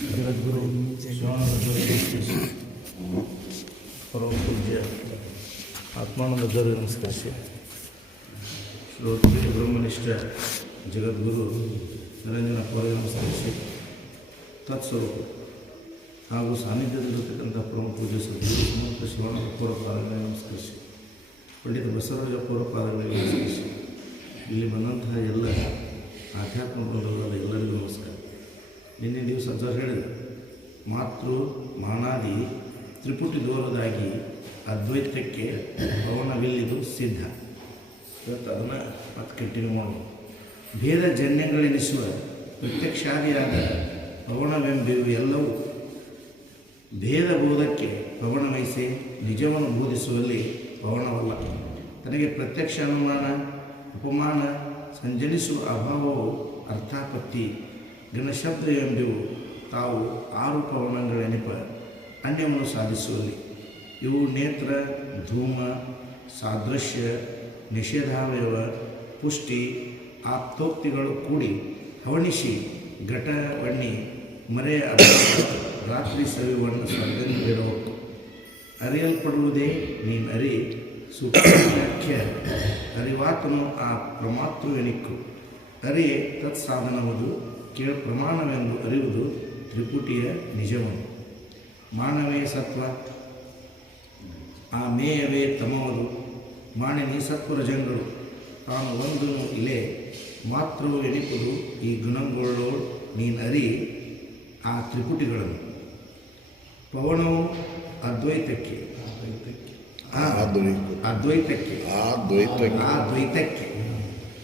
ಜಗದ್ಗುರು ಶಿವಾನಂದ ಪರಮ ಪೂಜ್ಯ ಆತ್ಮಾನಂದ ಗೌರವ ನಮಸ್ಕರಿಸಿ ಶ್ರೀ ಬ್ರಹ್ಮನಿಷ್ಠ ಜಗದ್ಗುರು ನಿರಂಜನ ಪೌರ್ಯ ನಮಸ್ಕರಿಸಿ ತತ್ಸ್ವರೂಪ ಹಾಗೂ ಸಾನ್ನಿಧ್ಯದಲ್ಲಿರತಕ್ಕಂಥ ಪರಮ ಪೂಜ್ಯ ಸದ್ಗುರು ಶ್ರೀಮಂತ ಶಿವಾನಂದ ಪೂರ್ವ ಪಾದಗಳಿಗೆ ನಮಸ್ಕರಿಸಿ ಪಂಡಿತ ಬಸವರಾಜ ಪೂರ್ವ ಪಾದಗಳಿಗೆ ನಮಸ್ಕರಿಸಿ ಇಲ್ಲಿ ಬಂದಂತಹ ಎಲ್ಲ ಆಧ್ಯಾತ್ಮ ಬಂಧುಗಳ ಎಲ್ಲರಿಗೂ ನಮಸ್ಕಾರ. ನಿನ್ನೆ ದಿವಸ ಸರ್ ಹೇಳಿದ ಮಾತೃ ಮಾನಾದಿ ತ್ರಿಪುಟಿ ದೂರದಾಗಿ ಅದ್ವೈತಕ್ಕೆ ಪವನವಿಲ್ಲಿದು ಸಿದ್ಧ. ಇವತ್ತು ಅದನ್ನು ಮತ್ತೆ ಕಂಟಿನ್ಯೂ ಮಾಡೋದು. ಭೇದ ಜನ್ಯಗಳೆನಿಸುವ ಪ್ರತ್ಯಕ್ಷಾದಿಯಾದ ಪವನವೆಂಬಿವು ಎಲ್ಲವೂ ಭೇದ ಬೋಧಕ್ಕೆ ಪವನವಹಿಸಿ ನಿಜವನ್ನು ಬೋಧಿಸುವಲ್ಲಿ ಪವನವಲ್ಲ. ತನಗೆ ಪ್ರತ್ಯಕ್ಷ ಅನುಮಾನ ಉಪಮಾನ ಸಂಜನಿಸುವ ಅಭಾವವು ಅರ್ಥಾಪತ್ತಿ ಘನಶಬ್ದ ಎಂಬಿವು ತಾವು 6 ಪವನಗಳೆನಿಪ ಅನ್ಯವನ್ನು ಸಾಧಿಸುವಲ್ಲಿ. ಇವು ನೇತ್ರ ಧೂಮ ಸಾದೃಶ್ಯ ನಿಷೇಧಾವಯವ ಪುಷ್ಟಿ ಆಪ್ತೋಕ್ತಿಗಳು ಕೂಡಿ ಹವಣಿಸಿ ಘಟವಣ್ಣಿ ಮರೆಯ ರಾತ್ರಿ ಸವಿವನ್ನು ಸ್ವರ್ಗನಿರಬೇಕು. ಅರಿಯಲ್ಪಡುವುದೇ ನೀನು ಅರಿ ಸುಖ್ಯ ಅರಿವಾತನು ಆ ಪ್ರಮಾತೃವೆನಿಕ್ಕು ಅರಿಯೇ ತತ್ಸಾಧನವುದು ಕೇಳ ಪ್ರಮಾಣವೆಂದು ಅರಿಯುವುದು ತ್ರಿಪುಟಿಯ ನಿಜವನ್ನು. ಮಾನವೇ ಸತ್ವ ಆ ಮೇಯವೇ ತಮವದು ಮಾಣಿನಿ ಸತ್ವರಜಂಗಳು ತಾನು ಒಂದು ಇಲೆ ಮಾತ್ರವು ಎನಿಪುದು ಈ ಗುಣಗಳೋ ನೀನು ಅರಿ ಆ ತ್ರಿಪುಟಿಗಳನ್ನು. ಪವನವು ಅದ್ವೈತಕ್ಕೆ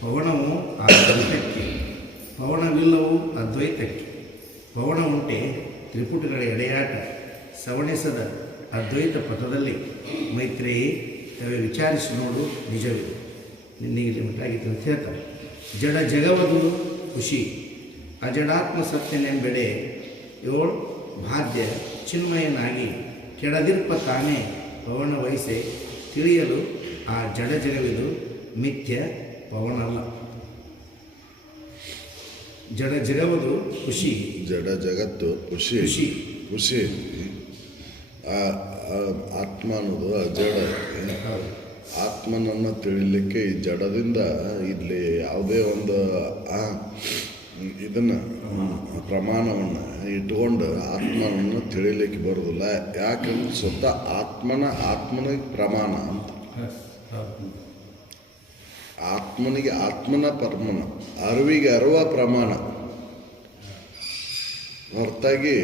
ಪವನವು ಅದ್ವೈತಕ್ಕೆ ಪವನವಿಲ್ಲವು ಅದ್ವೈತಕ್ಕೆ. ಪವನ ಉಂಟೆ ತ್ರಿಪುಟಿಗಳ ಎಡೆಯಾಟ ಸವಣಿಸದ ಅದ್ವೈತ ಪಥದಲ್ಲಿ ಮೈತ್ರೇಯಿ ತವೆ ವಿಚಾರಿಸಿ ನೋಡು ನಿಜವಿದೆ. ನಿನ್ನೆಗೆ ಉಂಟಾಗಿತ್ತು ಅಂತ ಹೇಳ್ತಾರೆ. ಜಡ ಜಗವದು ಖುಷಿ ಅಜಡಾತ್ಮ ಸತ್ಯನೆಂಬೆಡೆ ಏಳು ಬಾಧ್ಯ ಚಿನ್ಮಯನಾಗಿ ಕೆಡದಿರ್ಪ ತಾನೇ ಪವನ ವಹಿಸೆ ತಿಳಿಯಲು ಆ ಜಡ ಜಗವಿದು ಮಿಥ್ಯ ಪವನಲ್ಲ. ಜಡ ಜಗವದು ಖುಷಿ ಜಡ ಜಗತ್ತು ಖುಷಿ ಖುಷಿ ಖುಷಿ ಆತ್ಮ ಅನ್ನೋದು ಅಜಡ. ಆತ್ಮನನ್ನು ತಿಳಿಲಿಕ್ಕೆ ಈ ಜಡದಿಂದ ಇಲ್ಲಿ ಯಾವುದೇ ಒಂದು ಇದನ್ನು ಪ್ರಮಾಣವನ್ನು ಇಟ್ಕೊಂಡು ಆತ್ಮನನ್ನು ತಿಳಿಲಿಕ್ಕೆ ಬರೋದಿಲ್ಲ. ಯಾಕಂದ್ರೆ ಸ್ವತಃ ಆತ್ಮನಿಗೆ ಪ್ರಮಾಣ ಅಂತ. ಆತ್ಮನಿಗೆ ಆತ್ಮನ ಪ್ರಮಾಣ, ಅರಿವಿಗೆ ಅರಿವ ಪ್ರಮಾಣ ಹೊರತಾಗಿ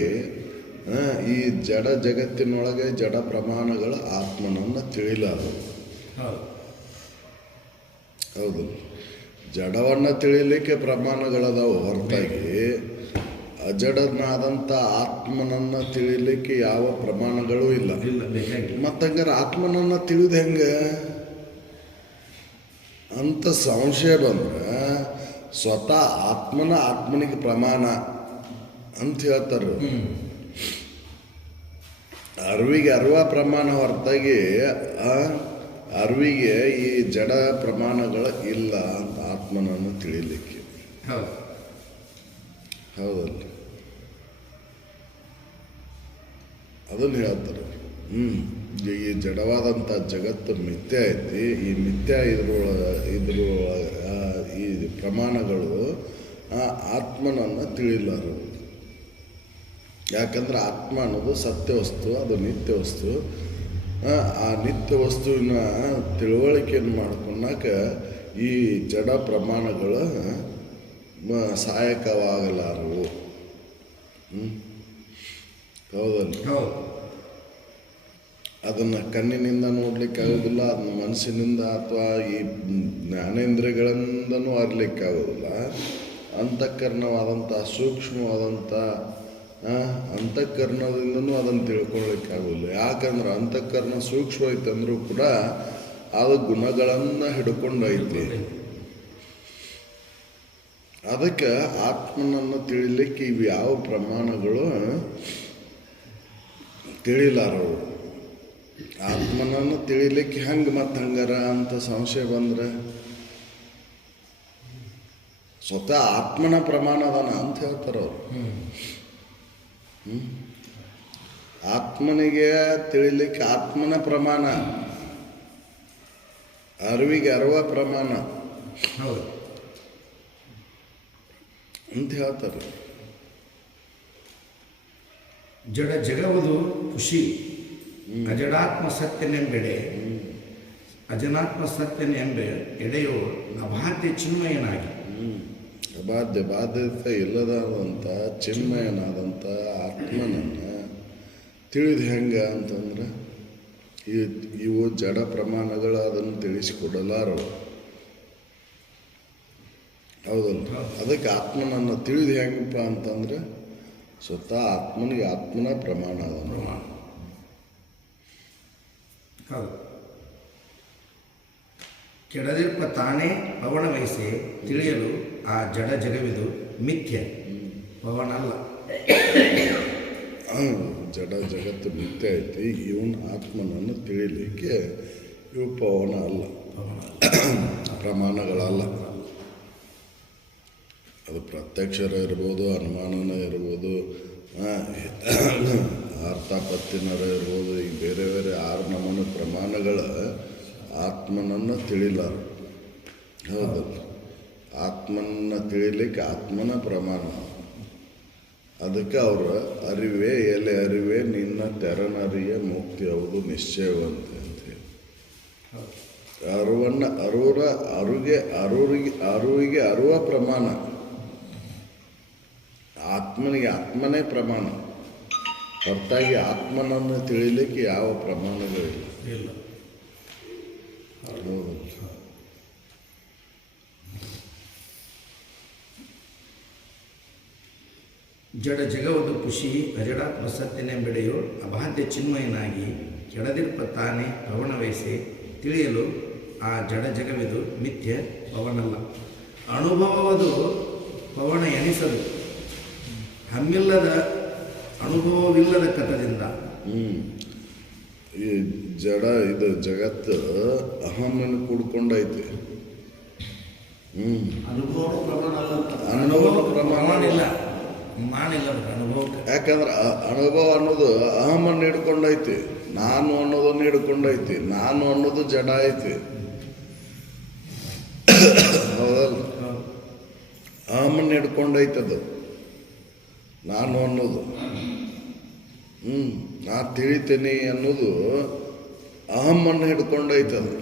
ಈ ಜಡ ಜಗತ್ತಿನೊಳಗೆ ಜಡ ಪ್ರಮಾಣಗಳು ಆತ್ಮನನ್ನು ತಿಳಿಲಾರದು. ಹೌದು, ಜಡವನ್ನು ತಿಳಿಲಿಕ್ಕೆ ಪ್ರಮಾಣಗಳದಾವು ಹೊರತಾಗಿ ಅಜಡನಾದಂಥ ಆತ್ಮನನ್ನು ತಿಳಿಲಿಕ್ಕೆ ಯಾವ ಪ್ರಮಾಣಗಳೂ ಇಲ್ಲ. ಮತ್ತಂಗಾರೆ ಆತ್ಮನನ್ನು ತಿಳಿದು ಹೆಂಗೆ ಅಂತ ಸಂಶಯ ಬಂದ್ರೆ ಸ್ವತಃ ಆತ್ಮನಿಗೆ ಪ್ರಮಾಣ ಅಂತ ಹೇಳ್ತಾರೆ. ಅರಿವಿಗೆ ಅರಿವ ಪ್ರಮಾಣ ಹೊರತಾಗಿ ಅರಿವಿಗೆ ಈ ಜಡ ಪ್ರಮಾಣಗಳು ಇಲ್ಲ ಅಂತ ಆತ್ಮನನ್ನು ತಿಳಿಲಿಕ್ಕೆ. ಹೌದಲ್ಲ, ಅದನ್ನು ಹೇಳ್ತಾರೆ. ಈ ಜಡವಾದಂಥ ಜಗತ್ತು ಮಿಥ್ಯ ಐತಿ. ಈ ಮಿಥ್ಯ ಈ ಪ್ರಮಾಣಗಳು ಆತ್ಮನನ್ನು ತಿಳಿಲಾರವು. ಯಾಕಂದ್ರೆ ಆತ್ಮ ಅನ್ನೋದು ಸತ್ಯ ವಸ್ತು, ಅದು ನಿತ್ಯ ವಸ್ತು. ಆ ನಿತ್ಯ ವಸ್ತುವಿನ ತಿಳುವಳಿಕೆಯನ್ನು ಮಾಡ್ಕೊಳಕ ಈ ಜಡ ಪ್ರಮಾಣಗಳು ಸಹಾಯಕವಾಗಲಾರವು. ಹೌದಲ್ಲ, ಅದನ್ನು ಕಣ್ಣಿನಿಂದ ನೋಡ್ಲಿಕ್ಕೆ ಆಗೋದಿಲ್ಲ, ಅದನ್ನ ಮನಸ್ಸಿನಿಂದ ಅಥವಾ ಈ ಜ್ಞಾನೇಂದ್ರಿಯಗಳಿಂದನೂ ಅರಿಲಿಕ್ಕಾಗೋದಿಲ್ಲ. ಅಂತಃಕರಣವಾದಂಥ ಸೂಕ್ಷ್ಮವಾದಂಥ ಅಂತಃಕರಣದಿಂದನೂ ಅದನ್ನು ತಿಳ್ಕೊಳ್ಳಿಕ್ಕಾಗೋದಿಲ್ಲ. ಯಾಕಂದ್ರೆ ಅಂತಃಕರಣ ಸೂಕ್ಷ್ಮ ಐತಂದ್ರೂ ಕೂಡ ಅದು ಗುಣಗಳನ್ನು ಹಿಡ್ಕೊಂಡೈತಿ. ಅದಕ್ಕೆ ಆತ್ಮನನ್ನು ತಿಳಿಲಿಕ್ಕೆ ಇವು ಯಾವ ಪ್ರಮಾಣಗಳು ತಿಳಿಲಾರವು. ಆತ್ಮನನ್ನು ತಿಳಿಲಿಕ್ಕೆ ಹೆಂಗೆ ಮತ್ತು ಹಂಗಾರ ಅಂತ ಸಂಶಯ ಬಂದರೆ ಸ್ವತಃ ಆತ್ಮನ ಪ್ರಮಾಣ ಅದಾನ ಅಂತ ಹೇಳ್ತಾರೆ ಅವರು. ಆತ್ಮನಿಗೆ ತಿಳಿಲಿಕ್ಕೆ ಆತ್ಮನ ಪ್ರಮಾಣ, ಅರಿವಿಗೆ ಅರಿವ ಪ್ರಮಾಣ ಹೌದು ಅಂತ ಹೇಳ್ತಾರೆ. ಜಡ ಜಗವುದು ಖುಷಿ ಅಜಡಾತ್ಮ ಸತ್ಯನೆಂಬೆಡೆ ಅಜನಾತ್ಮ ಸತ್ಯನೆಂಬ ಎಡೆಯೋ ಅಬಾಧ್ಯ ಚಿನ್ಮಯನಾಗಿ ಬಾಧ್ಯತೆ ಇಲ್ಲದಾದಂಥ ಚಿನ್ಮಯನಾದಂಥ ಆತ್ಮನನ್ನು ತಿಳಿದು ಹೆಂಗೆ ಅಂತಂದ್ರೆ ಇವು ಜಡ ಪ್ರಮಾಣಗಳು ಅದನ್ನು ತಿಳಿಸಿಕೊಡಲಾರವು. ಹೌದಲ್ಲ? ಅದಕ್ಕೆ ಆತ್ಮನನ್ನು ತಿಳಿದು ಹೆಂಗಪ್ಪ ಅಂತಂದ್ರೆ ಸ್ವತಃ ಆತ್ಮನಿಗೆ ಆತ್ಮನ ಪ್ರಮಾಣ ಅದನ್ನು. ಹೌದು. ಕೆಡದಿರ್ಪ ತಾನೇ ಪವನ ವಯಸ್ಸೆ ತಿಳಿಯಲು ಆ ಜಡ ಜಗವಿದು ಮಿಥ್ಯ ಪವನ ಅಲ್ಲ. ಜಡ ಜಗತ್ತು ಮಿಥ್ಯ ಐತಿ. ಇವನ ಆತ್ಮನನ್ನು ತಿಳಿಲಿಕ್ಕೆ ಇವು ಪವನ ಅಲ್ಲ, ಪ್ರಮಾಣಗಳಲ್ಲ. ಅದು ಪ್ರತ್ಯಕ್ಷರ ಇರ್ಬೋದು, ಅನುಮಾನನ ಇರ್ಬೋದು, ಅರ್ಥಾಪತ್ತಿನರ ಇರ್ಬೋದು. ಈಗ ಬೇರೆ ಬೇರೆ 6 ನಮೂನೆ ಪ್ರಮಾಣಗಳ ಆತ್ಮನನ್ನು ತಿಳಿಲಾರ. ಹೌದಲ್ಲ? ಆತ್ಮನ ತಿಳಿಲಿಕ್ಕೆ ಆತ್ಮನ ಪ್ರಮಾಣ. ಅದಕ್ಕೆ ಅವರ ಅರಿವೇ ಎಲೆ ಅರಿವೇ ನಿನ್ನ ತೆರನರಿಯ ಮುಕ್ತಿ ಹೌದು ನಿಶ್ಚಯವಂತೆ ಅಂತೇಳಿ ಅರುವನ್ನು ಅರುವಿಗೆ ಅರುವ ಪ್ರಮಾಣ. ಆತ್ಮನಿಗೆ ಆತ್ಮನೇ ಪ್ರಮಾಣ ಹೊರತಾಗಿ ಆತ್ಮನನ್ನು ತಿಳಿಲಿಕ್ಕೆ ಯಾವ ಪ್ರಮಾಣಗಳಿಲ್ಲ. ಇಲ್ಲ. ಹೌದು. ಜಡ ಜಗವುದು ಖುಷಿ ಅಜಡಾತ್ಮ ಸತ್ಯನೆಂಬೆಡೆಯೋ ಅಬಾಧ್ಯ ಚಿನ್ಮಯನಾಗಿ ಕೆಡದಿರ್ಪ ತಾನೇ ಪವನ ವಯಸ್ಸೆ ತಿಳಿಯಲು ಆ ಜಡ ಜಗವಿದು ಮಿಥ್ಯ ಪವನಲ್ಲ. ಅನುಭವವದು ಪವನ ಎನಿಸದು ಹಮ್ಮಿಲ್ಲದ ಅನುಭವವಿಲ್ಲದ ಕಥದಿಂದ. ಈ ಜಡ ಇದು ಜಗತ್ತು ಅಹಮ್ಮನ್ನು ಕೂಡ್ಕೊಂಡೈತಿ. ಅನುಭವ ಪ್ರಮಾಣ ಇಲ್ಲ, ನಾನಿಲ್ಲ ಅನುಭವಕ್ಕೆ. ಯಾಕಂದ್ರೆ ಅನುಭವ ಅನ್ನೋದು ಅಹಮ್ಮನ್ನು ಹಿಡ್ಕೊಂಡೈತಿ, ನಾನು ಅನ್ನೋದನ್ನು ಹಿಡ್ಕೊಂಡೈತಿ. ನಾನು ಅನ್ನೋದು ಜಡ ಐತಿ. ಹೌದಲ್ಲ? ಅಹಮ್ಮನ್ನು ಹಿಡ್ಕೊಂಡೈತದು ನಾನು ಅನ್ನೋದು. ನಾ ತಿಳಿತೇನೆ ಅನ್ನೋದು ಅಹಮ್ಮನ್ನು ಹಿಡ್ಕೊಂಡೈತದು.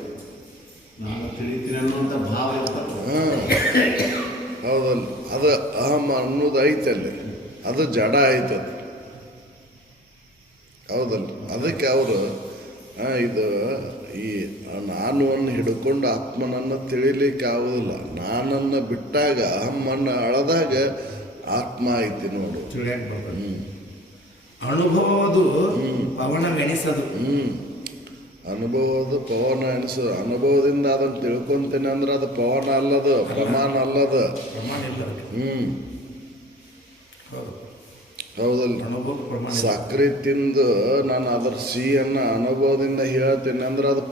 ಹೌದಲ್ಲ? ಅದು ಅಹಂ ಅನ್ನೋದು ಐತಲ್ಲಿ, ಅದು ಜಡ ಐತದು. ಹೌದಲ್ಲ? ಅದಕ್ಕೆ ಅವರು ಇದು ಈ ನಾನು ಅನ್ನು ಹಿಡ್ಕೊಂಡು ಆತ್ಮನನ್ನು ತಿಳಿಲಿಕ್ಕೆ ಆಗೋದಿಲ್ಲ. ನಾನನ್ನು ಬಿಟ್ಟಾಗ ಅಹಮ್ಮನ್ನು ಅಳದಾಗ ಆತ್ಮ ಐತಿ ನೋಡು. ಅನುಭವದು ಪವನವೆನಿಸದು. ಅನುಭವದ ಪವನ ಎನಿಸೋದು. ಅನುಭವದಿಂದ ಅದನ್ನು ತಿಳ್ಕೊಂತೇನೆ ಅಂದ್ರೆ ಅದು ಪವನ ಅಲ್ಲದು, ಪ್ರಮಾಣ ಅಲ್ಲದು. ಹೌದಲ್ಲ? ಸಕ್ರೆ ತಿಂದು ನಾನು ಅದ್ರ ಸಿಹಿಯನ್ನು ಅನುಭವದಿಂದ ಹೇಳ್ತೇನೆ ಅಂದ್ರೆ ಅದು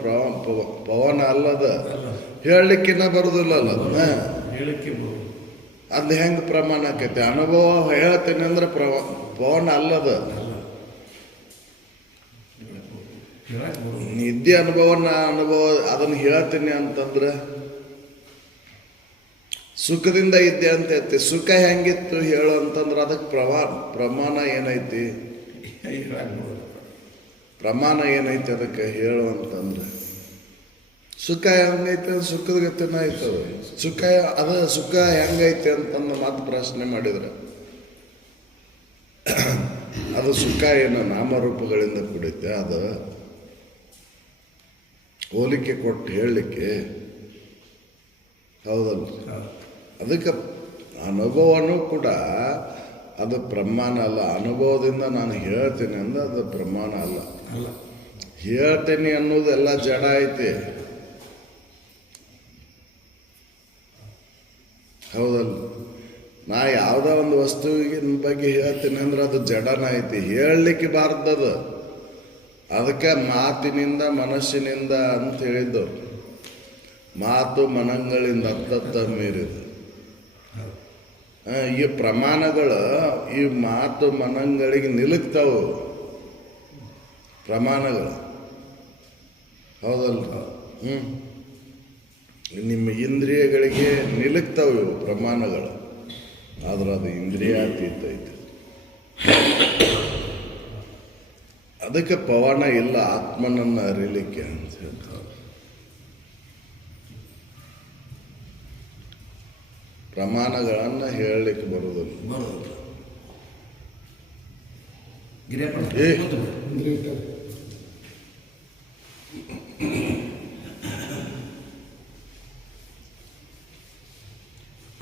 ಪವನ ಅಲ್ಲದ. ಹೇಳಲಿಕ್ಕಿನ್ನ ಬರೋದಿಲ್ಲಲ್ಲ ಅದನ್ನ. ಅದು ಹೆಂಗೆ ಪ್ರಮಾಣ ಆಕೈತೆ? ಅನುಭವ ಹೇಳ್ತೇನೆ ಅಂದ್ರೆ ಪವನ ಅಲ್ಲದ. ನಿದ್ದೆ ಅನುಭವ ಅದನ್ನು ಹೇಳ್ತೀನಿ ಅಂತಂದ್ರೆ ಸುಖದಿಂದ ಇದ್ದೆ ಅಂತ ಐತಿ. ಸುಖ ಹೆಂಗಿತ್ತು ಹೇಳು ಅಂತಂದ್ರೆ ಅದಕ್ಕೆ ಪ್ರಮಾಣ ಏನೈತಿ? ಪ್ರಮಾಣ ಏನೈತಿ ಅದಕ್ಕೆ ಹೇಳು ಅಂತಂದ್ರೆ ಸುಖ ಹೆಂಗೈತೆ? ಸುಖದ ಗತಿನ ಐತದ. ಸುಖ ಹೆಂಗೈತೆ ಅಂತಂದು ಮತ್ತೆ ಪ್ರಶ್ನೆ ಮಾಡಿದ್ರೆ ಅದು ಸುಖ ಏನು ನಾಮರೂಪಗಳಿಂದ ಕೂಡೈತೆ. ಅದು ಹೋಲಿಕೆ ಕೊಟ್ಟು ಹೇಳಲಿಕ್ಕೆ. ಹೌದಲ್ಲ? ಅದಕ್ಕೆ ಅನುಭವನೂ ಕೂಡ ಅದು ಪ್ರಮಾಣ ಅಲ್ಲ. ಅನುಭವದಿಂದ ನಾನು ಹೇಳ್ತೇನೆ ಅಂದ್ರೆ ಅದು ಪ್ರಮಾಣ ಅಲ್ಲ. ಹೇಳ್ತೇನೆ ಅನ್ನೋದೆಲ್ಲ ಜಡ ಐತಿ. ಹೌದಲ್ಲ? ನಾ ಯಾವುದೋ ಒಂದು ವಸ್ತುವಿನ ಬಗ್ಗೆ ಹೇಳ್ತೀನಿ ಅಂದ್ರೆ ಅದು ಜಡನ ಐತಿ, ಹೇಳಲಿಕ್ಕೆ ಬಾರ್ದದು. ಅದಕ್ಕೆ ಮಾತಿನಿಂದ ಮನಸ್ಸಿನಿಂದ ಅಂತ ಹೇಳಿದ್ದು. ಮಾತು ಮನಗಳಿಂದ ಅತ್ತತ್ತ ಮೀರಿದು. ಈ ಪ್ರಮಾಣಗಳು ಈ ಮಾತು ಮನಗಳಿಗೆ ನಿಲುಕ್ತಾವು ಪ್ರಮಾಣಗಳು, ಹೌದಲ್ಲ? ನಿಮ್ಮ ಇಂದ್ರಿಯಗಳಿಗೆ ನಿಲುಕ್ತಾವೆ ಇವು ಪ್ರಮಾಣಗಳು, ಆದ್ರೆ ಅದು ಇಂದ್ರಿಯಾತೀತ ಐತೆ. ಅದಕ್ಕೆ ಪವನ ಇಲ್ಲ ಆತ್ಮನನ್ನು ಅರಿಲಿಕ್ಕೆ ಅಂತ ಹೇಳ್ತಾರೆ. ಪ್ರಮಾಣಗಳನ್ನು ಹೇಳಲಿಕ್ಕೆ ಬರುವುದಿಲ್ಲ.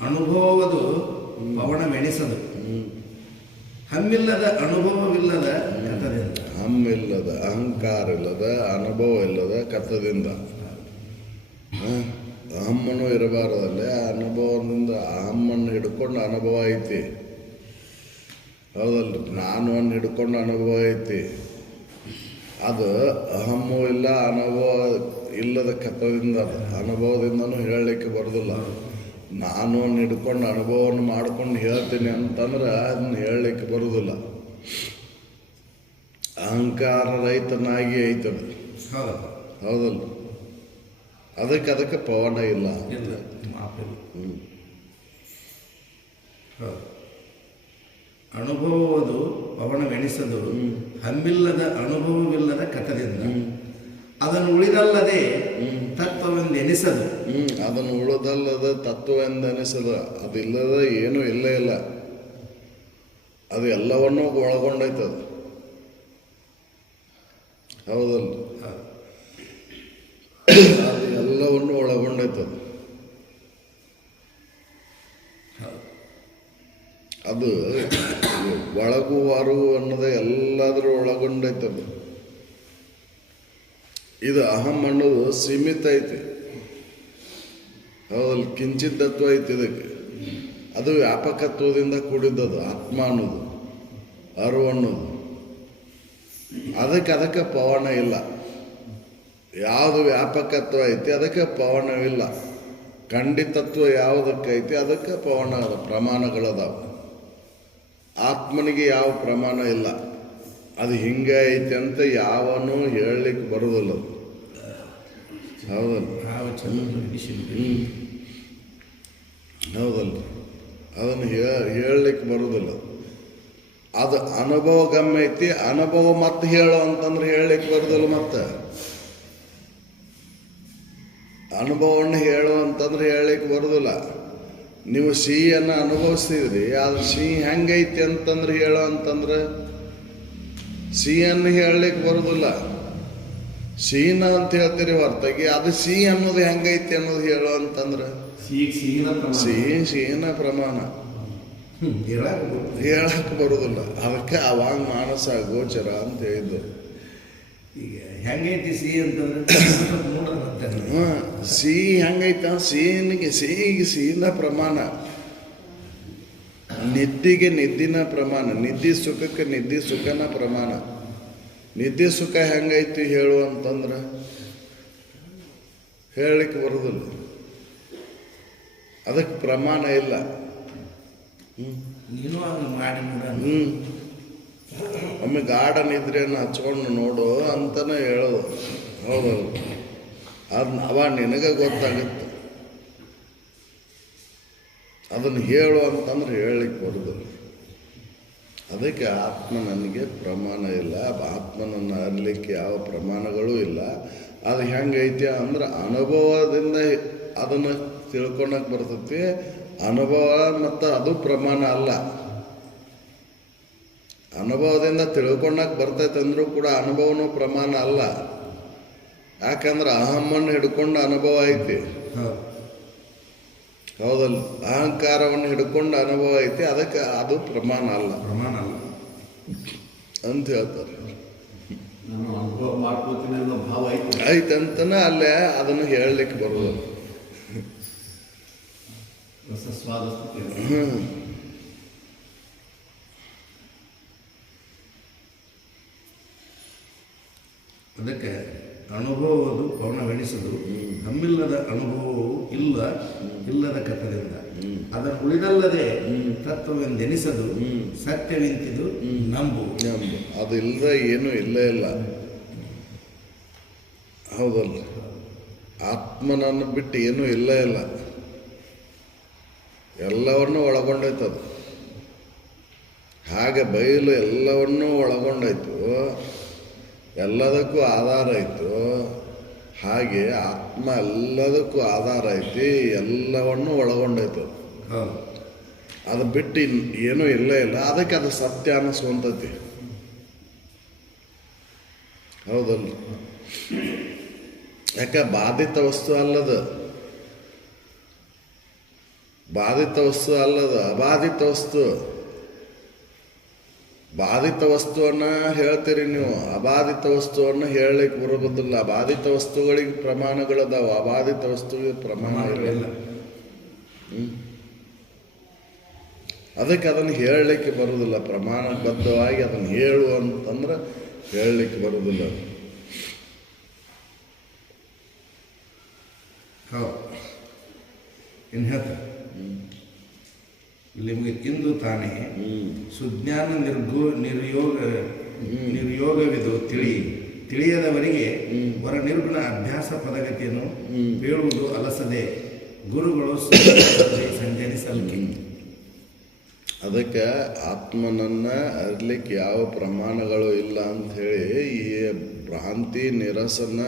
ಅನುಭವದು ಪವನವೆಣಿಸದು, ಹಮ್ಮಿಲ್ಲದ ಅನುಭವವಿಲ್ಲದ ಕಥದಿಂದ. ಹಮ್ಮಿಲ್ಲದ, ಅಹಂಕಾರ ಇಲ್ಲದ, ಅನುಭವ ಇಲ್ಲದ ಕಥದಿಂದ. ಅಹಮ್ಮನು ಇರಬಾರದಲ್ಲೇ, ಆ ಅನುಭವದಿಂದ ಅಹಮ್ಮನ್ನು ಹಿಡ್ಕೊಂಡು ಅನುಭವ ಐತಿ, ಹೌದಲ್ರಿ? ನಾನು ಅನ್ನು ಹಿಡ್ಕೊಂಡು ಅನುಭವ ಐತಿ. ಅದು ಅಹಮ್ಮು ಇಲ್ಲ, ಅನುಭವ ಇಲ್ಲದ ಕಥದಿಂದ, ಅನುಭವದಿಂದನೂ ಹೇಳಲಿಕ್ಕೆ ಬರೋದಿಲ್ಲ. ನಾನು ಹಿಡ್ಕೊಂಡು ಅನುಭವವನ್ನು ಮಾಡ್ಕೊಂಡು ಹೇಳ್ತೀನಿ ಅಂತಂದ್ರೆ ಅದನ್ನ ಹೇಳಲಿಕ್ಕೆ ಬರೋದಿಲ್ಲ. ಅಹಂಕಾರ ರಹಿತನಾಗಿ ಐತದ, ಹೌದಲ್ಲ? ಅದಕ್ಕೆ ಪವನ ಇಲ್ಲ. ಅನುಭವದು ಪವನವೆಣಿಸದು, ಹಮ್ಮಿಲ್ಲದ ಅನುಭವವಿಲ್ಲದ ಕಥದಿಂದ. ಅದನ್ನು ಉಳಿದಲ್ಲದೆ ತತ್ವವೆಂದೆನಿಸದು. ಅದನ್ನು ಉಳಿದಲ್ಲದ ತತ್ವವೆಂದೆನಿಸದು. ಅದಿಲ್ಲದ ಏನೂ ಇಲ್ಲೇ ಇಲ್ಲ. ಅದು ಎಲ್ಲವನ್ನೂ ಒಳಗೊಂಡೈತದ, ಹೌದಲ್ಲ? ಅದು ಎಲ್ಲವನ್ನೂ ಒಳಗೊಂಡೈತದ. ಅದು ಒಳಗು ಹೊರಗು ಅನ್ನೋದು ಎಲ್ಲಾದ್ರೂ ಒಳಗೊಂಡೈತದ. ಇದು ಅಹಂ ಅನ್ನೋದು ಸೀಮಿತ ಐತಿ, ಹೌದಲ್ಲ? ಕಿಂಚಿತ್ತತ್ವ ಐತಿ ಇದಕ್ಕೆ. ಅದು ವ್ಯಾಪಕತ್ವದಿಂದ ಕೂಡಿದ್ದದು ಆತ್ಮ ಅನ್ನೋದು, ಅರು ಅನ್ನೋದು. ಅದಕ್ಕೆ ಪವನ ಇಲ್ಲ. ಯಾವುದು ವ್ಯಾಪಕತ್ವ ಐತಿ ಅದಕ್ಕೆ ಪವನವಿಲ್ಲ. ಖಂಡಿತತ್ವ ಯಾವುದಕ್ಕೈತಿ ಅದಕ್ಕೆ ಪವನ ಅದ, ಪ್ರಮಾಣಗಳದಾವ. ಆತ್ಮನಿಗೆ ಯಾವ ಪ್ರಮಾಣ ಇಲ್ಲ. ಅದು ಹಿಂಗೆ ಐತಿ ಅಂತ ಯಾವನೂ ಹೇಳಲಿಕ್ಕೆ ಬರೋದಿಲ್ಲ, ಹೌದಲ್ಲ? ಹೌದಲ್ಲ? ಅದನ್ನು ಹೇಳಲಿಕ್ಕೆ ಬರೋದಿಲ್ಲ. ಅದು ಅನುಭವ ಗಮ್ಯ ಐತಿ. ಅನುಭವ ಮತ್ತೆ ಹೇಳು ಅಂತಂದ್ರೆ ಹೇಳಲಿಕ್ಕೆ ಬರೋದಿಲ್ಲ. ಮತ್ತೆ ಅನುಭವವನ್ನು ಹೇಳು ಅಂತಂದ್ರೆ ಹೇಳಲಿಕ್ಕೆ ಬರೋದಿಲ್ಲ. ನೀವು ಸಿಹಿಯನ್ನು ಅನುಭವಿಸ್ತಿದ್ರಿ, ಅದು ಸಿಹಿ ಹೆಂಗೈತಿ ಅಂತಂದ್ರೆ ಹೇಳೋ ಅಂತಂದ್ರೆ ಸಿಹಿಯನ್ನು ಹೇಳಲಿಕ್ಕೆ ಬರೋದಿಲ್ಲ. ಸಿಹಿನ ಅಂತ ಹೇಳ್ತೀರಿ ಹೊರತಾಗಿ ಅದು ಸಿಹಿ ಅನ್ನೋದು ಹೆಂಗೈತಿ ಅನ್ನೋದು ಹೇಳೋ ಅಂತಂದ್ರೆ ಸಿಹಿನ ಪ್ರಮಾಣ ಹೇಳಕ್ಕೆ ಬರೋದಿಲ್ಲ. ಅದಕ್ಕೆ ಅವಾಗ ಮಾನಸ ಗೋಚರ ಅಂತ ಹೇಳಿದ್ದು. ಈಗ ಹೆಂಗೈತಿ ಸಿಹಿ ಅಂತಂದ್ರೆ ಸಿಹಿ ಹೆಂಗೈತ, ಸಿಹಿನ ಪ್ರಮಾಣ, ನಿದ್ದಿಗೆ ನಿದ್ದಿನ ಪ್ರಮಾಣ, ನಿದ್ದಿ ಸುಖಕ್ಕೆ ನಿದ್ದಿ ಸುಖನ ಪ್ರಮಾಣ. ನಿದ್ದಿ ಸುಖ ಹೆಂಗೈತಿ ಹೇಳು ಅಂತಂದ್ರೆ ಹೇಳಲಿಕ್ಕೆ ಬರೋದಿಲ್ಲ. ಅದಕ್ಕೆ ಪ್ರಮಾಣ ಇಲ್ಲ. ಒಮ್ಮೆ ಗಾಢ ನಿದ್ರೆಯನ್ನು ಹಚ್ಕೊಂಡು ನೋಡು ಅಂತಾನೆ ಹೇಳೋದು, ಹೌದಲ್ಲ? ಅದನ್ನ ಅವ ನಿನಗೆ ಗೊತ್ತಾಗುತ್ತೆ. ಅದನ್ನು ಹೇಳು ಅಂತಂದ್ರೆ ಹೇಳಲಿಕ್ಕೆ ಬರೋದಿಲ್ಲ. ಅದಕ್ಕೆ ಆತ್ಮ ನನಗೆ ಪ್ರಮಾಣ ಇಲ್ಲ. ಆತ್ಮನನ್ನು ಅರಿಲಿಕ್ಕೆ ಯಾವ ಪ್ರಮಾಣಗಳೂ ಇಲ್ಲ. ಅದು ಹೆಂಗೈತಿ ಅಂದ್ರೆ ಅನುಭವದಿಂದ ಅದನ್ನು ತಿಳ್ಕೊಳಕ್ಕೆ ಬರ್ತೈತಿ. ಅನುಭವ ಮತ್ತು ಅದು ಪ್ರಮಾಣ ಅಲ್ಲ. ಅನುಭವದಿಂದ ತಿಳ್ಕೊಳಕ್ಕೆ ಬರ್ತೈತೆ ಅಂದರೂ ಕೂಡ ಅನುಭವನೂ ಪ್ರಮಾಣ ಅಲ್ಲ. ಯಾಕಂದ್ರೆ ಅಹಮ್ಮನ್ನು ಹಿಡ್ಕೊಂಡು ಅನುಭವ ಐತಿ, ಹೌದಲ್ಲ? ಅಹಂಕಾರವನ್ನು ಹಿಡ್ಕೊಂಡು ಅನುಭವ ಐತಿ, ಅದಕ್ಕೆ ಅದು ಪ್ರಮಾಣ ಅಲ್ಲ ಅಂತ ಹೇಳ್ತಾರೆ. ಐತಂತನ ಅಲ್ಲೇ ಅದನ್ನು ಹೇಳಲಿಕ್ಕೆ ಬರೋದು. ಅದಕ್ಕೆ ಅನುಭವದು ಪವನವೆಣಿಸದು, ಹಮ್ಮಿಲ್ಲದ ಅನುಭವವು ಇಲ್ಲದ ಕಥದಿಂದ. ಅದನ್ನು ಉಳಿದಲ್ಲದೆ ತತ್ವವೆಂದೆನಿಸದು ಸತ್ಯವೆಂತಿದು ನಂಬು. ಅದಿಲ್ಲದೆ ಏನೂ ಇಲ್ಲೇ ಇಲ್ಲ. ಹೌದಲ್ಲ, ಆತ್ಮನನ್ನು ಬಿಟ್ಟು ಏನೂ ಇಲ್ಲೇ ಇಲ್ಲ. ಎಲ್ಲವನ್ನೂ ಒಳಗೊಂಡೈತದು. ಹಾಗೆ ಬಯಲು ಎಲ್ಲವನ್ನೂ ಒಳಗೊಂಡಾಯ್ತು, ಎಲ್ಲದಕ್ಕೂ ಆಧಾರ ಆಯಿತು. ಹಾಗೆ ಆತ್ಮ ಎಲ್ಲದಕ್ಕೂ ಆಧಾರ ಐತಿ, ಎಲ್ಲವನ್ನೂ ಒಳಗೊಂಡೈತು. ಅದು ಬಿಟ್ಟು ಏನೂ ಇಲ್ಲೇ ಇಲ್ಲ. ಅದಕ್ಕೆ ಅದು ಸತ್ಯ ಅನ್ನಿಸ್ಕೊಂತೈತಿ. ಹೌದಲ್ಲ, ಯಾಕೆ ಬಾಧಿತ ವಸ್ತು ಅಲ್ಲದು, ಬಾಧಿತ ವಸ್ತು ಅಲ್ಲದು, ಅಬಾಧಿತ ವಸ್ತು. ಬಾಧಿತ ವಸ್ತುವನ್ನು ಹೇಳ್ತೀರಿ ನೀವು, ಅಬಾಧಿತ ವಸ್ತುವನ್ನು ಹೇಳಲಿಕ್ಕೆ ಬರೋದಿಲ್ಲ. ಬಾಧಿತ ವಸ್ತುಗಳಿಗೆ ಪ್ರಮಾಣಗಳದಾವ, ಅಬಾಧಿತ ವಸ್ತುವಿಗೆ ಪ್ರಮಾಣ ಇಲ್ಲ. ಅದಕ್ಕೆ ಅದನ್ನು ಹೇಳಲಿಕ್ಕೆ ಬರೋದಿಲ್ಲ. ಪ್ರಮಾಣಬದ್ಧವಾಗಿ ಅದನ್ನು ಹೇಳು ಅಂತಂದ್ರೆ ಹೇಳಲಿಕ್ಕೆ ಬರೋದಿಲ್ಲ. ಏನು ಹೇಳ್ತಾರೆ ಇಲ್ಲಿ ನಿಮಗೆ ಇಂದು ತಾನೇ ಸುಜ್ಞಾನ ನಿರ್ಯೋಗವಿದು ತಿಳಿಯದವರಿಗೆ ವರ ನಿರ್ಗುಣ ಅಭ್ಯಾಸ ಪದಗತಿಯನ್ನು ಹೇಳುವುದು ಅಲಸದೆ ಗುರುಗಳು ಸಂಜನಿಸಲಿಕ್ಕೆ. ಅದಕ್ಕೆ ಆತ್ಮನನ್ನು ಅರಿಲಿಕ್ಕೆ ಯಾವ ಪ್ರಮಾಣಗಳು ಇಲ್ಲ ಅಂತ ಹೇಳಿ ಈ ಭ್ರಾಂತಿ ನಿರಸನ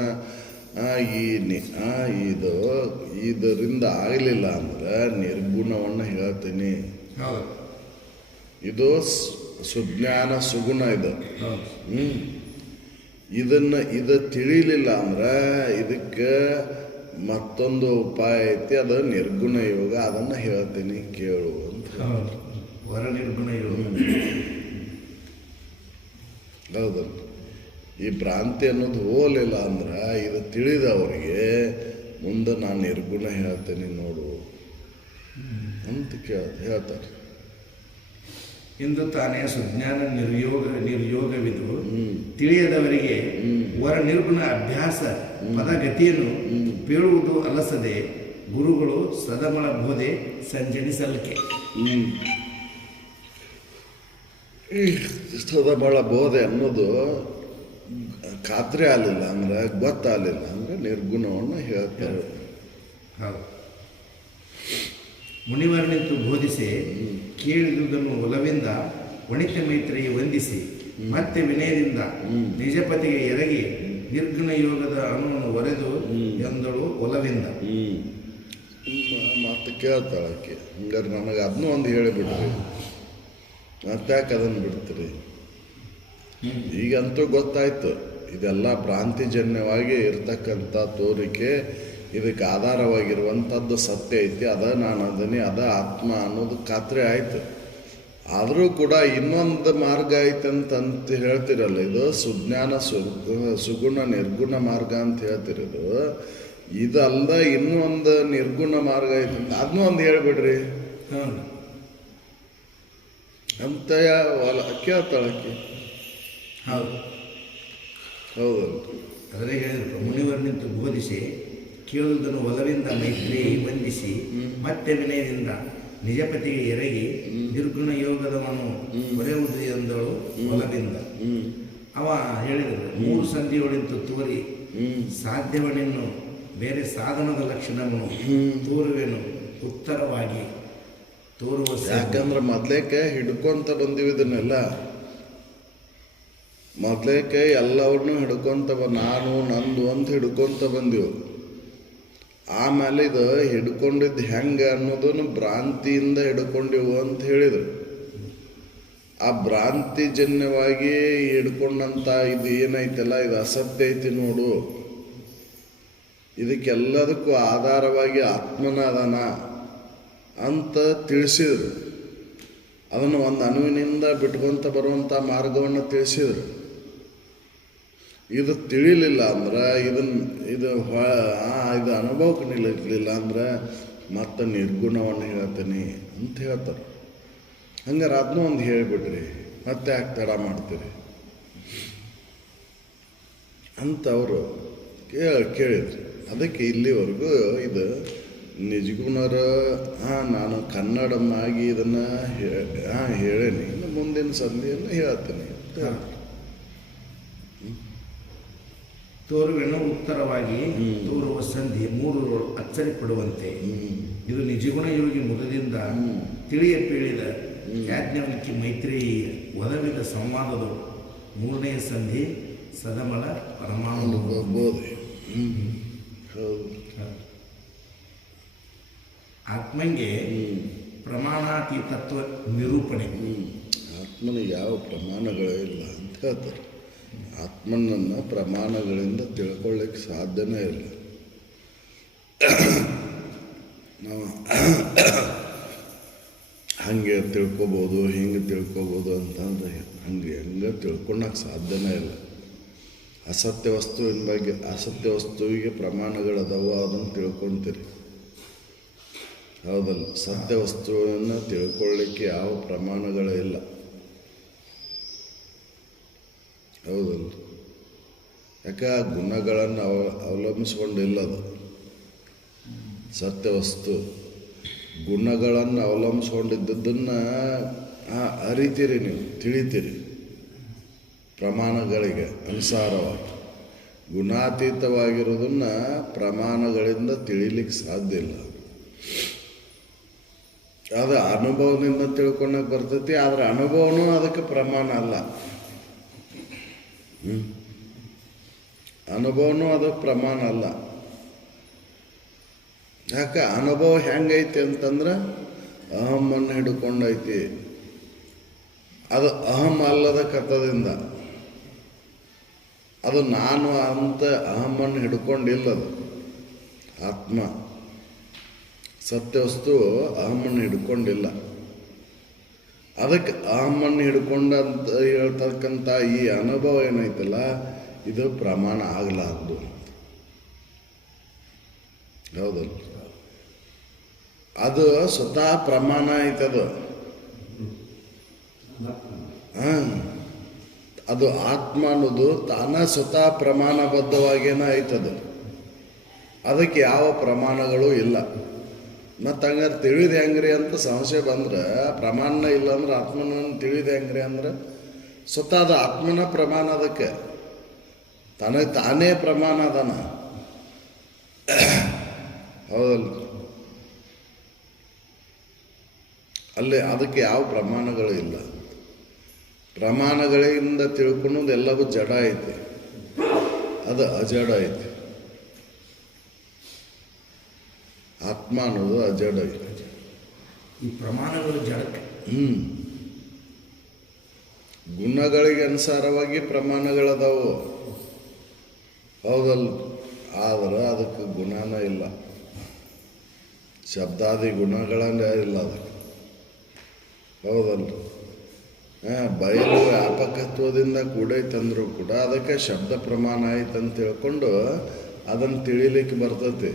ಇದರಿಂದ ಆಗಲಿಲ್ಲ ಅಂದ್ರೆ ನಿರ್ಗುಣವನ್ನು ಹೇಳ್ತೀನಿ. ಇದು ಸುಜ್ಞಾನ ಸುಗುಣ. ಇದು ತಿಳಿಲಿಲ್ಲ ಅಂದ್ರೆ ಇದಕ್ಕೆ ಮತ್ತೊಂದು ಉಪಾಯ ಐತಿ, ಅದು ನಿರ್ಗುಣ ಯೋಗ. ಅದನ್ನು ಹೇಳ್ತೀನಿ ಕೇಳು ಅಂತ. ವರ ನಿರ್ಗುಣ ಯೋಗ. ಹೌದಲ್ಲ, ಈ ಭ್ರಾಂತಿ ಅನ್ನೋದು ಹೋಗಲಿಲ್ಲ ಅಂದ್ರೆ ಇದು ತಿಳಿದವರಿಗೆ ಮುಂದೆ ನಾನು ನಿರ್ಗುಣ ಹೇಳ್ತೇನೆ ನೋಡು ಅಂತ ಹೇಳ್ತಾರೆ. ಇಂದು ತಾನೇ ಸುಜ್ಞಾನ ನಿರ್ಯೋಗವಿದು ತಿಳಿಯದವರಿಗೆ ವರ ನಿರ್ಗುಣ ಅಭ್ಯಾಸ ಪದಗತಿಯನ್ನು ಬೀಳುವುದು ಅಲಸದೆ ಗುರುಗಳು ಸದಮಳ ಬೋಧೆ ಸಂಜನಿಸಲಿಕ್ಕೆ. ಸದಮಳ ಬೋಧೆ ಅನ್ನೋದು ಖಾತ್ರಿ ಆಗಲಿಲ್ಲ ಅಂದ್ರೆ, ಗೊತ್ತಾಗಲಿಲ್ಲ ಅಂದ್ರೆ ನಿರ್ಗುಣವನ್ನು ಹೇಳ್ತಾರೆ. ಮುನಿವರ್ನಿಂತು ಬೋಧಿಸಿ ಕೇಳಿದುದನ್ನು ಒಲವಿಂದ ವಣಿತ ಮೈತ್ರಿ ವಂದಿಸಿ ಮತ್ತೆ ವಿನಯದಿಂದ ನಿಜಪತಿಗೆ ಎರಗಿ ನಿರ್ಗುಣ ಯೋಗದ ಅಣುವನ್ನು ಒರೆದು ಎಂದಳು ಒಲವಿಂದ. ಮತ್ತೆ ಕೇಳ್ತಾಳಕ್ಕೆ, ಹಂಗಾರೆ ನನಗೆ ಅದನ್ನೂ ಒಂದು ಹೇಳಿಬಿಡ್ರಿ, ಮತ್ತೆ ಯಾಕೆ ಅದನ್ನು ಬಿಡ್ತೀರಿ? ಈಗಂತೂ ಗೊತ್ತಾಯ್ತು ಇದೆಲ್ಲ ಭ್ರಾಂತಿಜನ್ಯವಾಗಿ ಇರ್ತಕ್ಕಂಥ ತೋರಿಕೆ, ಇದಕ್ಕೆ ಆಧಾರವಾಗಿರುವಂಥದ್ದು ಸತ್ಯ ಐತಿ, ಅದ ನಾನು ಅದನ್ನೇ, ಅದ ಆತ್ಮ ಅನ್ನೋದು ಖಾತ್ರಿ ಆಯಿತು. ಆದರೂ ಕೂಡ ಇನ್ನೊಂದು ಮಾರ್ಗ ಐತಂತ ಹೇಳ್ತಿರಲ್ಲ, ಇದು ಸುಜ್ಞಾನ ಸುಗುಣ ನಿರ್ಗುಣ ಮಾರ್ಗ ಅಂತ ಹೇಳ್ತಿರೋದು. ಇದಲ್ದ ಇನ್ನೂ ಒಂದು ನಿರ್ಗುಣ ಮಾರ್ಗ ಐತಂತ ಅದನ್ನೂ ಒಂದು ಹೇಳ್ಬಿಡ್ರಿ ಅಂತ ಕೇಳ್ತಾಳಕ್ಕೆ. ಹೌದು, ಅದರೇ ಹೇಳಿದ್ರು. ಮುನಿವರ್ನಿಂತು ಬೋಧಿಸಿ ಕೇಳುವುದನ್ನು ಒಲವಿಂದ ಮೈತ್ರಿ ವಂದಿಸಿ ಮತ್ತೆ ವಿನಯದಿಂದ ನಿಜಪತಿಗೆ ಎರಗಿ ನಿರ್ಗುಣ ಯೋಗದವನು ಒರೆಯುವುದು ಎಂದಳು ಒಲವಿಂದ. ಅವ ಹೇಳಿದರು, 3 ಸಂಧಿಯೊಳಿಂತು ತೋರಿ ಸಾಧ್ಯವನೆನ್ನು ಬೇರೆ ಸಾಧನದ ಲಕ್ಷಣವನ್ನು ತೋರುವೆನು ಉತ್ತರವಾಗಿ ತೋರುವ. ಯಾಕಂದ್ರೆ ಮೊದಲೇಕೆ ಹಿಡ್ಕೊಂತ ಬಂದಿವಿ ಇದನ್ನೆಲ್ಲ, ಮೊದಲೇಕೆ ಎಲ್ಲವನ್ನೂ ಹಿಡ್ಕೊಂತ ನಾನು ನಂದು ಅಂತ ಹಿಡ್ಕೊಂತ ಬಂದೆವು. ಆಮೇಲೆ ಇದು ಹಿಡ್ಕೊಂಡಿದ್ದು ಹೆಂಗೆ ಅನ್ನೋದನ್ನು ಭ್ರಾಂತಿಯಿಂದ ಹಿಡ್ಕೊಂಡೆವು ಅಂತ ಹೇಳಿದರು. ಆ ಭ್ರಾಂತಿಜನ್ಯವಾಗಿ ಹಿಡ್ಕೊಂಡಂಥ ಇದು ಏನೈತಲ್ಲ, ಇದು ಅಸತ್ಯ ಐತಿ ನೋಡು, ಇದಕ್ಕೆಲ್ಲದಕ್ಕೂ ಆಧಾರವಾಗಿ ಆತ್ಮನ ಅದಾನ ಅಂತ ತಿಳಿಸಿದರು. ಅದನ್ನು ಒಂದು ಅಣುವಿನಿಂದ ಬಿಟ್ಕೊಂತ ಬರುವಂಥ ಮಾರ್ಗವನ್ನು ತಿಳಿಸಿದರು. ಇದು ತಿಳಿಲಿಲ್ಲ ಅಂದ್ರೆ, ಇದು ಅನುಭವಕ್ಕೆ ನಿಲ್ಲಲಿಲ್ಲ ಅಂದ್ರೆ ಮತ್ತೆ ನಿರ್ಗುಣವನ್ನು ಹೇಳ್ತೀನಿ ಅಂತ ಹೇಳ್ತಾರೆ. ಹಂಗಾರೆ ಅದನ್ನೂ ಒಂದು ಹೇಳಿಬಿಡ್ರಿ, ಮತ್ತೆ ಯಾಕೆ ತಡ ಮಾಡ್ತೀರಿ ಅಂತ ಅವರು ಕೇಳಿದ್ರು. ಅದಕ್ಕೆ ಇಲ್ಲಿವರೆಗೂ ಇದು ನಿಜಗುಣರ ನಾನು ಕನ್ನಡಮ್ಮಾಗಿ ಇದನ್ನು ಹೇಳೇನಿ ಇನ್ನು ಮುಂದಿನ ಸಂಧಿಯನ್ನು ಹೇಳ್ತೀನಿ. ತೋರುವೆನು ಉತ್ತರವಾಗಿ ತೋರುವ ಸಂಧಿ ಮೂರು ಅಚ್ಚರಿಪಡುವಂತೆ ಇದು ನಿಜಗುಣ ಯೋಗಿ ಮುಖದಿಂದ ತಿಳಿಯ ಪೀಳಿದ ಯಾಜ್ಞವಲ್ಕಿ ಮೈತ್ರೇಯಿ ಒದವಿದ ಸಂವಾದದ ಮೂರನೆಯ ಸಂಧಿ ಸದಮಲ ಪರಮಾಣು ಬೋಧೆ. ಹೌದು. ಆತ್ಮಂಗೆ ಪ್ರಮಾಣಾತೀತತ್ವ ನಿರೂಪಣೆ. ಆತ್ಮನಿಗೆ ಯಾವ ಪ್ರಮಾಣಗಳೇ ಇಲ್ಲ ಅಂತ ಹೇಳ್ತಾರೆ. ಆತ್ಮನನ್ನು ಪ್ರಮಾಣಗಳಿಂದ ತಿಳ್ಕೊಳ್ಳಿಕ್ಕೆ ಸಾಧ್ಯನೇ ಇಲ್ಲ. ನಾವು ಹಾಗೆ ತಿಳ್ಕೊಬೋದು ಹಿಂಗೆ ತಿಳ್ಕೊಬೋದು ಅಂತಂದ್ರೆ ಹೆಂಗೆ ತಿಳ್ಕೊಳಕ್ಕೆ ಸಾಧ್ಯನೇ ಇಲ್ಲ. ಅಸತ್ಯ ವಸ್ತುವಿನ ಬಗ್ಗೆ ಅಸತ್ಯ ವಸ್ತುವಿಗೆ ಪ್ರಮಾಣಗಳದಾವ, ಅದನ್ನು ತಿಳ್ಕೊಳ್ತೀರಿ. ಹೌದಲ್ಲ? ಸತ್ಯ ವಸ್ತುವನ್ನು ತಿಳ್ಕೊಳ್ಳಿಕ್ಕೆ ಯಾವ ಪ್ರಮಾಣಗಳೇ ಇಲ್ಲ. ಹೌದಲ್ಲ? ಯಾಕೆ ಆ ಗುಣಗಳನ್ನು ಅವಲಂಬಿಸ್ಕೊಂಡಿಲ್ಲ. ಅದು ಸತ್ಯ ವಸ್ತು ಗುಣಗಳನ್ನು ಅವಲಂಬಿಸ್ಕೊಂಡಿದ್ದನ್ನು ಅರಿತೀರಿ, ನೀವು ತಿಳಿತೀರಿ. ಪ್ರಮಾಣಗಳಿಗೆ ಅನುಸಾರವಾಗಿ ಗುಣಾತೀತವಾಗಿರೋದನ್ನು ಪ್ರಮಾಣಗಳಿಂದ ತಿಳಿಲಿಕ್ಕೆ ಸಾಧ್ಯ ಇಲ್ಲ. ಅದು ಅನುಭವದಿಂದ ತಿಳ್ಕೊಳಕ್ಕೆ ಬರ್ತೈತಿ, ಆದರೆ ಅನುಭವನೂ ಅದಕ್ಕೆ ಪ್ರಮಾಣ ಅಲ್ಲ. ಅನುಭವನೂ ಅದಕ್ಕೆ ಪ್ರಮಾಣ ಅಲ್ಲ. ಯಾಕೆ? ಅನುಭವ ಹೆಂಗೈತಿ ಅಂತಂದ್ರೆ ಅಹಮ್ಮನ್ನು ಹಿಡ್ಕೊಂಡೈತಿ. ಅದು ಅಹಂ ಅಲ್ಲದ ಕಥದಿಂದ, ಅದು ನಾನು ಅಂತ ಅಹಮ್ಮನ್ನು ಹಿಡ್ಕೊಂಡಿಲ್ಲದು. ಆತ್ಮ ಸತ್ಯವಸ್ತು ಅಹಮ್ಮನ್ನು ಹಿಡ್ಕೊಂಡಿಲ್ಲ. ಅದಕ್ಕೆ ಅಹಮ್ಮನ್ನು ಹಿಡ್ಕೊಂಡಂತ ಹೇಳ್ತಕ್ಕಂಥ ಈ ಅನುಭವ ಏನೈತಲ್ಲ, ಇದು ಪ್ರಮಾಣ ಆಗಲಾರ್ದು. ಹೌದಲ್ಲ? ಅದು ಸ್ವತಃ ಪ್ರಮಾಣ ಐತದು. ಅದು ಆತ್ಮ ಅನ್ನೋದು ತಾನ ಸ್ವತಃ ಪ್ರಮಾಣಬದ್ಧವಾಗೇನ ಐತದು. ಅದಕ್ಕೆ ಯಾವ ಪ್ರಮಾಣಗಳು ಇಲ್ಲ. ಮತ್ತು ಹಂಗಾರೆ ತಿಳಿದು ಹೆಂಗ್ರಿ ಅಂತ ಸಂಶಯ ಬಂದ್ರೆ, ಪ್ರಮಾಣ ಇಲ್ಲ ಅಂದ್ರೆ ಆತ್ಮನನ್ನು ತಿಳಿದು ಹೆಂಗ್ರಿ ಅಂದ್ರೆ ಸ್ವತಃ ಅದು ಆತ್ಮನ ಪ್ರಮಾಣ. ಅದಕ್ಕೆ ತನಗೆ ತಾನೇ ಪ್ರಮಾಣ ಅದಾನ. ಹೌದಲ್ಲ? ಅಲ್ಲಿ ಅದಕ್ಕೆ ಯಾವ ಪ್ರಮಾಣಗಳು ಇಲ್ಲ. ಪ್ರಮಾಣಗಳಿಂದ ತಿಳ್ಕೊಳೋದು ಎಲ್ಲವೂ ಜಡ ಐತಿ, ಅದು ಅಜಡ ಐತಿ. ಆತ್ಮ ಅನ್ನೋದು ಅಜಡ ಐತಿ. ಈ ಪ್ರಮಾಣಗಳು ಜಡಕ್ಕೆ ಗುಣಗಳಿಗೆ ಅನುಸಾರವಾಗಿ ಪ್ರಮಾಣಗಳದಾವು. ಹೌದಲ್ಲ? ಆದರೆ ಅದಕ್ಕೆ ಗುಣನ ಇಲ್ಲ. ಶಬ್ದಾದಿ ಗುಣಗಳನ್ನೇ ಇಲ್ಲ ಅದಕ್ಕೆ. ಹೌದಲ್ಲ? ಬಯಲು ವ್ಯಾಪಕತ್ವದಿಂದ ಕೂಡೈತಂದ್ರೂ ಕೂಡ ಅದಕ್ಕೆ ಶಬ್ದ ಪ್ರಮಾಣ ಐತಂತ ತಿಳ್ಕೊಂಡು ಅದನ್ನು ತಿಳಿಲಿಕ್ಕೆ ಬರ್ತೈತಿ.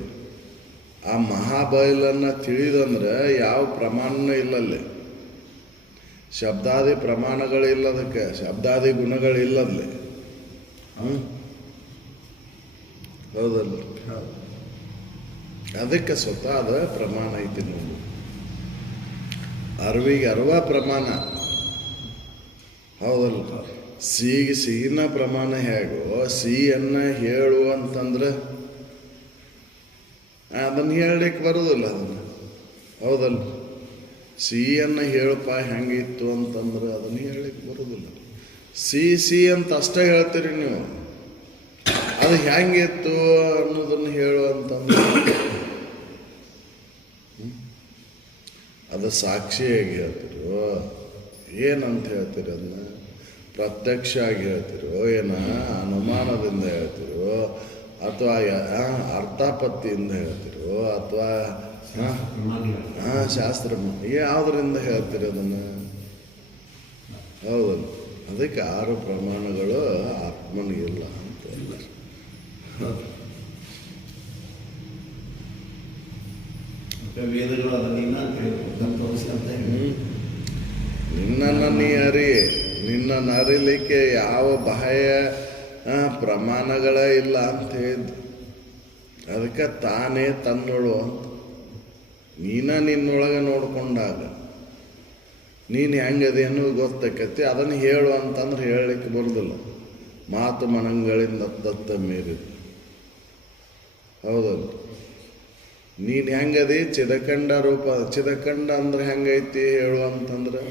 ಆ ಮಹಾಬಯಲನ್ನು ತಿಳಿದಂದ್ರೆ ಯಾವ ಪ್ರಮಾಣನೂ ಇಲ್ಲಲ್ಲಿ. ಶಬ್ದಾದಿ ಪ್ರಮಾಣಗಳಿಲ್ಲ, ಅದಕ್ಕೆ ಶಬ್ದಾದಿ ಗುಣಗಳಿಲ್ಲಲ್ಲಿ. ಹೌದಲ್ಲ? ಅದಕ್ಕೆ ಸ್ವತಃ ಅದ ಪ್ರಮಾಣ ಐತಿ. ನೋಡಿ, ಅರಿವಿಗೆ ಅರಿವ ಪ್ರಮಾಣ. ಹೌದಲ್ಲ? ಸಿಹಿನ ಪ್ರಮಾಣ ಹೇಗೋ, ಸಿಹಿಯನ್ನು ಹೇಳು ಅಂತಂದ್ರೆ ಅದನ್ನು ಹೇಳಲಿಕ್ಕೆ ಬರೋದಿಲ್ಲ. ಅದನ್ನು ಹೌದಲ್ಲ? ಸಿಹಿಯನ್ನು ಹೇಳಪ್ಪ ಹೆಂಗಿತ್ತು ಅಂತಂದ್ರೆ ಅದನ್ನು ಹೇಳಲಿಕ್ಕೆ ಬರೋದಿಲ್ಲ. ಸಿ ಅಂತ ಅಷ್ಟೇ ಹೇಳ್ತೀರಿ ನೀವು. ಅದು ಹೆಂಗಿತ್ತು ಅನ್ನೋದನ್ನು ಹೇಳು ಅಂತಂದ್ರೆ ಅದು ಸಾಕ್ಷಿಯಾಗಿ ಹೇಳ್ತಿರೋ, ಏನಂತ ಹೇಳ್ತೀರಿ? ಅದನ್ನ ಪ್ರತ್ಯಕ್ಷ ಆಗಿ ಹೇಳ್ತಿರೋ, ಏನ ಅನುಮಾನದಿಂದ ಹೇಳ್ತಿರೋ, ಅಥವಾ ಅರ್ಥಾಪತ್ತಿಯಿಂದ ಹೇಳ್ತಿರೋ, ಅಥವಾ ಶಾಸ್ತ್ರ ಯಾವುದರಿಂದ ಹೇಳ್ತೀರಿ ಅದನ್ನು? ಹೌದಲ್ಲ? ಅದಕ್ಕೆ 6 ಪ್ರಮಾಣಗಳು ಆತ್ಮನಿಗಿಲ್ಲ ಅಂತ ಹೇಳ್ತಾರೆ. ವೇದಗಳು ನಿನ್ನನ್ನು ನೀ ಅರಿ. ನಿನ್ನನ್ನು ಅರಿಲಿಕ್ಕೆ ಯಾವ ಬಾಹ್ಯ ಪ್ರಮಾಣಗಳೇ ಇಲ್ಲ ಅಂತ ಹೇಳಿದ್ದು. ಅದಕ್ಕೆ ತಾನೇ ತನ್ನೋಳು ಅಂತ. ನಿನ್ನೊಳಗೆ ನೋಡ್ಕೊಂಡಾಗ ನೀನು ಹೆಂಗದೆ ಅನ್ನೋದು ಗೊತ್ತಾಕೈತಿ. ಅದನ್ನು ಹೇಳು ಅಂತಂದ್ರೆ ಹೇಳಲಿಕ್ಕೆ ಬರೋದಿಲ್ಲ. ಮಾತು ಮನಗಳಿಂದ ದತ್ತ ಮೀರಿದು. ಹೌದಲ್ಲ? ನೀನು ಹೆಂಗದೆ ಚಿದಖಂಡ ರೂಪ. ಚಿದಖಂಡ ಅಂದ್ರೆ ಹೆಂಗೈತಿ ಹೇಳು ಅಂತಂದ್ರೆ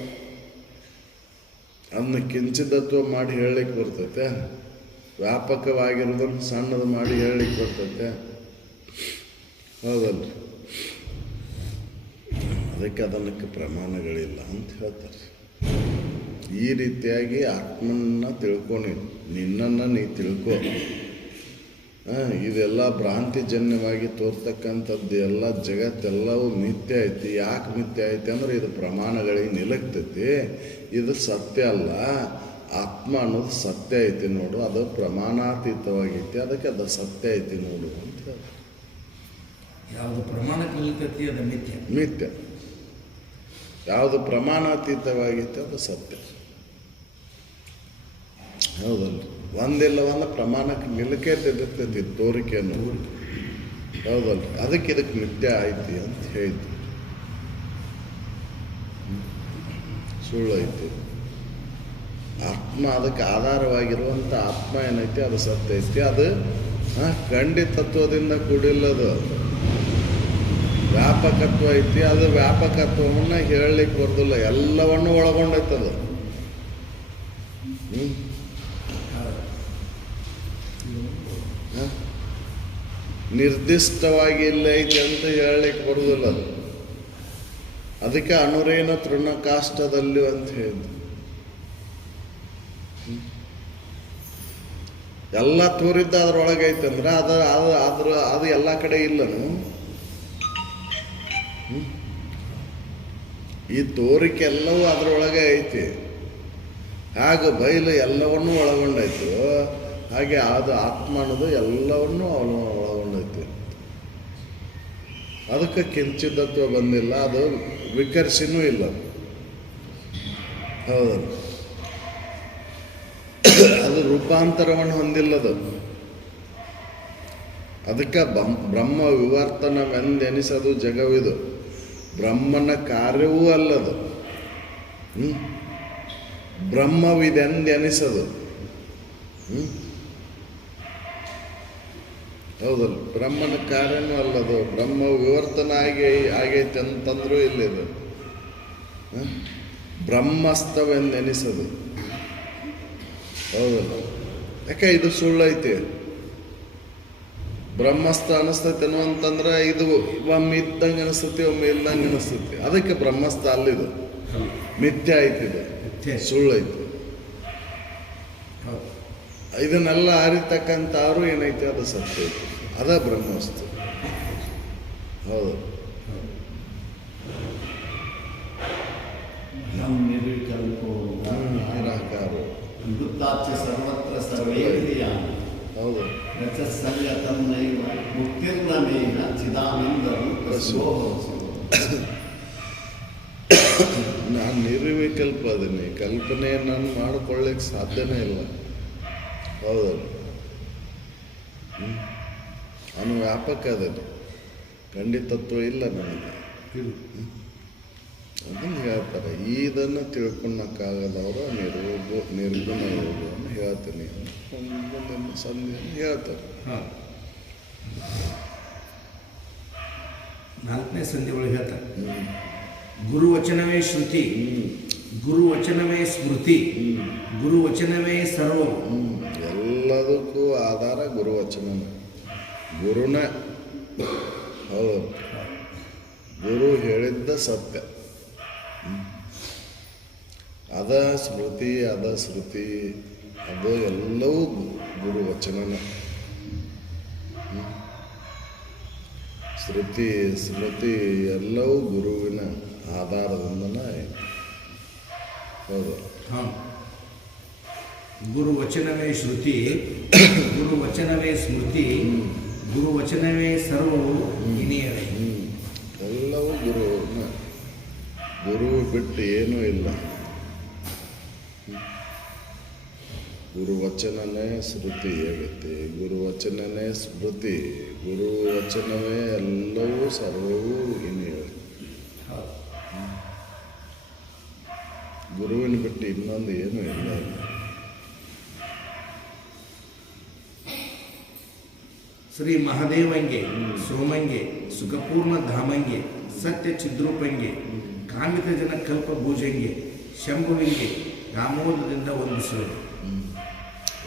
ಅದನ್ನ ಕಿಂಚಿದತ್ವ ಮಾಡಿ ಹೇಳಲಿಕ್ಕೆ ಬರ್ತೈತೆ. ವ್ಯಾಪಕವಾಗಿರೋದನ್ನು ಸಣ್ಣದು ಮಾಡಿ ಹೇಳಲಿಕ್ಕೆ ಬರ್ತೈತೆ. ಹೌದಲ್ಲ? ಅದಕ್ಕೆ ಅದಕ್ಕೆ ಪ್ರಮಾಣಗಳಿಲ್ಲ ಅಂತ ಹೇಳ್ತಾರೆ. ಈ ರೀತಿಯಾಗಿ ಆತ್ಮನ್ನ ತಿಳ್ಕೊಂಡು ನಿನ್ನನ್ನು ನೀ ತಿಳ್ಕೊ. ಇದೆಲ್ಲ ಭ್ರಾಂತಿಜನ್ಯವಾಗಿ ತೋರ್ತಕ್ಕಂಥದ್ದು ಎಲ್ಲ ಜಗತ್ತೆಲ್ಲವೂ ಮಿಥ್ಯೆ ಐತಿ. ಯಾಕೆ ಮಿಥ್ಯೆ ಐತಿ ಅಂದ್ರೆ ಇದು ಪ್ರಮಾಣಗಳಿಗೆ ನಿಲಕ್ತೈತಿ. ಇದು ಸತ್ಯ ಅಲ್ಲ. ಆತ್ಮ ಅನ್ನೋದು ಸತ್ಯ ಐತಿ ನೋಡು, ಅದು ಪ್ರಮಾಣಾತೀತವಾಗೈತಿ, ಅದಕ್ಕೆ ಅದು ಸತ್ಯ ಐತಿ ನೋಡು ಅಂತ ಹೇಳಿ. ಯಾವುದು ಪ್ರಮಾಣಕ್ಕೆ ನಿಲ್ತೈತಿ ಅದು ಮಿಥ್ಯ. ಮಿಥ್ಯ. ಯಾವುದು ಪ್ರಮಾಣಾತೀತವಾಗೈತಿ ಅದು ಸತ್ಯ. ಹೌದಲ್ಲ? ಒಂದಿಲ್ಲ ಒಂದು ಪ್ರಮಾಣಕ್ಕೆ ನಿಲಕೆ ತೆಗೆತೈತಿ ತೋರಿಕೆ ಅನ್ನೋದು. ಹೌದಲ್ಲ? ಅದಕ್ಕೆ ಇದಕ್ಕೆ ಮಿಥ್ಯ ಐತಿ ಅಂತ ಹೇಳಿದ್ವಿ. ಸುಳ್ಳು ಐತಿ. ಆತ್ಮ ಅದಕ್ಕೆ ಆಧಾರವಾಗಿರುವಂಥ ಆತ್ಮ ಏನೈತಿ ಅದು ಸತ್ಯ ಐತಿ. ಅದು ಖಂಡಿತತ್ವದಿಂದ ಕೂಡಿಲ್ಲದು ವ್ಯಾಪಕತ್ವ ಐತಿ. ಅದು ವ್ಯಾಪಕತ್ವವನ್ನು ಹೇಳಲಿಕ್ಕೆ ಬರೋದಿಲ್ಲ. ಎಲ್ಲವನ್ನು ಒಳಗೊಂಡೈತದು. ನಿರ್ದಿಷ್ಟವಾಗಿ ಇಲ್ಲ ಐತಿ ಅಂತ ಹೇಳಲಿಕ್ಕೆ ಬರೋದಿಲ್ಲ ಅದು. ಅದಕ್ಕೆ ಅನುರೇನ ತೃಣಕಾಷ್ಟದಲ್ಲಿ ಅಂತ ಹೇಳಿದ್ದು. ಎಲ್ಲ ತೋರಿದ್ದ ಅದ್ರೊಳಗೆ ಐತಂದ್ರೆ ಅದು ಎಲ್ಲ ಕಡೆ ಇಲ್ಲನು. ಈ ತೋರಿಕೆ ಎಲ್ಲವೂ ಅದರೊಳಗೆ ಐತಿ. ಹಾಗೆ ಬಯಲು ಎಲ್ಲವನ್ನೂ ಒಳಗೊಂಡೈತು. ಹಾಗೆ ಅದು ಆತ್ಮ ಅನ್ನೋದು ಎಲ್ಲವನ್ನೂ ಒಳಗೊಂಡೈತಿ. ಅದಕ್ಕೆ ಕಿಂಚಿದತ್ವ ಬಂದಿಲ್ಲ. ಅದು ವಿಕರ್ಷಿನೂ ಇಲ್ಲ. ಹೌದಲ್ಲ? ಅದು ರೂಪಾಂತರವನ್ನು ಹೊಂದಿಲ್ಲದು. ಅದಕ್ಕೆ ಬ್ರಹ್ಮ ವಿವರ್ತನವೆಂದೆನಿಸದು ಜಗವಿದು. ಬ್ರಹ್ಮನ ಕಾರ್ಯವೂ ಅಲ್ಲದು. ಬ್ರಹ್ಮವಿದೆಂದೆನಿಸದು. ಹೌದಲ್ಲ? ಬ್ರಹ್ಮನ ಕಾರ್ಯನೂ ಅಲ್ಲದು. ಬ್ರಹ್ಮ ವಿವರ್ತನ ಆಗೈತೆ ಅಂತಂದ್ರೂ ಇಲ್ಲಿದು. ಬ್ರಹ್ಮಸ್ಥವೆಂದೆನಿಸದು. ಹೌದಲ್ಲ? ಯಾಕೆ ಇದು ಸುಳ್ಳೈತಿ. ಬ್ರಹ್ಮಸ್ಥ ಅನಿಸ್ತೈತೆ ಅನ್ನುವಂತಂದ್ರೆ ಇದು ಒಮ್ಮೆ ಇದ್ದಂಗೆ ಅನಿಸ್ತೈತಿ, ಒಮ್ಮೆ ಇಲ್ದಂಗೆ ಅನಿಸ್ತೈತಿ. ಅದಕ್ಕೆ ಬ್ರಹ್ಮಸ್ಥ ಅಲ್ಲಿದು. ಮಿಥ್ಯ ಐತಿದು, ಸುಳ್ಳೈತಿ. ಇದನ್ನೆಲ್ಲ ಅರಿತಕ್ಕಂಥವ್ರು ಏನೈತಿ ಅದು ಸತ್ಯ ಐತಿ. ಅದ ಬ್ರಹ್ಮಸ್ತು. ಹೌದು. ನಿರಾಕಾರು. ಸರ್ವತ್ರ ಸರ್ವೇಂದ್ರಿಯ ಹೌದು. ನಾನು ನಿರ್ವಿಕಲ್ಪ ಅದನ್ನೇ. ಕಲ್ಪನೆ ನಾನು ಮಾಡಿಕೊಳ್ಳಿಕ್ಕೆ ಸಾಧ್ಯನೇ ಇಲ್ಲ. ಹೌದಲ್ಲ? ಅವನು ವ್ಯಾಪಕ ಅದನ್ನು ಖಂಡಿತತ್ವ ಇಲ್ಲ ನನಗೆ. ಅದನ್ನು ಹೇಳ್ತಾರೆ. ಇದನ್ನು ತಿಳ್ಕೊಳಕ್ಕಾಗದವರು ನಿರ್ಗುಣ ಯೋಗವನ್ನು ಹೇಳ್ತೀನಿ ಮುಂದಿನ ಸಂಧಿಯನ್ನು ಹೇಳ್ತಾರೆ. 4ನೇ ಸಂಧಿ ಒಳಗೆ ಹೇಳ್ತಾರೆ, ಗುರುವಚನವೇ ಶ್ರುತಿ, ಗುರುವಚನವೇ ಸ್ಮೃತಿ, ಗುರುವಚನವೇ ಸರ್ವವು. ಎಲ್ಲದಕ್ಕೂ ಆಧಾರ ಗುರುವಚನ. ಗುರುನ ಹೌದು. ಗುರು ಹೇಳಿದ್ದ ಸತ್ಯ. ಅದ ಸ್ಮೃತಿ, ಅದ ಶ್ರುತಿ, ಅದು ಎಲ್ಲವೂ ಗುರುವಚನನ. ಶ್ರುತಿ ಸ್ಮೃತಿ ಎಲ್ಲವೂ ಗುರುವಿನ ಆಧಾರದಿಂದನೇ ಆಯಿತು. ಹೌದು. ಗುರುವಚನವೇ ಶ್ರುತಿ, ಗುರುವಚನವೇ ಸ್ಮೃತಿ, ಗುರುವಚನವೇ ಸರ್ವವು ಇನಿಯವೆ. ಎಲ್ಲವೂ ಗುರುವಿನ. ಗುರು ಬಿಟ್ಟು ಏನೂ ಇಲ್ಲ. ಗುರುವಚನನೇ ಶ್ರುತಿ ಆಗೈತಿ, ಗುರುವಚನನೇ ಸ್ಮೃತಿ, ಗುರುವಚನವೇ ಎಲ್ಲವೂ ಸರ್ವವೂ ಇನ್ನು ಹೇಳಿ. ಗುರುವಿನ ಬಿಟ್ಟು ಇನ್ನೊಂದು ಏನೂ ಇಲ್ಲ. ಶ್ರೀ ಮಹಾದೇವಂಗೆ ಸೋಮಂಗೆ ಸುಖಪೂರ್ಣ ಧಾಮಂಗೆ ಸತ್ಯ ಚಿದ್ರೂಪಂಗೆ ಕಾಮಿತ ಜನ ಕಲ್ಪ ಭೂಜಂಗೆ ಶಂಭುವಿಂಗೆ ದಾಮೋದರದಿಂದ ವಂದಿಸುವುದು.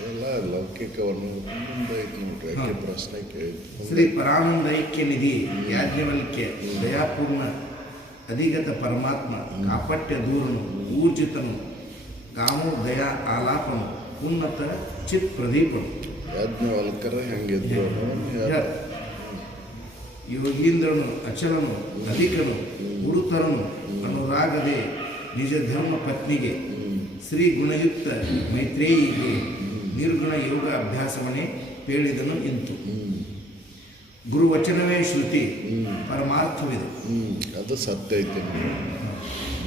ಎಲ್ಲ ಲೌಕಿಕವನ್ನು ಮುಂದೈತೆ ನೋಡ್ರಿ. ಯಾಕೆ ಪ್ರಶ್ನೆ ಕೇಳಿದ್ರು? ಶ್ರೀ ಪರಾನಂದ ಐಕ್ಯ ನಿಧಿ ಯಾಜ್ಞವಲ್ಕ್ಯ ದಯಾಪೂರ್ಣ ಅಧಿಗತ ಪರಮಾತ್ಮ ಕಾಪಟ್ಯ ದೂರನು ಊರ್ಜಿತನು ಗಾಮೋ ದಯಾ ಆಲಾಪನು ಉನ್ನತ ಚಿತ್ ಪ್ರದೀಪನು. ಯಾಜ್ಞವಲ್ಕರ ಹೆಂಗಿದ್ರು ಯೋಗೀಂದ್ರನು ಅಚಲನು ಅಧಿಕನು ಗುರುತರನು ಅನುರಾಗದೆ ನಿಜ ಧರ್ಮ ಪತ್ನಿಗೆ ಶ್ರೀ ಗುಣಯುಕ್ತ ಮೈತ್ರೇಯಿಗೆ ನಿರ್ಗುಣ ಯೋಗ ಅಭ್ಯಾಸವನ್ನೇ ಹೇಳಿದನು ಇಂತು. ಗುರುವಚನವೇ ಶ್ರುತಿ ಪರಮಾರ್ಥವಿದು. ಅದು ಸತ್ಯ ಐತಿ.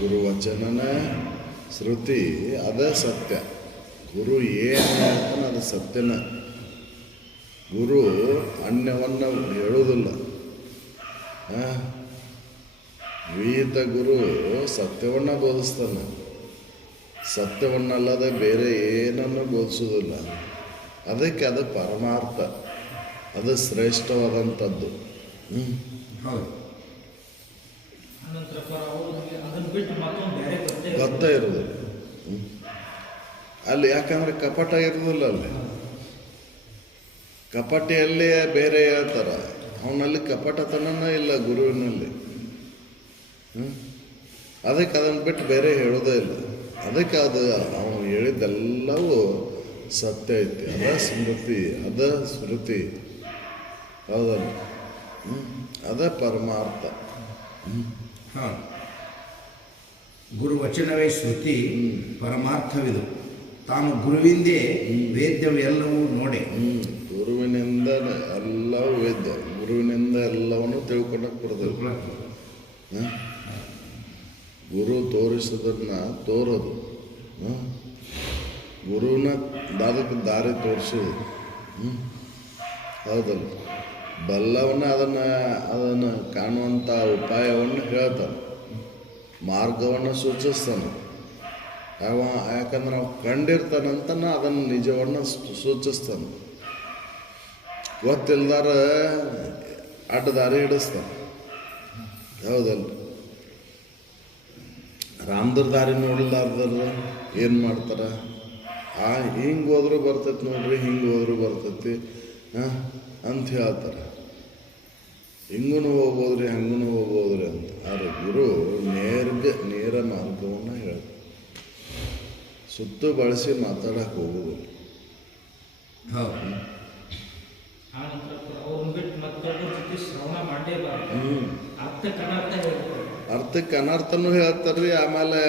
ಗುರುವಚನನ ಶ್ರುತಿ ಅದ ಸತ್ಯ. ಗುರು ಏನು ಹೇಳ್ತಾನೆ ಅದು ಸತ್ಯನ. ಗುರು ಅನ್ಯವನ್ನು ಹೇಳುವುದಿಲ್ಲ. ವೀತ ಗುರು ಸತ್ಯವನ್ನು ಬೋಧಿಸ್ತಾನೆ. ಸತ್ಯವನ್ನಲ್ಲದೆ ಬೇರೆ ಏನನ್ನು ಬೋಧಿಸೋದಿಲ್ಲ. ಅದಕ್ಕೆ ಅದು ಪರಮಾರ್ಥ, ಅದು ಶ್ರೇಷ್ಠವಾದಂಥದ್ದು. ಗೊತ್ತೇ ಇರೋದಿಲ್ಲ ಅಲ್ಲಿ. ಯಾಕಂದ್ರೆ ಕಪಟ ಇರೋದಿಲ್ಲ ಅಲ್ಲಿ. ಕಪಟಿಯಲ್ಲಿ ಬೇರೆ ಹೇಳ್ತಾರ, ಅವನಲ್ಲಿ ಕಪಟತನ ಇಲ್ಲ ಗುರುವಿನಲ್ಲಿ. ಅದಕ್ಕೆ ಅದನ್ನು ಬಿಟ್ಟು ಬೇರೆ ಹೇಳೋದೇ ಇಲ್ಲ. ಅದಕ್ಕೆ ಅದು ಅವನು ಹೇಳಿದ್ದೆಲ್ಲವೂ ಸತ್ಯ ಐತಿ. ಅದ ಸ್ಮೃತಿ, ಅದ ಸ್ಮೃತಿ, ಹೌದಲ್ಲ? ಅದ ಪರಮಾರ್ಥ. ಹಾಂ, ಗುರುವಚನವೇ ಶ್ರುತಿ ಪರಮಾರ್ಥವಿದು. ತಾನು ಗುರುವಿಂದೇ ವೇದ್ಯವೆಲ್ಲವೂ ನೋಡಿ. ಗುರುವಿನಿಂದ ಎಲ್ಲವೂ ವೇದ್ಯ. ಗುರುವಿನಿಂದ ಎಲ್ಲವನ್ನು ತಿಳ್ಕೊಳಕ್ಕೆ ಬರ್ತದೆ. ಗುರು ತೋರಿಸೋದನ್ನ ತೋರೋದು, ಗುರುವಿನ ಅದಕ್ಕೆ ದಾರಿ ತೋರಿಸೋದು. ಹೌದಲ್ಲ? ಬಲ್ಲವನ್ನ ಅದನ್ನು ಕಾಣುವಂಥ ಉಪಾಯವನ್ನು ಹೇಳ್ತಾನೆ, ಮಾರ್ಗವನ್ನು ಸೂಚಿಸ್ತಾನೆ. ಯಾಕಂದ್ರೆ ನಾವು ಕಂಡಿರ್ತಾನಂತ ಅದನ್ನು ನಿಜವನ್ನು ಸೂಚಿಸ್ತಾನೆ. ಗೊತ್ತಿಲ್ದಾರ ಅಡ್ಡ ದಾರಿ ಹಿಡಿಸ್ತಾನೆ. ಹೌದಲ್ಲ? ರಾಮದ್ರ ದಾರಿ ನೋಡಿಲ್ಲಾರ್ದ್ರ ಏನು ಮಾಡ್ತಾರೆ? ಹಿಂಗೆ ಹೋದ್ರೂ ಬರ್ತೈತಿ ನೋಡ್ರಿ, ಹಿಂಗೆ ಹೋದ್ರೂ ಬರ್ತೈತಿ ಅಂತ ಹೇಳ್ತಾರೆ. ಹಿಂಗೂ ಹೋಗ್ಬೋದ್ರಿ, ಹಂಗೂ ಹೋಗ್ಬೋದ್ರಿ ಅಂತ. ಆದರೆ ಗುರು ನೇರ ಮಾರ್ಗವನ್ನು ಹೇಳ್ತಾರೆ. ಸುತ್ತು ಬಳಸಿ ಮಾತಾಡಕ್ಕೆ ಹೋಗೋದಿಲ್ಲ. ಅರ್ಥಕ್ಕೆ ಅನರ್ಥನೂ ಹೇಳ್ತಾರ್ರಿ. ಆಮೇಲೆ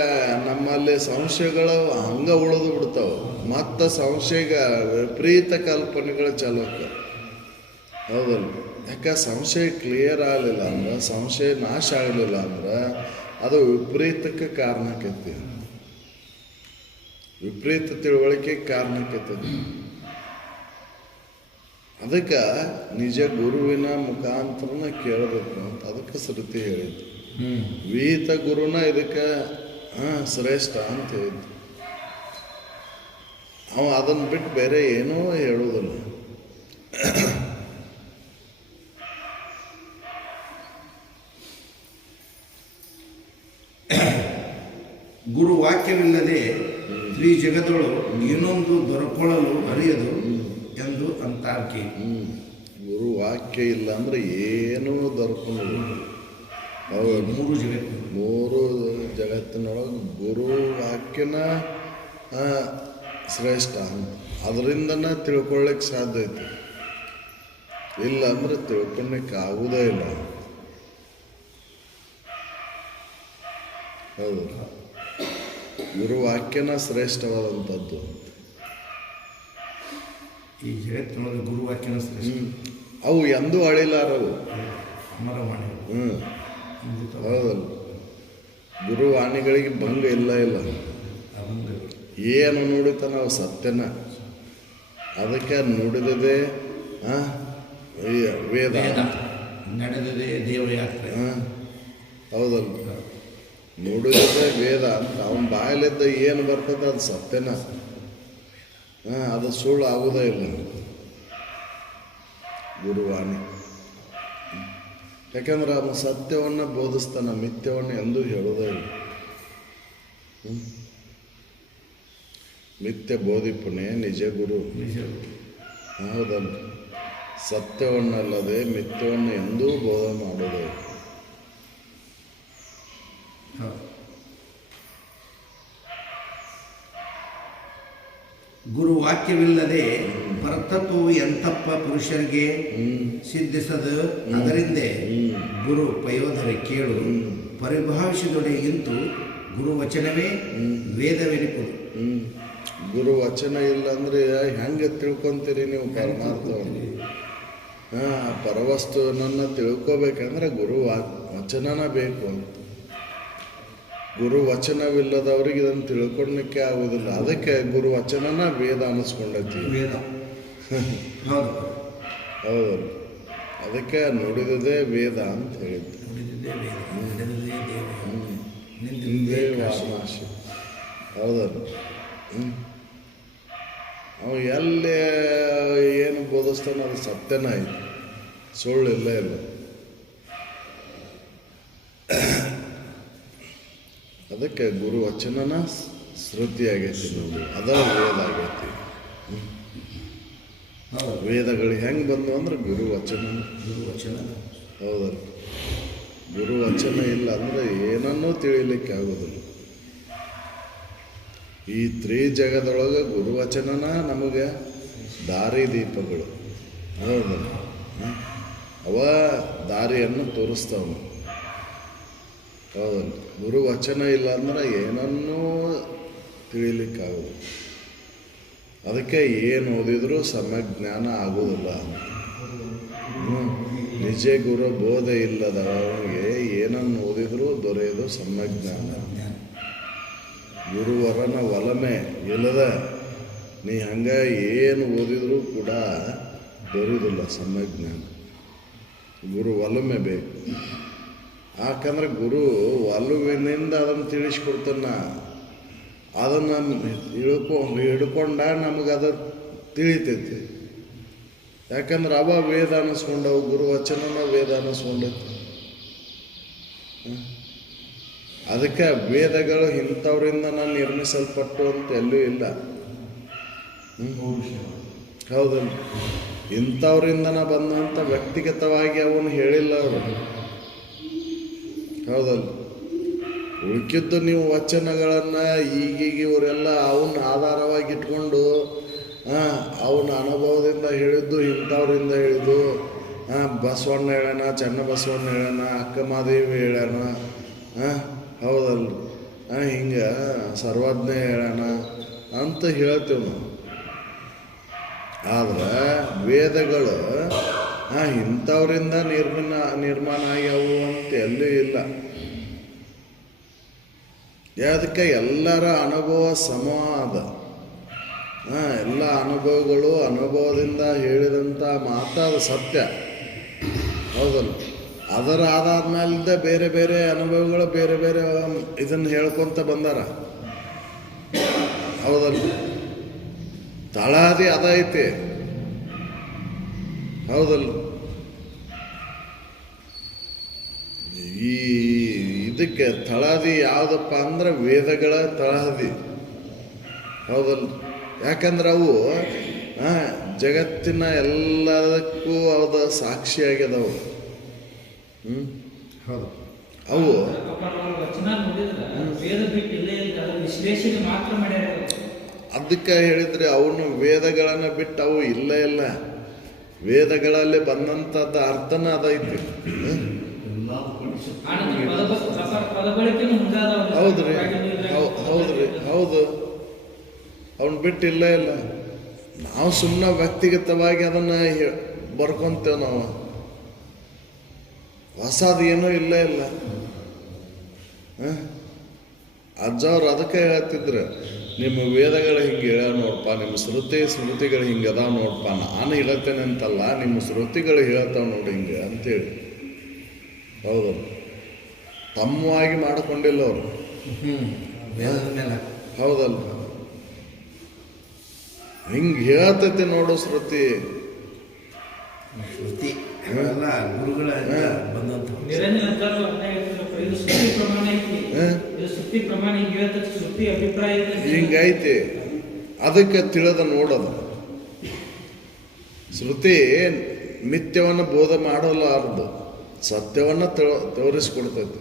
ನಮ್ಮಲ್ಲಿ ಸಂಶಯಗಳು ಹಂಗೆ ಉಳಿದು ಬಿಡ್ತಾವೆ. ಮತ್ತು ಸಂಶಯ ವಿಪರೀತ ಕಲ್ಪನೆಗಳು ಚಾಲು ಆಗ್ತವೆ. ಹೌದಲ್ಲ? ಯಾಕೆ ಸಂಶಯ ಕ್ಲಿಯರ್ ಆಗಲಿಲ್ಲ ಅಂದ್ರೆ, ಸಂಶಯ ನಾಶ ಆಗಲಿಲ್ಲ ಅಂದ್ರೆ ಅದು ವಿಪರೀತಕ್ಕೆ ಕಾರಣಕ್ಕೈತಿ. ವಿಪರೀತ ತಿಳುವಳಿಕೆ ಕಾರಣಕ್ಕೈತಿ. ಅದಕ್ಕೆ ನಿಜ ಗುರುವಿನ ಮುಖಾಂತರನ ಕೇಳಬೇಕು ಅಂತ ಅದಕ್ಕೆ ಶ್ರುತಿ ಹೇಳಿದ್ದು. ವೀತ ಗುರುನ ಇದಕ್ಕೆ ಶ್ರೇಷ್ಠ ಅಂತ ಹೇಳಿದ್ದು. ಅವ ಅದನ್ನು ಬಿಟ್ಟು ಬೇರೆ ಏನೂ ಹೇಳುವುದಿಲ್ಲ. ಗುರು ವಾಕ್ಯವಿಲ್ಲದೆ ಶ್ರೀ ಜಗತ್ತೊಳು ಇನ್ನೊಂದು ದೊರಕೊಳ್ಳಲು ಅರಿಯದು ಎಂದು ಅಂತಾರ್ಕಿ. ಗುರು ವಾಕ್ಯ ಇಲ್ಲ ಅಂದ್ರೆ ಏನೂ ದೊರಕೊಳ್ಳೋದು. ಹೌದು, ಮೂರು ಜಗತ್ತಿನೊಳಗೆ ಗುರು ವಾಕ್ಯನ ಶ್ರೇಷ್ಠ ಅಂತ. ಅದರಿಂದನೇ ತಿಳ್ಕೊಳ್ಳಿಕ್ಕೆ ಸಾಧ್ಯ ಐತಿ. ಇಲ್ಲ ಅಂದ್ರೆ ತಿಳ್ಕೊಳ್ಳಿಕ್ಕೆ ಆಗುವುದೇ ಇಲ್ಲ. ಹೌದು, ಗುರು ವಾಕ್ಯನ ಶ್ರೇಷ್ಠವಾದಂಥದ್ದು. ಈ ಜಗತ್ತಿನೊಳಗೆ ಗುರು ವಾಕ್ಯನ ಶ್ರೇಷ್ಠ. ಅವು ಎಂದೂ ಅಳಿಲಾರವು. ಹೌದಲ್ಲ? ಗುರುವಾಣಿಗಳಿಗೆ ಭಂಗ ಇಲ್ಲ. ಏನು ನೋಡಿತ ನಾವು ಸತ್ಯನ ಅದಕ್ಕೆ ನುಡಿದಿದೆ ಈ ವೇದ. ವೇದ ನಡೆದಿದೆ ದೇವಯಾತ್ರೆ. ಹೌದಲ್ಲ, ನುಡಿದಿದೆ ವೇದ ಅಂತ ಅವನ ಬಾಯಲ್ಲಿದ್ದ ಏನು ಬರ್ತದೆ ಅದು ಸತ್ಯನ. ಅದು ಸುಳ್ಳು ಆಗೋದೇ ಇಲ್ಲ ಗುರುವಾಣಿ. ಯಾಕಂದ್ರೆ ಅವನು ಸತ್ಯವನ್ನು ಬೋಧಿಸ್ತಾನೆ, ಮಿಥ್ಯವನ್ನು ಎಂದೂ ಹೇಳೋದೇ ಇಲ್ಲ. ಮಿಥ್ಯ ಬೋಧಿಪುಣೆ ನಿಜ ಗುರು. ಹೌದಲ್ಲ, ಸತ್ಯವನ್ನಲ್ಲದೆ ಮಿಥ್ಯವನ್ನು ಎಂದೂ ಬೋಧ ಮಾಡೋದೇ ಇಲ್ಲ. ಗುರು ವಾಕ್ಯವಿಲ್ಲದೆ ಪರತತ್ವವು ಎಂತಪ್ಪ ಪುರುಷರಿಗೆ ಸಿದ್ಧಿಸದು. ಅದರಿಂದೇ ಗುರು ಪಯೋಧರೆ ಕೇಳು ಪರಿಭಾವಿಸಿದೊಡೆ ಇಂತು ಗುರು ವಚನವೇ ವೇದವೆನಿಪುದು. ಗುರು ವಚನ ಇಲ್ಲ ಅಂದರೆ ಹೆಂಗೆ ತಿಳ್ಕೊಂತೀರಿ ನೀವು ಪರಮಾರ್ಥವನ್ನು? ಪರವಸ್ತುವನ್ನು ತಿಳ್ಕೊಬೇಕಂದ್ರೆ ಗುರು ವಚನನ ಬೇಕು ಅಂತ. ಗುರು ವಚನವಿಲ್ಲದವ್ರಿಗೆ ಇದನ್ನು ತಿಳ್ಕೊಳ್ಲಿಕ್ಕೆ ಆಗೋದಿಲ್ಲ. ಅದಕ್ಕೆ ಗುರು ವಚನನ ವೇದ ಅನ್ನಿಸ್ಕೊಂಡೈತಿ. ವೇದ ಹೌದು ಹೌದಲ್ಲ, ಅದಕ್ಕೆ ನುಡಿದದೇ ವೇದ ಅಂತ ಹೇಳಿದ್ದು. ನುಡಿದಿದೆ ವೇದ, ನಡೆದಿದೆ ದೇವ, ನಿಂದೇ ವಾರಣಾಸಿ. ಹೌದಲ್ಲ, ಅವ ಎಲ್ಲಿ ಏನು ಬೋಧಿಸ್ತಾನೋ ಅದು ಸತ್ಯನ ಐತಿ, ಸುಳ್ಳಿಲ್ಲ ಇಲ್ಲ. ಅದಕ್ಕೆ ಗುರು ವಚನನ ಶ್ರುತಿ ಆಗೈತಿ, ನೋಡಿ ಅದರ ವೇದ ಆಗೈತಿ. ವೇದಗಳು ಹೆಂಗೆ ಬಂದು ಅಂದ್ರೆ ಗುರು ವಚನ. ಗುರು ವಚನ ಹೌದಲ್ಲ, ಗುರು ವಚನ ಇಲ್ಲ ಅಂದರೆ ಏನನ್ನೂ ತಿಳಿಲಿಕ್ಕೆ ಆಗೋದಿಲ್ಲ. ಈ ಜಗದೊಳಗೆ ಗುರುವಚನನ ನಮಗೆ ದಾರಿ ದೀಪಗಳು. ಹೌದಲ್ಲ, ಅವ ದಾರಿಯನ್ನು ತೋರಿಸ್ತಾವ. ಹೌದಲ್ಲ, ಗುರುವಚನ ಇಲ್ಲ ಅಂದ್ರೆ ಏನನ್ನೂ ತಿಳಿಲಿಕ್ಕಾಗೋದು. ಅದಕ್ಕೆ ಏನು ಓದಿದರೂ ಸಮ್ಯಕ್ ಜ್ಞಾನ ಆಗೋದಿಲ್ಲ. ನಿಜ ಗುರು ಬೋಧೆ ಇಲ್ಲದವನಿಗೆ ಏನನ್ನು ಓದಿದರೂ ದೊರೆಯೋದು ಸಮ್ಯಕ್ ಜ್ಞಾನ. ಗುರುವರನ ಒಲಮೆ ಇಲ್ಲದ ನೀ ಹಂಗೆ ಏನು ಓದಿದರೂ ಕೂಡ ದೊರೆಯೋದಿಲ್ಲ ಸಮ್ಯಕ್ ಜ್ಞಾನ. ಗುರು ಒಲಮೆ ಬೇಕು. ಯಾಕಂದ್ರೆ ಗುರು ಒಲುವಿನಿಂದ ಅದನ್ನು ತಿಳಿಸ್ಕೊಡ್ತಾನ. ಅದನ್ನು ಹಿಡ್ಕೊಂಡ ನಮಗದು ತಿಳಿತೈತಿ. ಯಾಕಂದ್ರೆ ಅವ ವೇದ ಅನ್ನಿಸ್ಕೊಂಡವು, ಗುರು ವಚನನ ವೇದ ಅನ್ನಿಸ್ಕೊಂಡೈತಿ. ಅದಕ್ಕೆ ವೇದಗಳು ಇಂಥವ್ರಿಂದ ನಾನು ನಿರ್ಮಿಸಲ್ಪಟ್ಟು ಅಂತ ಎಲ್ಲೂ ಇಲ್ಲ. ಹೌದಲ್ಲ, ಇಂಥವ್ರಿಂದನ ಬಂದಂಥ ವ್ಯಕ್ತಿಗತವಾಗಿ ಅವನು ಹೇಳಿಲ್ಲ ಅವರು. ಹೌದಲ್ಲ, ಉಳ್ಕಿದ್ದು ನೀವು ವಚನಗಳನ್ನು ಈಗೀಗ ಇವರೆಲ್ಲ ಅವನ್ನ ಆಧಾರವಾಗಿ ಇಟ್ಕೊಂಡು ಅವನ ಅನುಭವದಿಂದ ಹೇಳಿದ್ದು, ಇಂಥವ್ರಿಂದ ಹೇಳಿದ್ದು. ಬಸವಣ್ಣ ಹೇಳ್ಯಾನ, ಚನ್ನಬಸವಣ್ಣ ಹೇಳ್ಯಾನ, ಅಕ್ಕಮಹಾದೇವಿ ಹೇಳ್ಯಾನ. ಹೌದಲ್ಲ, ಹಿಂಗೆ ಸರ್ವಜ್ಞ ಹೇಳ್ಯಾನ ಅಂತ ಹೇಳ್ತೇವೆ ನಾವು. ಆದ್ರೆ ವೇದಗಳು ಇಂಥವ್ರಿಂದ ನಿರ್ಮಾಣ ಆಗ್ಯಾವು ಅಂತ ಎಲ್ಲೂ ಇಲ್ಲ. ಅದಕ್ಕೆ ಎಲ್ಲರ ಅನುಭವ ಸಮಾದ. ಎಲ್ಲ ಅನುಭವಗಳು ಅನುಭವದಿಂದ ಹೇಳಿದಂಥ ಮಾತಾದ ಸತ್ಯ. ಹೌದಲ್ಲ, ಅದರ ಆಧಾರಮೇಲಿಂದ ಬೇರೆ ಬೇರೆ ಅನುಭವಗಳು ಬೇರೆ ಬೇರೆ ಇದನ್ನು ಹೇಳ್ಕೊತ ಬಂದಾರ. ಹೌದಲ್ಲ, ತಳಹದಿ ಅದೈತಿ. ಹೌದಲ್ಲ, ಈ ಇದಕ್ಕೆ ತಳಹದಿ ಯಾವುದಪ್ಪ ಅಂದ್ರೆ ವೇದಗಳ ತಳಹದಿ. ಹೌದಲ್ಲ, ಯಾಕಂದ್ರೆ ಅವು ಜಗತ್ತಿನ ಎಲ್ಲದಕ್ಕೂ ಅದ ಸಾಕ್ಷಿಯಾಗ್ಯದವು. ಹೌದು, ಅವು ಅದಕ್ಕೆ ಹೇಳಿದ್ರೆ ಅವನು ವೇದಗಳನ್ನು ಬಿಟ್ಟು ಅವು ಇಲ್ಲ ಇಲ್ಲ. ವೇದಗಳಲ್ಲಿ ಬಂದಂಥದ್ದು ಅರ್ಥನ ಅದೈತಿ. ಹೌದ್ರಿ, ಹೌದ್ರಿ, ಹೌದು. ಅವನು ಬಿಟ್ಟು ಇಲ್ಲ ಇಲ್ಲ. ನಾವು ಸುಮ್ಮನೆ ವ್ಯಕ್ತಿಗತವಾಗಿ ಅದನ್ನು ಬರ್ಕೊಂತೇವೆ ನಾವು. ಹೊಸದು ಏನೂ ಇಲ್ಲ ಇಲ್ಲ. ಅಜ್ಜವ್ರು ಅದಕ್ಕೆ ಹೇಳ್ತಿದ್ರು, ನಿಮ್ಮ ವೇದಗಳು ಹಿಂಗೆ ಹೇಳ ನೋಡಪ್ಪ, ನಿಮ್ಮ ಸ್ಮೃತಿಗಳು ಹಿಂಗೆ ಅದಾವ ನೋಡಪ್ಪ, ನಾನು ಹೇಳ್ತೇನೆ ಅಂತಲ್ಲ, ನಿಮ್ಮ ಸ್ಮೃತಿಗಳು ಹೇಳ್ತಾವ ನೋಡಿ ಹಿಂಗೆ ಅಂತೇಳಿ. ಹೌದು, ತಮ್ಮವಾಗಿ ಮಾಡಿಕೊಂಡಿಲ್ಲ ಅವರು. ವೇದದ ಮೇಲೆ ಹೌದಲ್ಲ, ಹಿಂಗೆ ಹೇಳ್ತೈತೆ ನೋಡು ಶ್ರುತಿ. ಶ್ರುತಿ ಅವೆಲ್ಲ ಗುರುಗಳ ಬಂದಂಥ ನಿರಂಜನ ಆಚಾರ್ಯರು ಅರ್ಥ ಹೇಳ್ತಾರಪ್ಪ, ಇದು ಶ್ರುತಿ ಪ್ರಮಾಣ ಐತಿ, ಇದು ಶ್ರುತಿ ಪ್ರಮಾಣ ಹಿಂಗೆ ಹೇಳ್ತದೆ, ಶ್ರುತಿ ಅಭಿಪ್ರಾಯ ಹಿಂಗೈತಿ. ಅದಕ್ಕೆ ತಿಳಿದ ನೋಡೋದು. ಶ್ರುತಿ ಮಿಥ್ಯವನ್ನು ಬೋಧ ಮಾಡಲಾರದು, ಸತ್ಯವನ್ನು ತೋರಿಸ್ಕೊಡ್ತೈತಿ.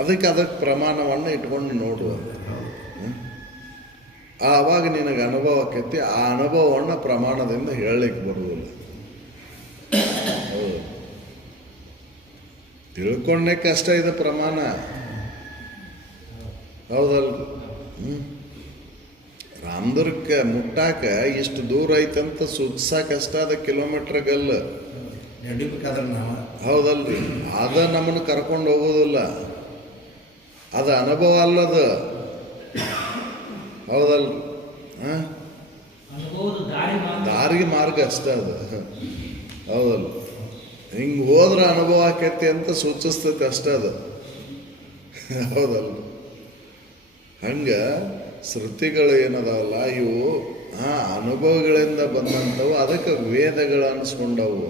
ಅದಕ್ಕೆ ಪ್ರಮಾಣವನ್ನು ಇಟ್ಕೊಂಡು ನೋಡುವ. ಆವಾಗ ನಿನಗೆ ಅನುಭವ ಆಕೈತಿ. ಆ ಅನುಭವವನ್ನು ಪ್ರಮಾಣದಿಂದ ಹೇಳಲಿಕ್ಕೆ ಬರುವುದಿಲ್ಲ. ಹೌದು, ತಿಳ್ಕೊಂಡೇ ಕಷ್ಟ ಇದೆ ಪ್ರಮಾಣ. ಹೌದಲ್ಲ. ರಾಮದುರ್ಗಕ್ಕೆ ಮುಟ್ಟಾಕ ಇಷ್ಟು ದೂರ ಐತಂತ ಸೂಚಿಸಕಷ್ಟ ಅದ ಕಿಲೋಮೀಟ್ರ್ ಗಲ್ಲ ನಡಿಬೇಕಾದ್ರೆ ನಾವು ಹೌದಲ್ರಿ. ಅದ ನಮ್ಮನ್ನು ಕರ್ಕೊಂಡು ಹೋಗೋದಿಲ್ಲ, ಅದು ಅನುಭವ ಅಲ್ಲದ. ಹೌದಲ್ರಿ. ಅನುಭವದ ದಾರಿಗೆ ಮಾರ್ಗ ಅಷ್ಟೇ ಅದು. ಹೌದಲ್ಲ, ಹಿಂಗೆ ಹೋದ್ರೆ ಅನುಭವ ಆಕೈತಿ ಅಂತ ಸೂಚಿಸ್ತೈತೆ ಅಷ್ಟೇ ಅದು. ಹೌದಲ್ಲ. ಹಂಗೆ ಶ್ರುತಿಗಳು ಏನದಾವಲ್ಲ ಇವು ಅನುಭವಗಳಿಂದ ಬಂದಂಥವು. ಅದಕ್ಕೆ ವೇದಗಳು ಅನಿಸ್ಕೊಂಡವು.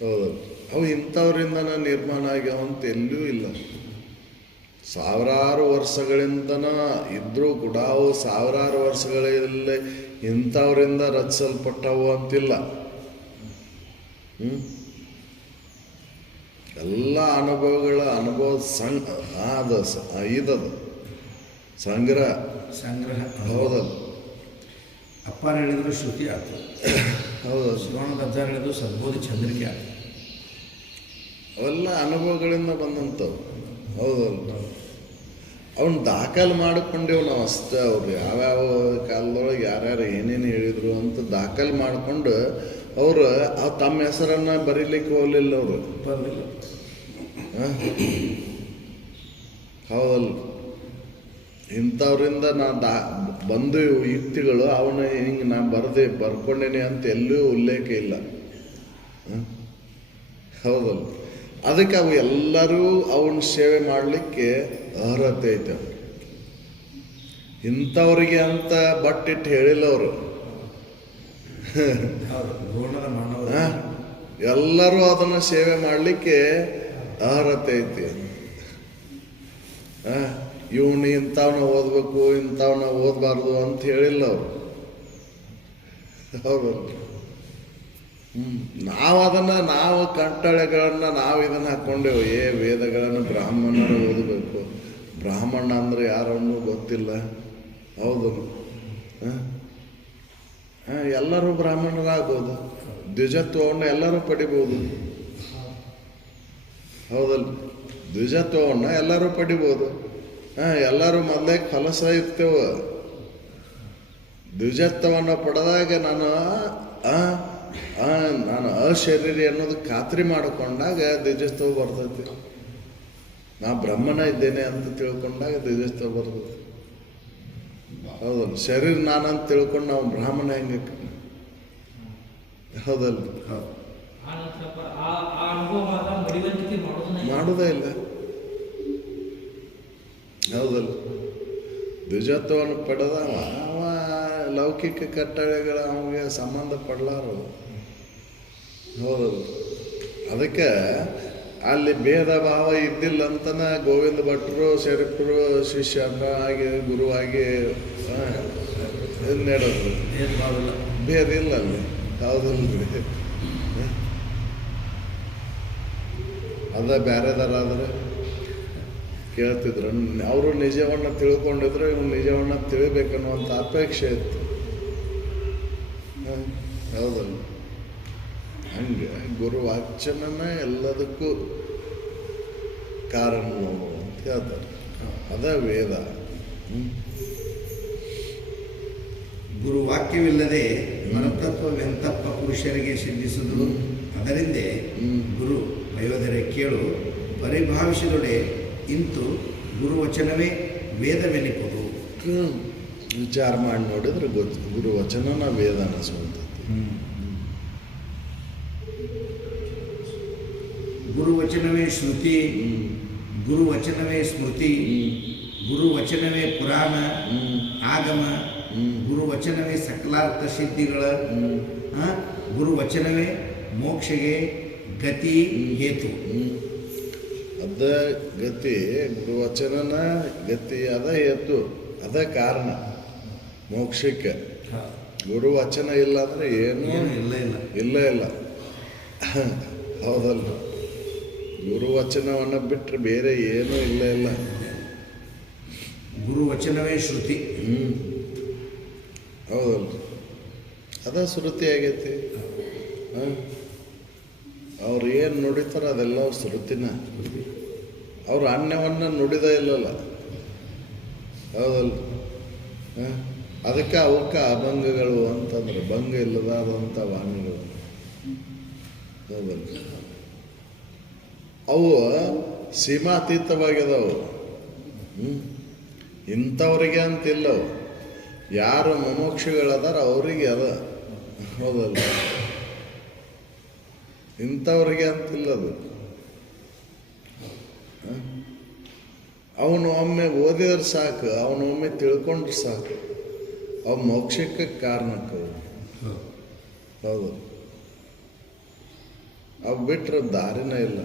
ಹೌದಲ್ಲ, ಅವು ಇಂಥವ್ರಿಂದನ ನಿರ್ಮಾಣ ಆಗ್ಯಾವ ಅಂತ ಎಲ್ಲೂ ಇಲ್ಲ. ಸಾವಿರಾರು ವರ್ಷಗಳಿಂದನ ಇದ್ರೂ ಕೂಡ ಅವು ಸಾವಿರಾರು ವರ್ಷಗಳಲ್ಲಿ ಇಂಥವ್ರಿಂದ ರಚಿಸಲ್ಪಟ್ಟವು ಅಂತಿಲ್ಲ. ಎಲ್ಲ ಅನುಭವಗಳ ಇದದು ಸಂಗ್ರಹ. ಹೌದಲ್ಲ. ಅಪ್ಪಾರು ಹೇಳಿದ್ರು ಶ್ರುತಿ ಆಯ್ತು. ಹೌದು, ಶಿವಾನಂದ ಅಜ್ಜಾರು ಹೇಳಿದ್ರು ಸದ್ಬೋಧಿ ಚಂದ್ರಿಕೆ ಆಯ್ತು. ಅವೆಲ್ಲ ಅನುಭವಗಳಿಂದ ಬಂದಂಥವು. ಹೌದಲ್ಲ. ಅವನ್ನ ದಾಖಲು ಮಾಡಿಕೊಂಡೇವು ನಾವು ಅಷ್ಟೇ. ಅವ್ರು ಯಾವ್ಯಾವ ಕಾಲದೊಳಗೆ ಯಾರ್ಯಾರು ಏನೇನು ಹೇಳಿದರು ಅಂತ ದಾಖಲು ಮಾಡಿಕೊಂಡು ಅವರು ತಮ್ಮ ಹೆಸರನ್ನು ಬರೀಲಿಕ್ಕೆ ಹೋಗಲಿಲ್ಲ ಅವರು. ಹೌದಲ್ಲ. ಇಂಥವ್ರಿಂದ ಬಂದು ಯುಕ್ತಿಗಳು ಅವನ ಹಿಂಗೆ ನಾ ಬರ್ಕೊಂಡೇನೆ ಅಂತ ಎಲ್ಲೂ ಉಲ್ಲೇಖ ಇಲ್ಲ. ಹೌದಲ್ಲ. ಅದಕ್ಕೆ ಅವು ಎಲ್ಲರೂ ಅವನ ಸೇವೆ ಮಾಡಲಿಕ್ಕೆ ಅರ್ಹತೆ ಐತೆ. ಇಂಥವ್ರಿಗೆ ಅಂತ ಬಟ್ಟಿಟ್ಟು ಹೇಳಿಲ್ಲ ಅವರು. ಎಲ್ಲರೂ ಅದನ್ನು ಸೇವೆ ಮಾಡಲಿಕ್ಕೆ ಅರ್ಹತೆ ಐತಿ. ಇವನು ಇಂಥವನ್ನ ಓದಬೇಕು, ಇಂಥವನ್ನ ಓದಬಾರ್ದು ಅಂತ ಹೇಳಿಲ್ಲ ಅವರು. ಹೌದಲ್ಲ. ನಾವು ಕಂಟಳೆಗಳನ್ನು ನಾವು ಇದನ್ನು ಹಾಕ್ಕೊಂಡೇವು. ವೇದಗಳನ್ನು ಬ್ರಾಹ್ಮಣರು ಓದಬೇಕು, ಬ್ರಾಹ್ಮಣ ಅಂದರೆ ಯಾರನ್ನೂ ಗೊತ್ತಿಲ್ಲ. ಹೌದು. ಎಲ್ಲರೂ ಬ್ರಾಹ್ಮಣರಾಗ್ಬೋದು, ದ್ವಿಜತ್ವವನ್ನು ಎಲ್ಲರೂ ಪಡಿಬೋದು. ಹೌದಲ್ಲ. ದ್ವಿಜತ್ವವನ್ನು ಎಲ್ಲರೂ ಪಡಿಬೋದು. ಎಲ್ಲರೂ ಮೊದಲೇ ಫಲಸ ಇರ್ತೇವೆ. ದ್ವಿಜತ್ವವನ್ನು ಪಡೆದಾಗ ನಾನು ಅಶರೀರಿ ಅನ್ನೋದು ಖಾತ್ರಿ ಮಾಡಿಕೊಂಡಾಗ ದ್ವಿಜತ್ವ ಬರ್ತೈತಿ. ನಾ ಬ್ರಹ್ಮನ ಇದ್ದೇನೆ ಅಂತ ತಿಳ್ಕೊಂಡಾಗ ದ್ವಿಜತ್ವ ಬರ್ತೈತಿ. ಹೌದಲ್ಲ. ಶರೀರ ನಾನಂತ ತಿಳ್ಕೊಂಡು ನಾವು ಬ್ರಾಹ್ಮಣ ಹೆಂಗೆ? ಹೌದಲ್ಲ. ಮಾಡೋದೇ ಇಲ್ಲ. ಹೌದಲ್ಲ. ದ್ವಿಜತ್ವವನ್ನು ಪಡೆದ ಅವ ಲೌಕಿಕ ಕಟ್ಟಳೆಗಳ ಅವನಿಗೆ ಸಂಬಂಧ ಪಡಲಾರು. ಹೌದಲ್ಲ. ಅದಕ್ಕೆ ಅಲ್ಲಿ ಭೇದ ಭಾವ ಇದ್ದಿಲ್ಲ ಅಂತನ ಗೋವಿಂದ ಭಟ್ರು ಶರೀಫರು ಶಿಷ್ಯನಾಗಿ ಗುರುವಾಗಿ ನಡೆದ್ರು. ಭೇದ ಇಲ್ಲ ಅಲ್ಲಿ. ಹೌದಲ್ರಿ. ಅದ ಬೇರೆದಾರಾದ್ರೆ ಕೇಳ್ತಿದ್ರು. ಅವರು ನಿಜವನ್ನು ತಿಳ್ಕೊಂಡಿದ್ರು, ಇವ್ನು ನಿಜವನ್ನು ತಿಳಿಬೇಕನ್ನುವಂಥ ಅಪೇಕ್ಷೆ ಇತ್ತು. ಹೌದಲ್ಲ. ಹಂಗೆ ಗುರುವಾಚನನ ಎಲ್ಲದಕ್ಕೂ ಕಾರಣ ಅಂತ ಹೇಳ್ತಾರೆ. ಅದ ವೇದ. ಗುರುವಾಕ್ಯವಿಲ್ಲದೆ ಪರತತ್ವವೆಂತಪ್ಪ ಪುರುಷರಿಗೆ ಸಿದ್ಧಿಸುವುದು. ಅದರಿಂದೇ ಗುರು ವಯೋಧರೆ ಕೇಳು ಪರಿಭಾವಿಸಿದೊಡೆ ಇಂತು ಗುರುವಚನವೇ ವೇದವೆನಿಪುದು. ವಿಚಾರ ಮಾಡಿ ನೋಡಿದ್ರೆ ಗೊತ್ತು, ಗುರು ವಚನನ ವೇದ ಅನಿಸುವಂಥದ್ದು. ಗುರುವಚನವೇ ಶ್ರುತಿ, ಗುರುವಚನವೇ ಸ್ಮೃತಿ, ಗುರುವಚನವೇ ಪುರಾಣ ಆಗಮ, ಗುರುವಚನವೇ ಸಕಲಾರ್ಥ ಸಿದ್ಧಿಗಳ, ಗುರುವಚನವೇ ಮೋಕ್ಷಗೆ ಗತಿ ಹೇತು. ಅದ ಗತಿ, ಗುರುವಚನನ ಗತಿ ಅದ ಹೇತು, ಅದ ಕಾರಣ ಮೋಕ್ಷಕ್ಕೆ. ಗುರುವಚನ ಇಲ್ಲ ಅಂದರೆ ಏನೂ ಇಲ್ಲ ಇಲ್ಲ. ಹೌದಲ್ಲ, ಗುರುವಚನವನ್ನು ಬಿಟ್ಟರೆ ಬೇರೆ ಏನೂ ಇಲ್ಲ. ಗುರುವಚನವೇ ಶ್ರುತಿ. ಹೌದಲ್ಲ, ಅದ ಶ್ರುತಿ ಆಗೈತಿ. ಅವ್ರು ಏನು ನುಡಿತಾರ ಅದೆಲ್ಲ ಶ್ರುತಿನ. ಅವ್ರು ಅನ್ಯವನ್ನು ನುಡಿದ ಇಲ್ಲಲ್ಲ. ಹೌದಲ್ಲ, ಅದಕ್ಕೆ ಅವಕ್ಕೆ ಅಭಂಗಗಳು ಅಂತಂದ್ರೆ ಭಂಗ ಇಲ್ಲದಾದಂಥ ವಾಣಿಗಳು. ಹೌದಲ್ಲ, ಅವು ಸೀಮಾತೀತವಾಗಿದಾವು. ಇಂಥವ್ರಿಗೆ ಅಂತಿಲ್ಲವು. ಯಾರು ಮುಮುಕ್ಷುಗಳದಾರ ಅವರಿಗೆ ಅದ. ಹೌದಲ್ಲ, ಇಂಥವ್ರಿಗೆ ಅಂತಿಲ್ಲದು. ಅವನು ಒಮ್ಮೆ ಓದಿದ್ರೆ ಸಾಕು, ಅವನು ಒಮ್ಮೆ ತಿಳ್ಕೊಂಡ್ರೆ ಸಾಕು, ಅವು ಮೋಕ್ಷಕ್ಕೆ ಕಾರಣಕ್ಕೆ. ಹೌದು, ಅವು ಬಿಟ್ಟರೆ ದಾರಿನೇ ಇಲ್ಲ.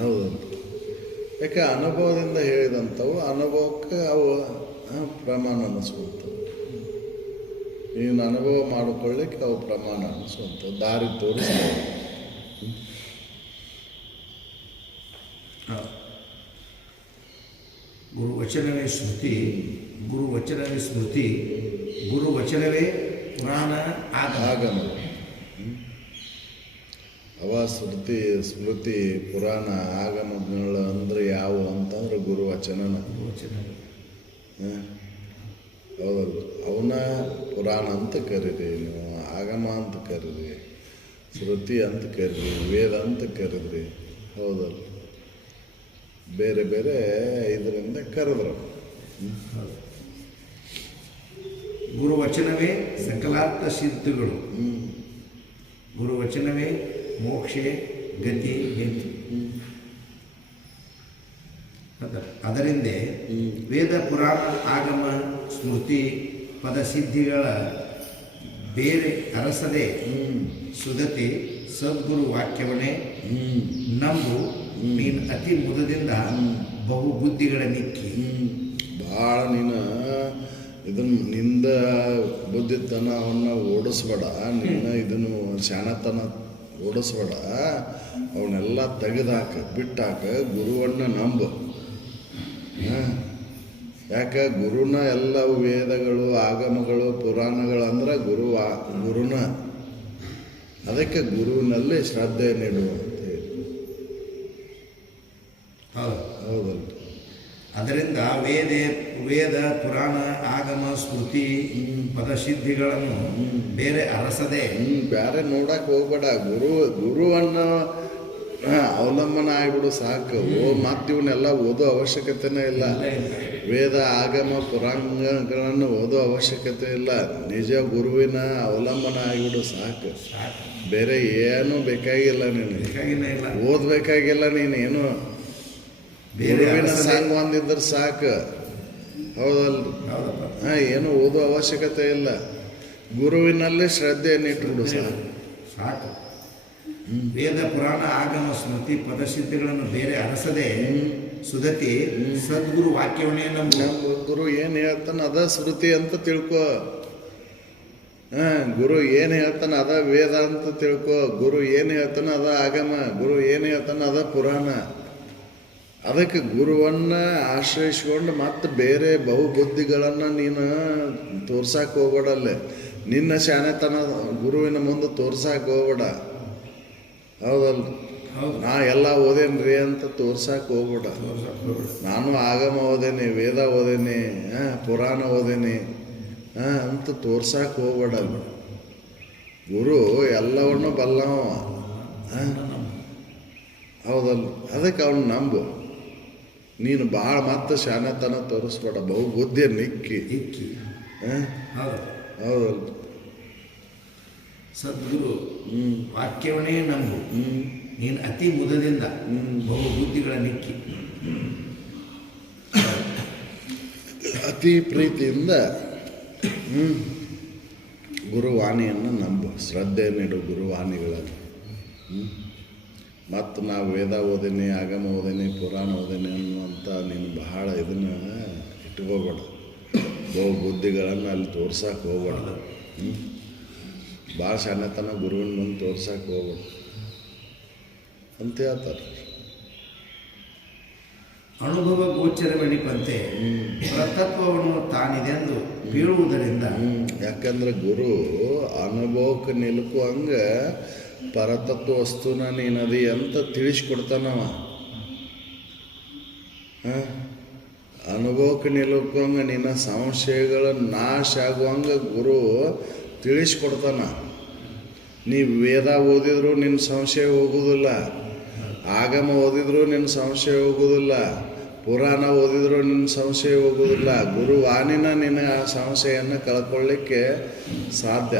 ಹೌದು, ಯಾಕೆ ಅನುಭವದಿಂದ ಹೇಳಿದಂಥವು ಅನುಭವಕ್ಕೆ ಅವು ಪ್ರಮಾಣ ಅನ್ನಿಸ್ಕೊಂತವು. ನೀನು ಅನುಭವ ಮಾಡಿಕೊಳ್ಳಿಕ್ಕೆ ಅವು ಪ್ರಮಾಣ ಅನ್ನಿಸುವಂಥವು, ದಾರಿ ತೋರಿಸ್ತವೆ. ಗುರುವಚನವೇ ಶ್ರುತಿ, ಗುರುವಚನವೇ ಸ್ಮೃತಿ, ಗುರುವಚನವೇ ಪುರಾಣ ಆಗಮ. ಅವ ಸ್ಮೃತಿ ಸ್ಮೃತಿ ಪುರಾಣ ಆಗಮಗಳು ಅಂದರೆ ಯಾವುವು ಅಂತಂದ್ರೆ ಗುರುವಚನನ. ಹೌದಲ್ಲ, ಅವನ್ನ ಪುರಾಣ ಅಂತ ಕರೀರಿ, ನೀವು ಆಗಮ ಅಂತ ಕರೀರಿ, ಶ್ರುತಿ ಅಂತ ಕರೀರಿ, ವೇದ ಅಂತ ಕರೀರಿ. ಹೌದಲ್ಲ, ಬೇರೆ ಬೇರೆ ಇದರಿಂದ ಕರೆದ್ರು. ಗುರುವಚನವೇ ಸಕಲಾರ್ಥ ಸಿದ್ಧಿಗಳು, ಗುರುವಚನವೇ ಮೋಕ್ಷ ಗತಿ ಹೇತು. ಅದರಿಂದ ವೇದ ಪುರಾಣ ಆಗಮ ಸ್ಮೃತಿ ಪದಸಿದ್ಧಿಗಳ ಬೇರೆ ಅರಸದೆ ಸುಧತೆ ಸದ್ಗುರು ವಾಕ್ಯವನ್ನೇ ನಂಬು, ನೀನು ಅತಿ ಮುದದಿಂದ ಬಹು ಬುದ್ಧಿಗಳ ನಿಕ್ಕಿ. ಭಾಳ ನೀನು ಇದನ್ನು ನಿಂದ ಬುದ್ಧಿತನವನ್ನು ಓಡಿಸ್ಬೇಡ, ನಿನ್ನ ಇದನ್ನು ಶಾಣತನ ಓಡಿಸ್ಬೇಡ. ಅವನ್ನೆಲ್ಲ ತೆಗೆದಾಕ, ಬಿಟ್ಟಾಕ, ಗುರುವನ್ನು ನಂಬು. ಯಾಕೆ ಗುರುನ ಎಲ್ಲ ವೇದಗಳು ಆಗಮಗಳು ಪುರಾಣಗಳು ಅಂದ್ರೆ ಗುರುನ. ಅದಕ್ಕೆ ಗುರುವಿನಲ್ಲಿ ಶ್ರದ್ಧೆ ನೀಡು ಅಂತ ಹೇಳಿ. ಹೌದಲ್ಲ, ಅದರಿಂದ ವೇದ ಪುರಾಣ ಆಗಮ ಸ್ಮೃತಿ ಪದಸಿದ್ಧಿಗಳನ್ನು ಬೇರೆ ಅರಸದೆ ಬೇರೆ ನೋಡಕ್ಕೆ ಹೋಗ್ಬೇಡ. ಗುರುವನ್ನು ಅವಲಂಬನ ಆಗಿಬಿಡು ಸಾಕು. ಮತ್ತು ಇವನ್ನೆಲ್ಲ ಓದೋ ಅವಶ್ಯಕತೆನೇ ಇಲ್ಲ. ವೇದ ಆಗಮ ಪುರಾಣಗಳನ್ನು ಓದೋ ಅವಶ್ಯಕತೆ ಇಲ್ಲ. ನಿಜ ಗುರುವಿನ ಅವಲಂಬನ ಆಗಿಬಿಡು ಸಾಕು. ಬೇರೆ ಏನೂ ಬೇಕಾಗಿಲ್ಲ, ನೀನು ಓದಬೇಕಾಗಿಲ್ಲ. ನೀನೇನು ಗುರುವಿನ ಸಂಘ ಹೊಂದಿದ್ರೆ ಸಾಕು. ಹೌದಲ್ರಿ? ಏನು ಓದೋ ಅವಶ್ಯಕತೆ ಇಲ್ಲ. ಗುರುವಿನಲ್ಲೇ ಶ್ರದ್ಧೆಯನ್ನು ಇಟ್ಬಿಡು ಸಾಕು. ವೇದ ಪುರಾಣ ಆಗಮ ಸ್ಮೃತಿ ಪದಸಿದ್ಧಿಗಳನ್ನು ಬೇರೆ ಅರಸದೆ ಸುಧತಿ ಸದ್ಗುರು ವಾಕ್ಯವನ್ನೇ ನಮ್ಮ ಗುರು ಏನು ಹೇಳ್ತಾನೆ ಅದ ಶ್ರುತಿ ಅಂತ ತಿಳ್ಕೊ. ಗುರು ಏನು ಹೇಳ್ತಾನೆ ಅದ ವೇದ ಅಂತ ತಿಳ್ಕೊ. ಗುರು ಏನು ಹೇಳ್ತಾನೆ ಅದ ಆಗಮ, ಗುರು ಏನು ಹೇಳ್ತಾನೆ ಅದ ಪುರಾಣ. ಅದಕ್ಕೆ ಗುರುವನ್ನು ಆಶ್ರಯಿಸ್ಕೊಂಡು ಮತ್ತೆ ಬೇರೆ ಬಹುಬುದ್ಧಿಗಳನ್ನು ನೀನು ತೋರ್ಸಕ್ಕೆ ಹೋಗ್ಬೇಡಲ್ಲೇ. ನಿನ್ನ ಶಾಣೆತನ ಗುರುವಿನ ಮುಂದೆ ತೋರ್ಸಕ್ಕೆ ಹೋಗ್ಬೇಡ. ಹೌದಲ್ಲ? ನಾ ಎಲ್ಲ ಓದೇನ್ರಿ ಅಂತ ತೋರ್ಸಕ್ಕೆ ಹೋಗ್ಬೇಡ. ನಾನು ಆಗಮ ಓದೇನಿ, ವೇದ ಓದೇನಿ, ಪುರಾಣ ಓದೇನಿ ಅಂತ ತೋರ್ಸಕ್ಕೆ ಹೋಗ್ಬೇಡ. ಗುರು ಎಲ್ಲವನ್ನು ಬಲ್ಲವ. ಹೌದಲ್ಲ? ಅದಕ್ಕೆ ಅವನು ನಂಬು. ನೀನು ಭಾಳ ಮತ್ತೆ ಶಾಣತನ ತೋರಿಸ್ಬೇಡ, ಬಹುಬುದ್ಧಿಯ ನಿಕ್ಕಿ. ಇಕ್ಕಿ ಹಾಂ ಹೌದು. ಹೌದಲ್ಲ. ಸದ್ಗುರು ವಾಕ್ಯವನ್ನೇ ನಂಬು, ನೀನು ಅತಿ ಮುದದಿಂದ ಬಹು ಬುದ್ಧಿಗಳ ನಿಕ್ಕಿ. ಅತಿ ಪ್ರೀತಿಯಿಂದ ಗುರುವಾಣಿಯನ್ನು ನಂಬು, ಶ್ರದ್ಧೆ ನೀಡು ಗುರುವಾಣಿಗಳನ್ನು. ಮತ್ತು ನಾವು ವೇದ ಓದಿನಿ, ಆಗಮ ಓದಿನಿ, ಪುರಾಣ ಓದಿನಿ ಅನ್ನುವಂಥ ನೀನು ಬಹಳ ಇದನ್ನು ಇಟ್ಕೋಬೇಡ, ಬಹು ಬುದ್ಧಿಗಳನ್ನು ಅಲ್ಲಿ ತೋರ್ಸಕ್ಕೆ ಹೋಗ್ಬೇಡ. ಭಾಳ ಶಾಣತನ ಗುರುವಿನ ಮುಂದೆ ತೋರ್ಸಕ್ಕೆ ಹೋಗ್ಬೇಡ ಅಂತ ಹೇಳ್ತಾರೆ. ಅನುಭವ ಗೋಚರವೆನಿಪಂತೆ ಪ್ರತತ್ವವನ್ನು ತಾನಿದೆಂದು ಬೀಳುವುದರಿಂದ. ಯಾಕಂದ್ರೆ ಗುರು ಅನುಭವಕ್ಕೆ ನಿಲುಕುವಂಗೆ ಪರತತ್ವ ವಸ್ತುನ ನೀನದಿ ಅಂತ ತಿಳಿಸ್ಕೊಡ್ತಾನವ. ಅನುಭವಕ್ಕೆ ನಿಲುಕುವಂಗೆ ನಿನ್ನ ಸಂಶಯಗಳ ನಾಶ ಆಗುವಂಗೆ ಗುರು ತಿಳಿಸ್ಕೊಡ್ತಾನ. ನೀವು ವೇದ ಓದಿದ್ರು ನಿನ್ನ ಸಂಶಯ ಹೋಗೋದಿಲ್ಲ, ಆಗಮ ಓದಿದ್ರು ನಿನ್ನ ಸಂಶಯ ಹೋಗೋದಿಲ್ಲ, ಪುರಾಣ ಓದಿದ್ರು ನಿನ್ನ ಸಂಶಯ ಹೋಗೋದಿಲ್ಲ. ಗುರುವಾಣಿನ ನಿನ್ನ ಆ ಸಂಶಯವನ್ನು ಕಳ್ಕೊಳ್ಳಿಕ್ಕೆ ಸಾಧ್ಯ.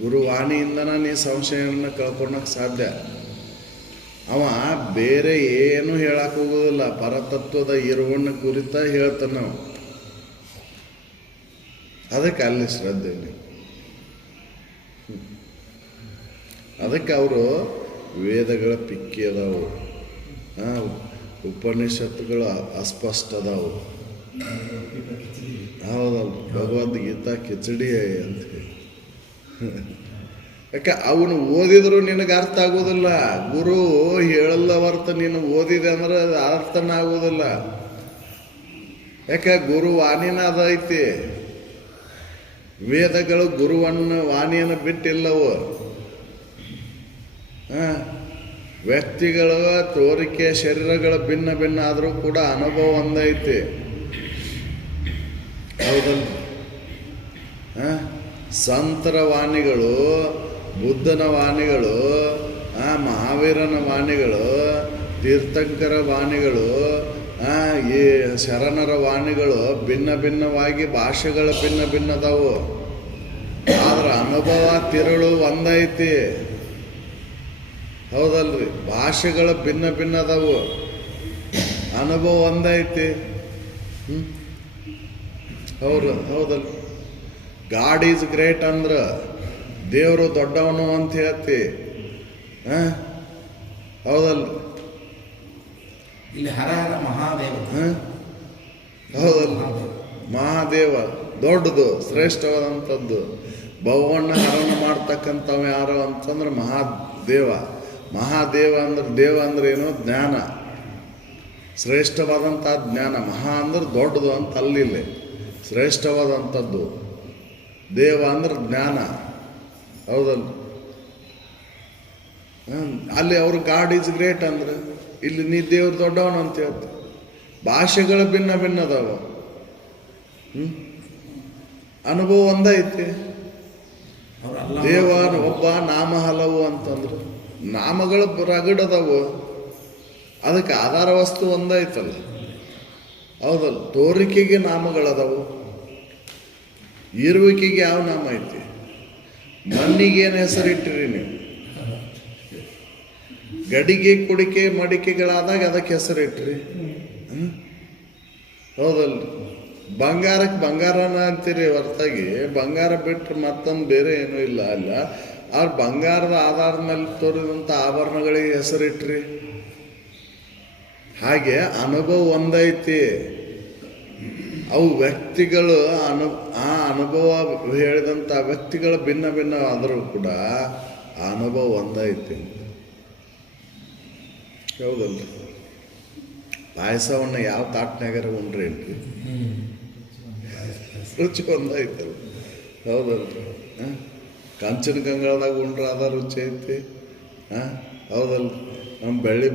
ಗುರುವಾಣಿಯಿಂದನ ನೀ ಸಂಶಯವನ್ನು ಕಳ್ಕೊಳ್ಳೋಕೆ ಸಾಧ್ಯ. ಅವ ಬೇರೆ ಏನು ಹೇಳಕ್ಕೆ ಹೋಗೋದಿಲ್ಲ, ಪರತತ್ವದ ಇರುವನ್ನ ಕುರಿತ ಹೇಳ್ತಾನ ನಾವು. ಅದಕ್ಕೆ ಅಲ್ಲಿ ಶ್ರದ್ಧೆ. ಅದಕ್ಕೆ ಅವರು ವೇದಗಳ ಪಿಕ್ಕಿ ಅದಾವು, ಉಪನಿಷತ್ತುಗಳು ಅಸ್ಪಷ್ಟ ಅದಾವು. ಹೌದಲ್ಲ, ಭಗವದ್ಗೀತಾ ಕಿಚಡಿ ಅಂತ. ಯಾಕೆ ಅವನು ಓದಿದ್ರು ನಿನಗೆ ಅರ್ಥ ಆಗೋದಿಲ್ಲ. ಗುರು ಹೇಳಲ್ಲ ಹೊರ್ತ ನೀನು ಓದಿದೆ ಅಂದ್ರೆ ಅದು ಅರ್ಥನ ಆಗೋದಿಲ್ಲ. ಯಾಕೆ ಗುರು ವಾಣಿನ ಅದೈತಿ. ವೇದಗಳು ಗುರುವನ್ನು ವಾಣಿಯನ್ನು ಬಿಟ್ಟಿಲ್ಲವು. ವ್ಯಕ್ತಿಗಳ ತೋರಿಕೆ ಶರೀರಗಳ ಭಿನ್ನ ಭಿನ್ನ ಆದರೂ ಕೂಡ ಅನುಭವ ಒಂದೈತಿ. ಹೌದಲ್ಲ. ಸಂತರ ವಾಣಿಗಳು, ಬುದ್ಧನ ವಾಣಿಗಳು, ಮಹಾವೀರನ ವಾಣಿಗಳು, ತೀರ್ಥಂಕರ ವಾಣಿಗಳು, ಈ ಶರಣರ ವಾಣಿಗಳು ಭಿನ್ನ ಭಿನ್ನವಾಗಿ ಭಾಷೆಗಳ ಭಿನ್ನ ಭಿನ್ನದವು. ಆದ್ರೆ ಅನುಭವ ತಿರುಳು ಒಂದೈತಿ. ಹೌದಲ್ರಿ, ಭಾಷೆಗಳ ಭಿನ್ನ ಭಿನ್ನ ಅದಾವು, ಅನುಭವ ಒಂದೈತಿ. ಹೌದಲ್ಲ. ಗಾಡ್ ಈಸ್ ಗ್ರೇಟ್ ಅಂದ್ರೆ ದೇವರು ದೊಡ್ಡವನು ಅಂತ ಹೇಳ್ತಿ. ಹೌದಲ್ಲ. ಇಲ್ಲಿ ಹರ ಹರ ಮಹಾದೇವ. ಹೌದಲ್ಲ. ಮಹಾದೇವ ದೊಡ್ಡದು, ಶ್ರೇಷ್ಠವಾದಂಥದ್ದು. ಬಹುವಣ್ಣ ಹರಣ ಮಾಡ್ತಕ್ಕಂಥವು ಯಾರು ಅಂತಂದ್ರೆ ಮಹಾದೇವ. ಮಹಾದೇವ ಅಂದ್ರೆ, ದೇವ ಅಂದ್ರೆ ಏನು? ಜ್ಞಾನ, ಶ್ರೇಷ್ಠವಾದಂಥ ಜ್ಞಾನ. ಮಹಾ ಅಂದ್ರೆ ದೊಡ್ಡದು ಅಂತ ಅಲ್ಲಿಲ್ಲ, ಶ್ರೇಷ್ಠವಾದಂಥದ್ದು. ದೇವ ಅಂದ್ರೆ ಜ್ಞಾನ. ಹೌದಲ್ಲ. ಅಲ್ಲಿ ಅವರು ಗಾಡ್ ಈಸ್ ಗ್ರೇಟ್ ಅಂದ್ರೆ, ಇಲ್ಲಿ ನೀ ದೇವ್ರು ದೊಡ್ಡವನು ಅಂತ ಹೇಳ್ತಾರೆ. ಭಾಷೆಗಳು ಭಿನ್ನ ಭಿನ್ನ ಅದಾವ, ಅನುಭವ ಒಂದೈತಿ. ದೇವ ಒಬ್ಬ, ನಾಮ ಹಲವು ಅಂತಂದ್ರೆ ನಾಮಗಳು ರಗಡದವು. ಅದಕ್ಕೆ ಆಧಾರ ವಸ್ತು ಒಂದೈತಲ್ಲ. ಹೌದಲ್ಲ. ತೋರಿಕೆಗೆ ನಾಮಗಳದಾವು, ಇರುವಿಕೆಗೆ ಯಾವ ನಾಮ ಐತಿ? ಮಣ್ಣಿಗೇನು ಹೆಸರಿಟ್ಟಿರಿ ನೀವು? ಗಡಿಗೆ, ಕುಡಿಕೆ, ಮಡಿಕೆಗಳಾದಾಗ ಅದಕ್ಕೆ ಹೆಸರಿಟ್ರಿ. ಹೌದಲ್ಲ. ಬಂಗಾರಕ್ಕೆ ಬಂಗಾರನ ಅಂತೀರಿ ಹೊರತಾಗಿ ಬಂಗಾರ ಬಿಟ್ಟರೆ ಮತ್ತೊಂದು ಬೇರೆ ಏನೂ ಇಲ್ಲ. ಅಲ್ಲ, ಅವ್ರ ಬಂಗಾರದ ಆಧಾರದ ಮೇಲೆ ತೋರಿದಂಥ ಆಭರಣಗಳಿಗೆ ಹೆಸರಿಟ್ರಿ. ಹಾಗೆ ಅನುಭವ ಒಂದೈತಿ. ಅವು ವ್ಯಕ್ತಿಗಳು ಆ ಅನುಭವ ಹೇಳಿದಂಥ ವ್ಯಕ್ತಿಗಳ ಭಿನ್ನ ಭಿನ್ನ ಆದರೂ ಕೂಡ ಆ ಅನುಭವ ಒಂದೈತಿ. ಹೌದಲ್ಲ. ಪಾಯಸವನ್ನು ಯಾವ ತಾಟ್ನಾಗಾರ ಉಂಡ್ರಿ ಏನ್ರಿ, ರುಚಿ ಒಂದೈತಲ್ಲ. ಹೌದಲ್ಲ. ಕಂಚನ ಗಂಗಾಳದಾಗ ಉಂಡ್ರೆ ಅದ ರುಚಿ ಐತಿ. ಹೌದಲ್ಲ. ನಮ್ಮ ಬೆಳ್ಳಿ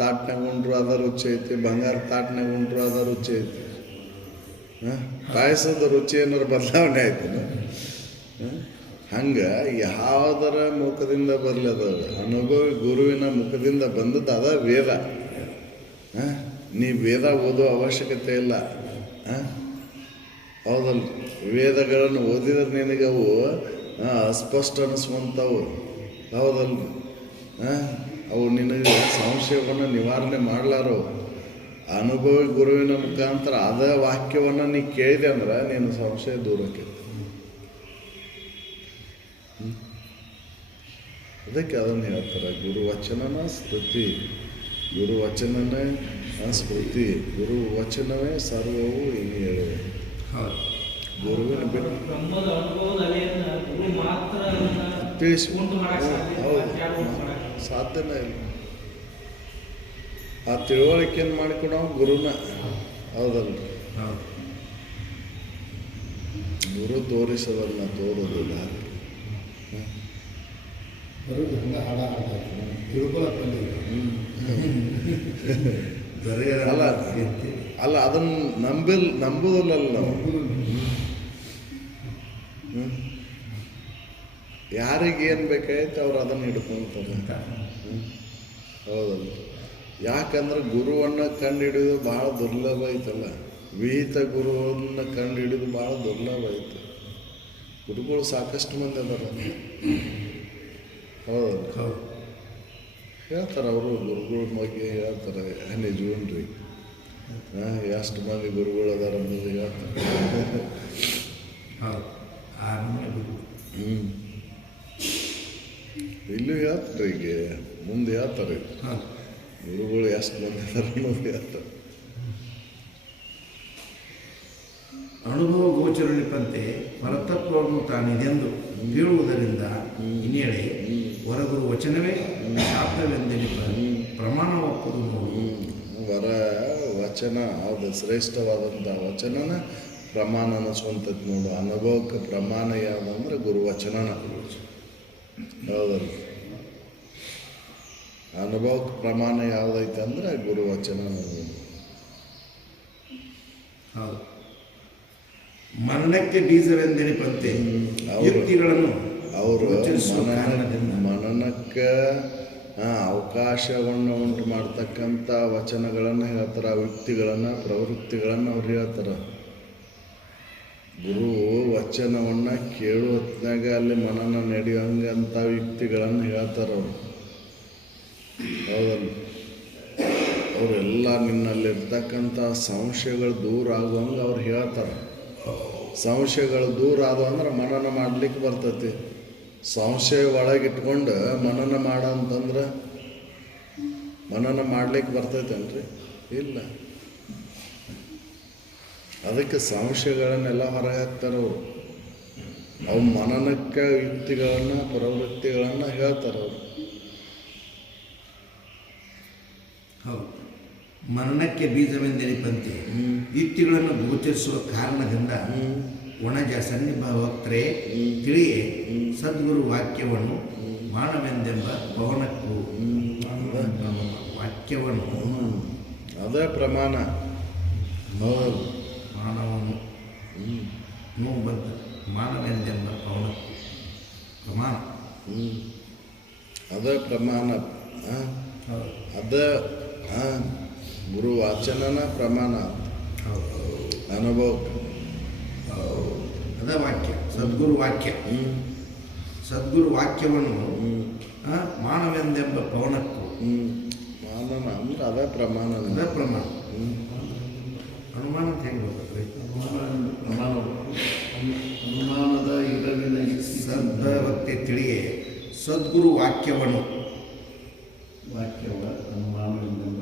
ತಾಟ್ನಾಗ ಉಂಡ್ರು ಅದ ರುಚಿ ಐತಿ, ಬಂಗಾರ ತಾಟ್ನಾಗ ಉಂಡ್ರು ಅದ ರುಚಿ ಐತಿ. ಪಾಯಸದ ರುಚಿ ಏನಾರು ಬದಲಾವಣೆ ಆಯ್ತು. ಹಂಗೆ ಯಾವುದರ ಮುಖದಿಂದ ಬರಲಿ, ಅದು ಅನುಭವಿ ಗುರುವಿನ ಮುಖದಿಂದ ಬಂದದ್ದು ಅದ ವೇದ. ನೀ ವೇದ ಓದೋ ಅವಶ್ಯಕತೆ ಇಲ್ಲ. ಹೌದಲ್ಲ, ವೇದಗಳನ್ನು ಓದಿದ್ರೆ ನಿನಗೆ ಅವು ಅಸ್ಪಷ್ಟ ಅನಿಸುವಂಥವು. ಹೌದಲ್ಲ, ಅವು ನಿನಗೆ ಸಂಶಯವನ್ನು ನಿವಾರಣೆ ಮಾಡಲಾರು. ಅನುಭವಿ ಗುರುವಿನ ಮುಖಾಂತರ ಅದ ವಾಕ್ಯವನ್ನು ನೀ ಕೇಳಿದೆ ಅಂದ್ರೆ ನೀನು ಸಂಶಯ ದೂರಕ್ಕೆ. ಅದಕ್ಕೆ ಅದನ್ನು ಹೇಳ್ತಾರೆ, ಗುರುವಚನನ ಸ್ಮೃತಿ, ಗುರುವಚನನೇ ಸ್ಮೃತಿ, ಗುರುವಚನವೇ ಸರ್ವವು ಇನ್ನು ಹೇಳುವೆ. ಹೌದು. ಗುರುವಿನ ಬಿಟ್ಟು ಬ್ರಹ್ಮದ ಅನುಭವದ ಅಲೆಯನ್ನ ಗುರು ಮಾತ್ರ ಅದನ್ನ ತಿಳಿಸಿ ಉಂಟು ಮಾಡಕ್ ಸಾಧ್ಯ ಇಲ್ಲ, ಯಾರು ಉಂಟು ಮಾಡಕ್ ಸಾಧ್ಯನೇ ಇಲ್ಲ. ಆ ತಿಳುವಳಿಕೆಯನ್ನು ಮಾಡಿಕೊಡೋ ಗುರುನ. ಹೌದಲ್ಲ, ಹೌದು. ಗುರು ತೋರಿಸೋದನ್ನ ತೋರೋದಿಲ್ಲ. ಬರೋದು ಹಂಗೆ ಹಾಡ ಹಾಡ್ತಾರೆ ತಿಳ್ಕೊಳಕ್ ಬಂದಿಲ್ಲ. ಅಲ್ಲ ಅಲ್ಲ ಅದನ್ನು ನಂಬೋದಿಲ್ಲ ನಾವು. ಯಾರಿಗೆ ಏನು ಬೇಕಾಯ್ತು ಅವ್ರು ಅದನ್ನು ಹಿಡ್ಕೊಂತಾರೆ. ಹೌದಲ್ಲ, ಯಾಕಂದ್ರೆ ಗುರುವನ್ನು ಕಂಡು ಹಿಡಿಯೋದು ಭಾಳ ದುರ್ಲಭ ಐತಲ್ಲ. ವಿಹಿತ ಗುರುವನ್ನು ಕಂಡು ಹಿಡಿದು ಭಾಳ ದುರ್ಲಭ ಐತೆ. ಗುರುಗಳು ಸಾಕಷ್ಟು ಮಂದಿ ಅದಾರ. ಹೌದಲ್ಲ, ಹೌದು. ಹೇಳ್ತಾರೆ ಅವರು ಗುರುಗಳ ಬಗ್ಗೆ ಹೇಳ್ತಾರೆ. ನಿಜವನ್ರಿ, ಎಷ್ಟು ಮಂದಿ ಗುರುಗಳು ಅದಾರ ಅನ್ನೋದು ಹೇಳ್ತಾರೆ. ಹೌದು. ಆ ನಮೂನೆ ಗುರು. ಇಲ್ಲೂ ಹೇಳ್ತಾರೆ, ಈಗ ಮುಂದೆ ಹೇಳ್ತಾರೆ ಹೌದು. ಗುರುಗಳು ಎಷ್ಟು ಮಂದಿ ಅದಾರ ಅನ್ನೋದು ಹೇಳ್ತಾರೆ. ಅನುಭವ ಗೋಚರನಿಪಂತೆ ಪರತತ್ವವನ್ನು ತಾನಿದೆಂದು ಹೇಳುವುದರಿಂದ ಹಿನ್ನೆಲೆ ಹೊರಗುರು ವಚನವೇ ಶಾಬ್ದವೆಂದೆನಿಪ ಪ್ರಮಾಣ ಒಪ್ಪುದು ನೋಡು. ವರ ವಚನ ಅದು ಶ್ರೇಷ್ಠವಾದಂಥ ವಚನನ ಪ್ರಮಾಣ ಅನ್ನಿಸುವಂಥದ್ದು ನೋಡು. ಅನುಭವಕ್ಕೆ ಪ್ರಮಾಣ ಯಾವುದಂದ್ರೆ ಗುರುವಚನನ. ಹೌದಲ್ಲ, ಅನುಭವಕ್ಕೆ ಪ್ರಮಾಣ ಯಾವುದೈತೆ ಅಂದ್ರೆ ಗುರುವಚನ. ಹೌದು. ಮನನಕ್ಕೆ ಬೀಜವೆಂದೆನಿಪಂತೆ ಯುಕ್ತಿಗಳನ್ನು ಅವರು ಗೋಚರಿಸುವ ಕಾರಣದಿಂದ ಮನನಕ್ಕೆ ಅವಕಾಶವನ್ನು ಉಂಟು ಮಾಡ್ತಕ್ಕಂಥ ವಚನಗಳನ್ನು ಹೇಳ್ತಾರೆ. ಆ ಯುಕ್ತಿಗಳನ್ನು ಪ್ರವೃತ್ತಿಗಳನ್ನು ಅವ್ರು ಹೇಳ್ತಾರೆ. ಗುರು ವಚನವನ್ನು ಕೇಳೋ ಹೊತ್ತಿನಾಗ ಅಲ್ಲಿ ಮನನ ನಡೆಯೋಂಗಂಥ ಯುಕ್ತಿಗಳನ್ನು ಹೇಳ್ತಾರೆ ಅವರು. ಹೌದಲ್ಲ, ಅವರೆಲ್ಲ ನಿನ್ನಲ್ಲಿರ್ತಕ್ಕಂಥ ಸಂಶಯಗಳು ದೂರ ಆಗುವಂಗೆ ಅವ್ರು ಹೇಳ್ತಾರೆ. ಸಂಶಯಗಳು ದೂರ ಆದವು ಅಂದ್ರೆ ಮನನ ಮಾಡ್ಲಿಕ್ಕೆ ಬರ್ತೈತಿ. ಸಂಶಯ ಒಳಗಿಟ್ಕೊಂಡು ಮನನ ಮಾಡ ಅಂತಂದ್ರೆ ಮನನ ಮಾಡ್ಲಿಕ್ಕೆ ಬರ್ತೈತೇನ್ರಿ? ಇಲ್ಲ. ಅದಕ್ಕೆ ಸಂಶಯಗಳನ್ನೆಲ್ಲ ಹೊರಗೆ ಹಾಕ್ತಾರೆ ಅವರು. ಅವು ಮನನಕ್ಕೆ ಯುಕ್ತಿಗಳನ್ನು ಪ್ರವೃತ್ತಿಗಳನ್ನು ಹೇಳ್ತಾರೆ ಅವರು. ಹೌದು. ಮನನಕ್ಕೆ ಬೀಜವೆಂದೆನಿಪಂತೆ ಯುಕ್ತಿಗಳನ್ನು ಗೋಚರಿಸುವ ಕಾರಣದಿಂದ ಒಣಜ ಸನ್ನಿಭಾವಕ್ತರೇ ತಿಳಿಯೇ ಸದ್ಗುರು ವಾಕ್ಯವನ್ನು ಮಾನವೆಂದೆಂಬ ಪವನಕ್ಕೂ ವಾಕ್ಯವನ್ನು ಅದೇ ಪ್ರಮಾಣ. ಮಾನವನು ನೋಬದ್ಧ ಮಾನವೆಂದೆಂಬ ಪವನಕ್ಕೂ ಪ್ರಮಾಣ. ಅದೇ ಪ್ರಮಾಣ. ಅದೇ ಗುರು ವಾಚನನ ಪ್ರಮಾಣ. ಅನುಭವಕ್ಕೆ ಅದ ವಾಕ್ಯ ಸದ್ಗುರು ವಾಕ್ಯ. ಸದ್ಗುರು ವಾಕ್ಯವನ್ನು ಮಾನವೆಂದೆಂಬ ಪವನಕ್ಕೂ ಮಾನನ ಅಂದ್ರೆ ಅದೇ ಪ್ರಮಾಣ. ಅದ ಪ್ರಮಾಣ. ಅನುಮಾನ ಅಂತ ಹೆಂಗೆ ಹೋಗ್ತದೆ? ಅನುಮಾನದ ಇರವಿನ ಸದ್ಭವತ್ತೆ ತಿಳಿಯೇ ಸದ್ಗುರು ವಾಕ್ಯವನ್ನು ವಾಕ್ಯವ ಅನುಮಾನವೆಂದೆಂಬ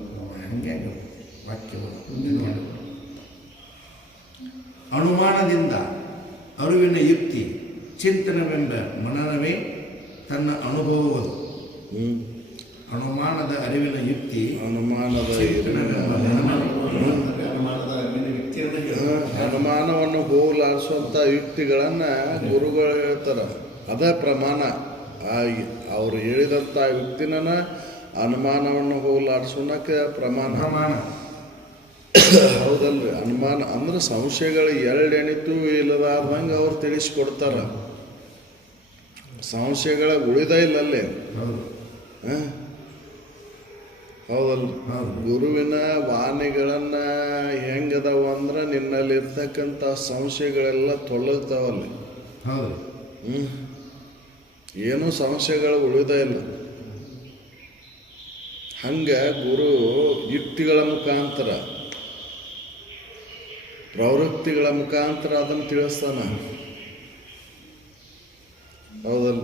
ಹಂಗೆ ವಾಕ್ಯವನ್ನು ಅನುಮಾನದಿಂದ ಅರಿವಿನ ಯುಕ್ತಿ ಚಿಂತನವೆಂಬ ಮನನವೇ ತನ್ನ ಅನುಭವವದು. ಅನುಮಾನದ ಅರಿವಿನ ಯುಕ್ತಿ ಅನುಮಾನದ ಚಿಂತನವೆಂಬ ಅನುಮಾನದ ಅರಿವಿನ ವ್ಯಕ್ತಿಯನ್ನು ಅನುಮಾನವನ್ನು ಹೋಗಲಾಡಿಸುವಂಥ ಯುಕ್ತಿಗಳನ್ನು ಗುರುಗಳು ಹೇಳ್ತಾರೆ. ಅದೇ ಪ್ರಮಾಣ. ಅವರು ಹೇಳಿದಂಥ ಯುಕ್ತಿನ ಅನುಮಾನವನ್ನು ಹೋಗಲಾಡಿಸೋಣಕ್ಕೆ ಪ್ರಮಾಣ. ಹೌದಲ್ರಿ. ಅನುಮಾನ ಅಂದ್ರೆ ಸಂಶಯಗಳು ಎರಡೆಣಿತು ಇಲ್ಲದಾರ್ದಂಗೆ ಅವ್ರು ತಿಳಿಸ್ಕೊಡ್ತಾರೆ. ಸಂಶಯಗಳ ಉಳಿದ ಇಲ್ಲಲ್ಲೇ. ಹೌದಲ್ಲ? ಹೌದು. ಗುರುವಿನ ವಾಣಿಗಳನ್ನ ಹೆಂಗದಾವ ಅಂದ್ರೆ ನಿನ್ನಲ್ಲಿರ್ತಕ್ಕಂಥ ಸಂಶಯಗಳೆಲ್ಲ ತೊಲಗ್ತಾವಲ್ಲಿ. ಹೌದು. ಏನೂ ಸಂಶಯಗಳು ಉಳಿದೇ ಇಲ್ಲ. ಹಂಗೆ ಗುರು ಯುಕ್ತಿಗಳ ಮುಖಾಂತರ ಪ್ರವೃತ್ತಿಗಳ ಮುಖಾಂತರ ಅದನ್ನು ತಿಳಿಸ್ತಾನ. ಹೌದಲ್ಲ?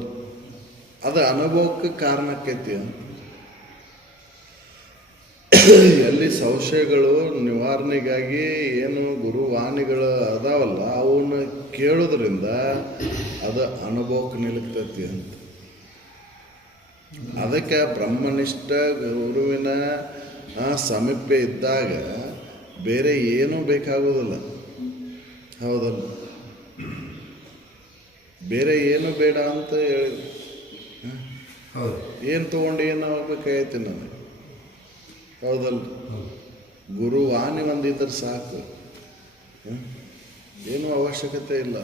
ಅದು ಅನುಭವಕ್ಕೆ ಕಾರಣಕ್ಕೈತಿ. ಎಲ್ಲಿ ಸಂಶಯಗಳು ನಿವಾರಣೆಗಾಗಿ ಏನು ಗುರುವಾಣಿಗಳು ಅದಾವಲ್ಲ ಅವನ್ನ ಕೇಳೋದ್ರಿಂದ ಅದು ಅನುಭವಕ್ಕೆ ನಿಲ್ತೈತಿ ಅಂತ. ಅದಕ್ಕೆ ಬ್ರಹ್ಮನಿಷ್ಠ ಗುರುವಿನ ಸಮೀಪ ಇದ್ದಾಗ ಬೇರೆ ಏನೂ ಬೇಕಾಗೋದಿಲ್ಲ. ಹೌದಲ್ಲ? ಬೇರೆ ಏನು ಬೇಡ ಅಂತ ಹೇಳಿ ಹೌದು. ಏನು ತೊಗೊಂಡು ಏನು ಆಗ್ಬೇಕಾಗೈತಿ ನನಗೆ. ಹೌದಲ್ಲ? ಗುರುವಾಣಿ ಒಂದಿದ್ರೆ ಸಾಕು, ಏನೂ ಅವಶ್ಯಕತೆ ಇಲ್ಲ.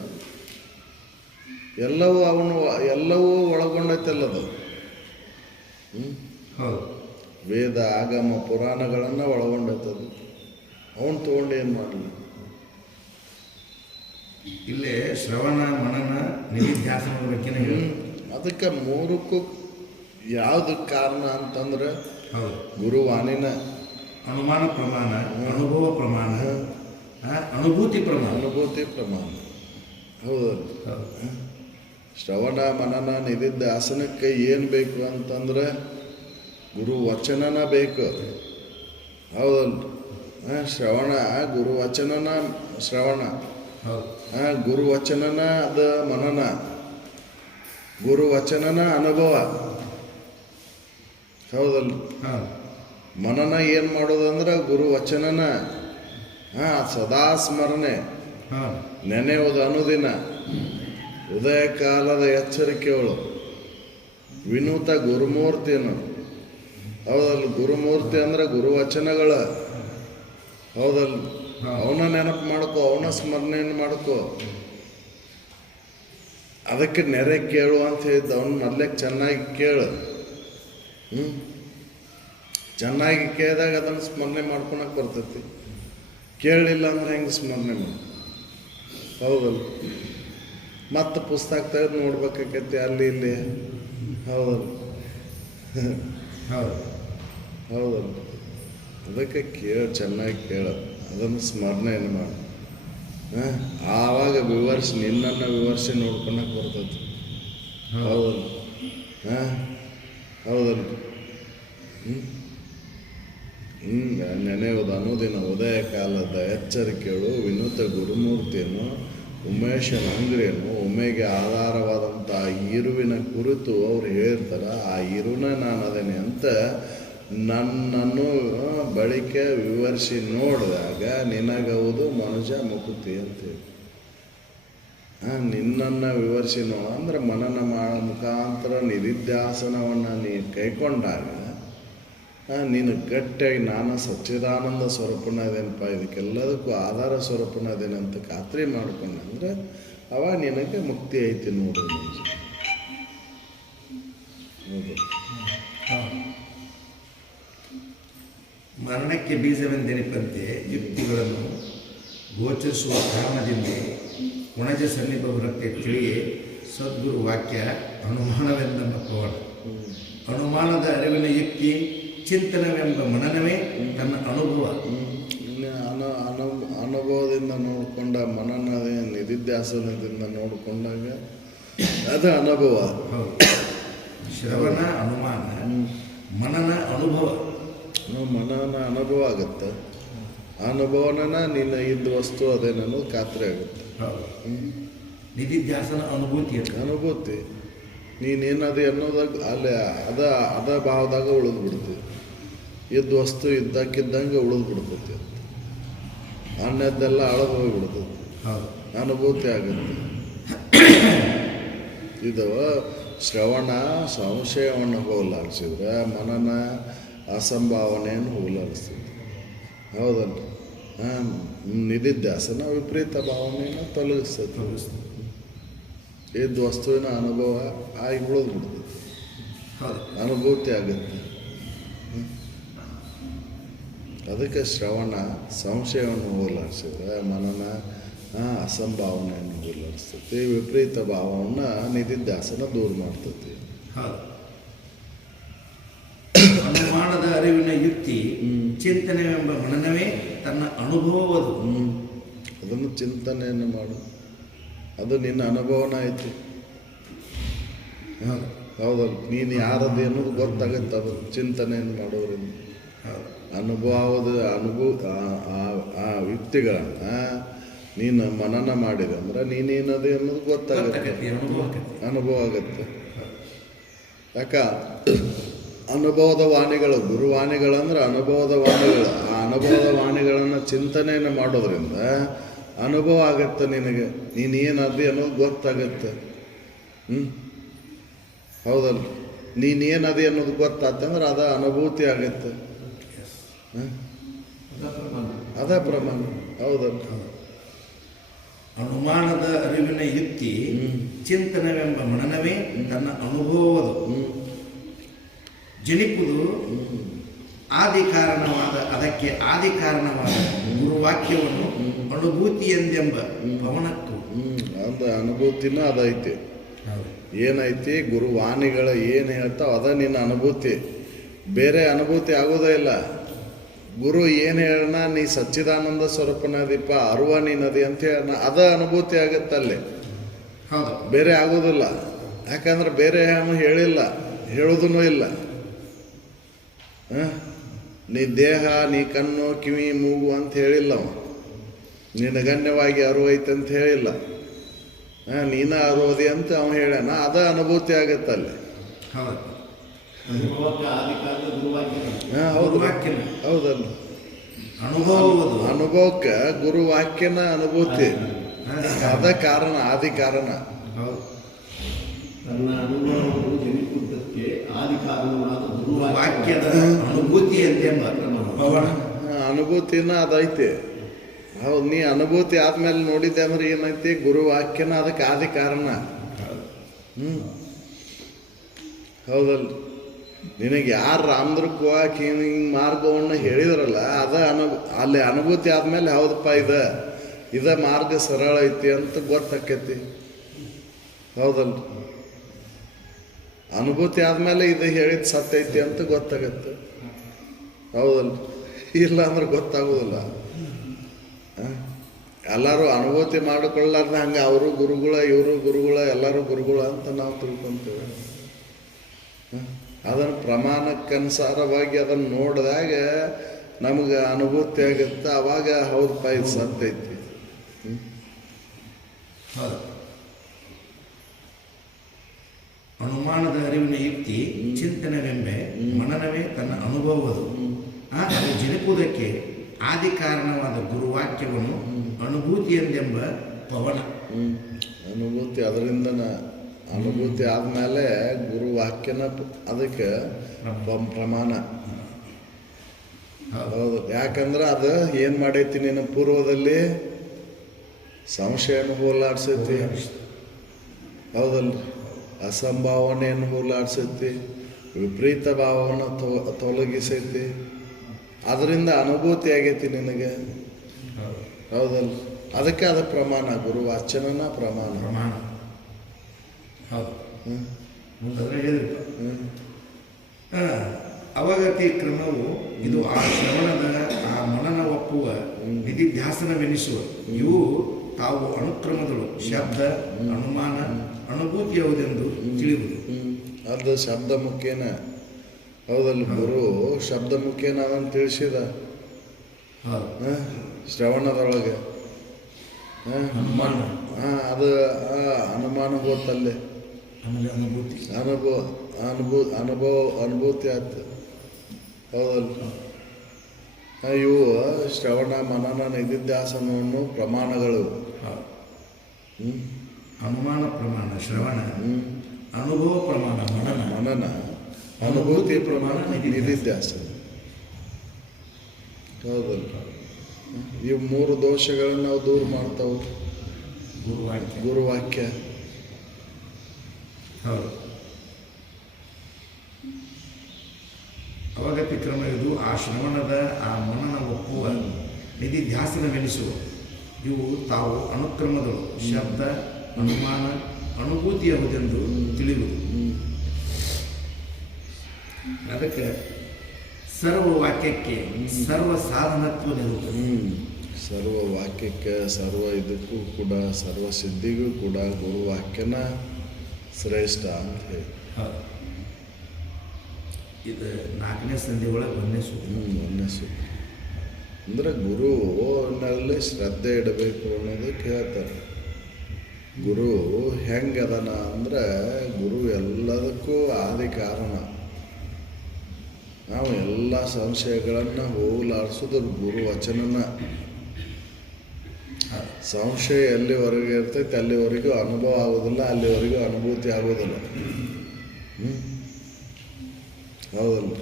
ಎಲ್ಲವೂ ಒಳಗೊಂಡೈತಲ್ಲದು. ಹೌದು. ವೇದ ಆಗಮ ಪುರಾಣಗಳನ್ನು ಒಳಗೊಂಡೈತದು. ಅವನು ತೊಗೊಂಡು ಏನು ಮಾಡಲಿ? ಇಲ್ಲೇ ಶ್ರವಣ ಮನನ ನಿಧಿಧ್ಯಾಸನದ ಬಗ್ಗೆ ಹೇಳಿ. ಅದಕ್ಕೆ ಮೂರಕ್ಕೂ ಯಾವುದು ಕಾರಣ ಅಂತಂದ್ರೆ ಹೌದು. ಗುರುವಾಣಿನ ಅನುಮಾನ ಪ್ರಮಾಣ, ಅನುಭವ ಪ್ರಮಾಣ, ಅನುಭೂತಿ ಪ್ರಮಾಣ. ಅನುಭೂತಿ ಪ್ರಮಾಣ. ಹೌದಲ್ಲ? ಶ್ರವಣ ಮನನ ನಿಧಿಧ್ಯಾಸನಕ್ಕೆ ಏನು ಬೇಕು ಅಂತಂದ್ರೆ ಗುರು ವಚನನ ಬೇಕು. ಹೌದಲ್ಲ? ಶ್ರವಣ ಗುರುವಚನನ ಶ್ರವಣ, ಗುರುವಚನನ ಅದು ಮನನ, ಗುರುವಚನನ ಅನುಭವ. ಹೌದಲ್ಲ? ಮನನ ಏನು ಮಾಡೋದಂದ್ರೆ ಗುರುವಚನನ ಸದಾ ಸ್ಮರಣೆ, ನೆನೆಯುವುದು ಅನುದಿನ, ಉದಯ ಕಾಲದ ಎಚ್ಚರಿಕೆಗಳು, ವಿನೂತ ಗುರುಮೂರ್ತಿಯನ್ನು. ಹೌದಲ್ಲ? ಗುರುಮೂರ್ತಿ ಅಂದ್ರೆ ಗುರುವಚನಗಳ. ಹೌದಲ್ಲ? ಅವನ ನೆನಪು ಮಾಡ್ಕೋ, ಅವನ ಸ್ಮರಣೆಯನ್ನು ಮಾಡ್ಕೋ. ಅದಕ್ಕೆ ನೆರೆ ಕೇಳು ಅಂತ ಹೇಳಿದ್ದು. ಅವನು ಮೊದಲೇ ಚೆನ್ನಾಗಿ ಕೇಳು. ಚೆನ್ನಾಗಿ ಕೇಳಿದಾಗ ಅದನ್ನು ಸ್ಮರಣೆ ಮಾಡ್ಕೊಳಕ್ಕೆ ಬರ್ತೈತಿ. ಕೇಳಲಿಲ್ಲ ಅಂದ್ರೆ ಹೆಂಗೆ ಸ್ಮರಣೆ ಮಾಡಿ? ಹೌದಲ್ಲ? ಮತ್ತು ಪುಸ್ತಕ ತೆಗೆದು ನೋಡ್ಬೇಕಾಕೈತಿ ಅಲ್ಲಿ ಇಲ್ಲಿ. ಹೌದಲ್ಲ? ಹೌದಲ್ಲ? ಅದಕ್ಕೆ ಚೆನ್ನಾಗಿ ಕೇಳು, ಅದನ್ನು ಸ್ಮರಣೆಯನ್ನು ಮಾಡಿ. ಆವಾಗ ನಿನ್ನನ್ನು ವಿವರಿಸಿ ನೋಡ್ಕೊಳಕ್ಕೆ ಬರ್ತೈತಿ. ಹೌದಲ್ಲ? ಹೌದಲ್ಲ? ನೆನೆಯುವುದು ಅನುದಿನ, ಉದಯ ಕಾಲದ ಎಚ್ಚರಿಕೆಗಳು, ವಿನೂತ ಗುರುಮೂರ್ತಿಯನ್ನು, ಉಮೇಶನ ಅಂಗ್ರಿಯನ್ನು, ಉಮೆಗೆ ಆಧಾರವಾದಂಥ ಇರುವಿನ ಕುರಿತು ಅವ್ರು ಹೇಳ್ತಾರೆ. ಆ ಇರುನ ನಾನು ಅದೇನೆ ಅಂತ ನನ್ನನ್ನು ಬಳಿಕೆ ವಿವರಿಸಿ ನೋಡಿದಾಗ ನಿನಗವುದು ಮನುಜ ಮುಕುತಿ ಅಂತೇಳಿ. ನಿನ್ನನ್ನು ವಿವರಿಸಿ ಅಂದ್ರೆ ಮನನ ಮುಖಾಂತರ ನಿಧಿಧ್ಯಾಸನವನ್ನು ನೀನು ಕೈಕೊಂಡಾಗ ನೀನು ಗಟ್ಟಿಯಾಗಿ ನಾನು ಸಚ್ಚಿದಾನಂದ ಸ್ವರೂಪನದೇನಪ್ಪ, ಇದಕ್ಕೆಲ್ಲದಕ್ಕೂ ಆಧಾರ ಸ್ವರೂಪನದೇನೆ ಅಂತ ಖಾತ್ರಿ ಮಾಡ್ಕೊಂಡೆ ಅಂದರೆ ಅವಾಗ ನಿನಗೆ ಮುಕ್ತಿ ಐತಿ ನೋಡು. ಹೌದು. ಮರಣಕ್ಕೆ ಬೀಜವೆಂದೆನಿಪಂತೆ ಯುಕ್ತಿಗಳನ್ನು ಗೋಚರಿಸುವ ಕಾರಣದಿಂದ ಒಣಜ ಸನ್ನಿಪ ಬರುತ್ತೆ ತಿಳಿಯೇ ಸದ್ಗುರು ವಾಕ್ಯ ಅನುಮಾನವೆಂದೆಂಬ ಪವಾಡ. ಅನುಮಾನದ ಅರಿವಿನ ಯುಕ್ತಿ ಚಿಂತನವೆಂಬ ಮನನವೇ ತನ್ನ ಅನುಭವ. ಅನುಭವದಿಂದ ನೋಡಿಕೊಂಡ ಮನನ ನಿಧಿಧ್ಯಾಸನದಿಂದ ನೋಡಿಕೊಂಡಾಗ ಅದು ಅನುಭವ. ಶ್ರವಣ ಅನುಮಾನ, ಮನನ ಅನುಭವ. ಮನನ ಅನುಭವ ಆಗುತ್ತೆ. ಅನುಭವನ ನಿನ್ನ ಇದ್ದ ವಸ್ತು ಅದೇನೋ ಖಾತ್ರಿ ಆಗುತ್ತೆ. ನಿಧಿಧ್ಯಾಸನ ಅನುಭೂತಿ ಅಂತ. ಅನುಭೂತಿ ನೀನೇನದು ಅನ್ನೋದಾಗ ಅಲ್ಲಿ ಅದ ಭಾವದಾಗ ಉಳಿದು ಬಿಡ್ತೀವಿ. ಇದ್ದ ವಸ್ತು ಇದ್ದಕ್ಕಿದ್ದಂಗೆ ಉಳಿದು ಬಿಡ್ತೈತಿ. ಅನ್ನದ್ದೆಲ್ಲ ಅಳದು ಹೋಗಿಬಿಡ್ತೈತಿ. ಅನುಭೂತಿ ಆಗುತ್ತೆ. ಇದು ಶ್ರವಣ ಸಂಶಯವನ್ನು ಹೋಗಲಾಡಿಸಿದ್ರೆ ಮನನ ಅಸಂಭಾವನೆಯನ್ನು ಹೋಗಲಾಡಿಸ್ತದೆ. ಹೌದಲ್ಲ? ನಿಧಿಧ್ಯಾಸನ ವಿಪರೀತ ಭಾವನೆಯನ್ನು ತೊಲಗಿಸ್ತದೆ. ಇದ್ದ ವಸ್ತುವಿನ ಅನುಭವ ಆಗಿ ಉಳಿದು ಬಿಡ್ತದೆ. ಅನುಭೂತಿ ಆಗುತ್ತೆ. ಅದಕ್ಕೆ ಶ್ರವಣ ಸಂಶಯವನ್ನು ಹೋಗಲಾಡಿಸಿದ್ರೆ ಮನನ ಅಸಂಭಾವನೆಯನ್ನು ಹೋಗಲಾಡಿಸ್ತೈತಿ, ವಿಪರೀತ ಭಾವವನ್ನು ನಿಧಿಧ್ಯಾಸನ ದೂರ ಮಾಡ್ತೈತಿ. ಹೌದು. ಅನುಮಾನದ ಅರಿವಿನ ಯುಕ್ತಿ ಚಿಂತನೆವೆಂಬ ಮನನವೇ ತನ್ನ ಅನುಭವವದು. ಅದನ್ನು ಚಿಂತನೆಯನ್ನು ಮಾಡು, ಅದು ನಿನ್ನ ಅನುಭವನ ಐತಿ. ಹೌದಲ್ಲ, ನೀನು ಯಾರದ್ದು ಅನ್ನೋದು ಗೊತ್ತಾಗುತ್ತೆ ಅದು ಚಿಂತನೆಯನ್ನು ಮಾಡೋದ್ರಿಂದ. ಆ ವ್ಯಕ್ತಿಗಳನ್ನು ನೀನು ಮನನ ಮಾಡಿದೆ ಅಂದ್ರೆ ನೀನೇನದೆ ಅನ್ನೋದು ಗೊತ್ತಾಗುತ್ತೆ, ಅನುಭವ ಆಗುತ್ತೆ. ಯಾಕ ಅನುಭವದ ವಾಣಿಗಳು, ಗುರುವಾಣಿಗಳಂದ್ರೆ ಅನುಭವದ ವಾಣಿಗಳು. ಆ ಅನುಭವದ ವಾಣಿಗಳನ್ನು ಚಿಂತನೆಯನ್ನು ಮಾಡೋದ್ರಿಂದ ಅನುಭವ ಆಗತ್ತೆ ನಿನಗೆ, ನೀನೇನದಿ ಅನ್ನೋದು ಗೊತ್ತಾಗತ್ತೆ. ಹೌದಲ್ಲ, ನೀನೇನದಿ ಅನ್ನೋದು ಗೊತ್ತಾತಂದ್ರೆ ಅದ ಅನುಭೂತಿ ಆಗತ್ತೆ. ಅದ ಪ್ರಮಾಣ. ಹೌದಲ್ಲ, ಅನುಮಾನದ ಅರಿವಿನ ಯುಕ್ತಿ ಚಿಂತನವೆಂಬ ಮನನವೇ ತನ್ನ ಅನುಭವವದು. ಜನಿಪುದು ಆದಿ ಕಾರಣವಾದ, ಅದಕ್ಕೆ ಆದಿ ಕಾರಣವಾದ ಗುರುವಾಕ್ಯವನ್ನು ಅನುಭೂತಿ ಎಂದೆಂಬ ಪವನಕ್ಕೂ. ಒಂದು ಅನುಭೂತಿನ ಅದೈತಿ. ಏನೈತಿ, ಗುರುವಾಣಿಗಳ ಏನು ಹೇಳ್ತಾವ ಅದ ನಿನ್ನ ಅನುಭೂತಿ. ಬೇರೆ ಅನುಭೂತಿ ಆಗೋದೇ ಇಲ್ಲ. ಗುರು ಏನು ಹೇಳೋಣ, ನೀ ಸಚ್ಚಿದಾನಂದ ಸ್ವರೂಪನದೀಪ ಅರುವ ನೀನದಿ ಅಂತ ಹೇಳೋಣ, ಅದ ಅನುಭೂತಿ ಆಗುತ್ತಲ್ಲಿ. ಹೌದು, ಬೇರೆ ಆಗೋದಿಲ್ಲ. ಯಾಕಂದ್ರೆ ಬೇರೆ ಏನು ಹೇಳಿಲ್ಲ, ಹೇಳೋದೂ ಇಲ್ಲ. ನೀ ದೇಹ, ನೀ ಕಣ್ಣು, ಕಿವಿ, ಮೂಗು ಅಂತ ಹೇಳಿಲ್ಲ ಅವ. ನಿನಗಣ್ಯವಾಗಿ ಅರುವೈತೆ ಅಂತ ಹೇಳಿಲ್ಲ. ನೀನ ಅರುವದಿ ಅಂತ ಅವನು ಹೇಳ್ಯಾನ, ಅದ ಅನುಭೂತಿ ಆಗತ್ತಲ್ಲಿ. ಹೌದಲ್ಲ, ಅನುಭವಕ್ಕೆ ಗುರುವಾಕ್ಯನ ಅನುಭೂತಿ ಅದ ಕಾರಣ, ಆದಿ ಕಾರಣ. ತನ್ನ ಅನುಭವವನ್ನು ಜನಿಸುವುದಕ್ಕೆ ಆದಿ ಕಾರಣವಾದ ವಾಕ್ಯದ ಅನುಭೂತಿ ಎಂದೆಂಬ ಅನುಭೂತಿನ ಅದೈತಿ. ಹೌದು, ನೀ ಅನುಭೂತಿ ಆದ್ಮೇಲೆ ನೋಡಿದ್ದೆ ಅಂದ್ರೆ ಏನೈತಿ, ಗುರುವಾಕ್ಯನ ಅದಕ್ಕೆ ಆದಿ ಕಾರಣ. ಹೌದಲ್ಲ, ನಿನಗೆ ಯಾರು ರಾಮದುರ್ಗಕ್ಕೆ ಹಿಂಗೆ ಮಾರ್ಗವನ್ನು ಹೇಳಿದ್ರಲ್ಲ, ಅದ ಅಲ್ಲಿ ಅನುಭೂತಿ ಆದ್ಮೇಲೆ ಹೌದಪ್ಪ ಇದ ಮಾರ್ಗ ಸರಳ ಐತಿ ಅಂತ ಗೊತ್ತಾಕೈತಿ. ಹೌದಲ್ಲ, ಅನುಭೂತಿ ಆದ್ಮೇಲೆ ಇದು ಹೇಳಿದ ಸತ್ಯ ಐತಿ ಅಂತ ಗೊತ್ತಾಗತ್ತೆ. ಹೌದಲ್ಲ, ಇಲ್ಲ ಅಂದ್ರೆ ಗೊತ್ತಾಗೋದಿಲ್ಲ. ಎಲ್ಲರೂ ಅನುಭೂತಿ ಮಾಡಿಕೊಳ್ಳಾರ್ದ ಹಂಗೆ ಅವರು ಗುರುಗಳ, ಇವರು ಗುರುಗಳ, ಎಲ್ಲರೂ ಗುರುಗಳ ಅಂತ ನಾವು ತಿಳ್ಕೊಂತೇವೆ. ಅದನ್ನು ಪ್ರಮಾಣಕ್ಕನುಸಾರವಾಗಿ ಅದನ್ನು ನೋಡಿದಾಗ ನಮಗೆ ಅನುಭೂತಿ ಆಗುತ್ತೆ. ಅವಾಗ ಹೌದಪ್ಪ ಇದು ಸತ್ಯ ಐತಿ. ಅನುಮಾನದ ಅರಿವಿನ ಯುಕ್ತಿ ಚಿಂತನೆವೆಂಬೆ ಮನನವೇ ತನ್ನ ಅನುಭವದು. ಅದು ಜನಿಪುವುದಕ್ಕೆ ಆದಿ ಕಾರಣವಾದ ಗುರುವಾಕ್ಯವನ್ನು ಅನುಭೂತಿ ಎಂದೆಂಬ ಪವನ. ಅನುಭೂತಿ, ಅದರಿಂದನ ಅನುಭೂತಿ ಆದಮೇಲೆ ಗುರುವಾಕ್ಯನ ಅದಕ್ಕೆ ಪ್ರಮಾಣ. ಹೌದು, ಯಾಕಂದ್ರೆ ಅದು ಏನು ಮಾಡೈತಿ, ನಿನ್ನ ಪೂರ್ವದಲ್ಲಿ ಸಂಶಯವನ್ನು ಹೋಲಾಡ್ಸೈತಿ. ಹೌದಲ್ಲ, ಅಸಂಭಾವನೆಯನ್ನು ಹೋಲಾಡ್ಸೈತಿ, ವಿಪರೀತ ಭಾವವನ್ನು ತೊಲಗಿಸೈತಿ. ಅದರಿಂದ ಅನುಭೂತಿ ಆಗೈತಿ ನಿನಗೆ. ಹೌದಲ್ಲ, ಅದಕ್ಕೆ ಅದು ಪ್ರಮಾಣ, ಗುರುವಾಚನನ ಪ್ರಮಾಣ. ಹೌದು, ಅವಗತಿ ಕ್ರಮವು ಇದು ಆ ಶ್ರವಣದ, ಆ ಮನನ ಒಪ್ಪುವ, ನಿಧಿಧ್ಯಾಸನವೆನಿಸುವ ಇವು ತಾವು ಅನುಕ್ರಮಗಳು ಶಬ್ದ, ಅನುಮಾನ, ಅನುಭೂತಿ ಯಾವುದೆಂದು ತಿಳಿಯುವುದು. ಅದು ಶಬ್ದ ಮುಖೇನ. ಹೌದಲ್ಲ, ಗುರು ಶಬ್ದ ಮುಖೇನ ಅದನ್ನು ತಿಳಿಸಿದ ಶ್ರವಣದೊಳಗೆ. ಅನುಮಾನ, ಅದು ಅನುಮಾನ ಗೊತ್ತಲ್ಲೇ, ಅನುಭೂತಿ ಆಯ್ತು. ಹೌದಲ್ಲ, ಇವು ಶ್ರವಣ, ಮನನ, ನಿಧಿಧ್ಯಾಸನವನ್ನು ಪ್ರಮಾಣಗಳು. ಅನುಮಾನ ಪ್ರಮಾಣ ಶ್ರವಣ, ಅನುಭವ ಪ್ರಮಾಣ ಮನನ, ಅನುಭೂತಿ ಪ್ರಮಾಣ ನಿಧಿಧ್ಯಾಸನ. ಹೌದಲ್ಲ, ಇವು ಮೂರು ದೋಷಗಳನ್ನು ನಾವು ದೂರ ಮಾಡ್ತಾವೆ ಗುರುವಾಕ್ಯ. ಹೌದು, ಅವಗತಿ ಕ್ರಮವಿದು ಆ ಶ್ರವಣದ ಆ ಮನನ ಒಪ್ಪುವ ನಿಧಿಧ್ಯಾಸನ ಮೆಲಿಸುವ ಇವು ತಾವು ಅನುಕ್ರಮಗಳು ಶಬ್ದ ಅನುಮಾನ ಅನುಭೂತಿಯಾಗುವುದೆಂದು ತಿಳಿಯುವುದು. ಅದಕ್ಕೆ ಸರ್ವ ವಾಕ್ಯಕ್ಕೆ ಸರ್ವ ಸಾಧನತ್ವ ನಿರುತ್ತದೆ. ಸರ್ವ ವಾಕ್ಯಕ್ಕೆ ಸರ್ವ ಇದಕ್ಕೂ ಕೂಡ ಸರ್ವ ಸಿದ್ಧಿಗೂ ಕೂಡ ಗುರುವಾಕ್ಯನ ಶ್ರೇಷ್ಠ ಅಂತ ಹೇಳಿ. ಇದು 4ನೇ ಸಂಧಿ ಒಳಗೆ 1ನೇ ಸೂತ್ರ. ಒಂದನೇ ಸೂತ್ರ ಅಂದರೆ ಗುರುವಿನಲ್ಲಿ ಶ್ರದ್ಧೆ ಇಡಬೇಕು ಅನ್ನೋದಕ್ಕೆ ಹೇಳ್ತಾರೆ. ಗುರು ಹೆಂಗದನ ಅಂದರೆ ಗುರು ಎಲ್ಲದಕ್ಕೂ ಆದಿ ಕಾರಣ. ನಾವು ಎಲ್ಲ ಸಂಶಯಗಳನ್ನು ಹೋಗಲಾಡಿಸೋದು ಗುರು ವಚನನ. ಸಂಶಯ ಎಲ್ಲಿವರೆಗೆ ಇರ್ತೈತೆ ಅಲ್ಲಿವರೆಗೂ ಅನುಭವ ಆಗೋದಿಲ್ಲ, ಅಲ್ಲಿವರೆಗೂ ಅನುಭೂತಿ ಆಗೋದಿಲ್ಲ. ಹೌದಲ್ಲ?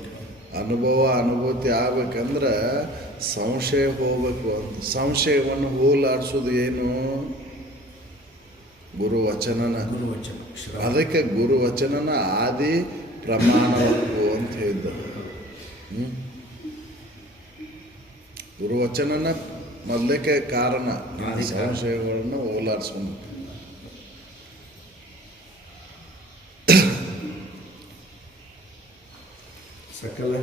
ಅನುಭೂತಿ ಆಗ್ಬೇಕಂದ್ರೆ ಸಂಶಯ ಹೋಗ್ಬೇಕು ಅಂತ. ಸಂಶಯವನ್ನು ಹೋಗಲಾಡಿಸೋದು ಏನು? ಗುರುವಚನನ. ಗುರುವಚನ ಅದಕ್ಕೆ ಗುರುವಚನನ ಆದಿ ಪ್ರಮಾಣವು ಅಂತ ಹೇಳಿದ್ದರು. ಗುರುವಚನನ ಮೊದಲಕ್ಕೆ ಕಾರಣ ಸಂಶಯಗಳನ್ನು ಹೋಗಲಾಡಿಸ್ಕೊಂಡು. ಸಕಲ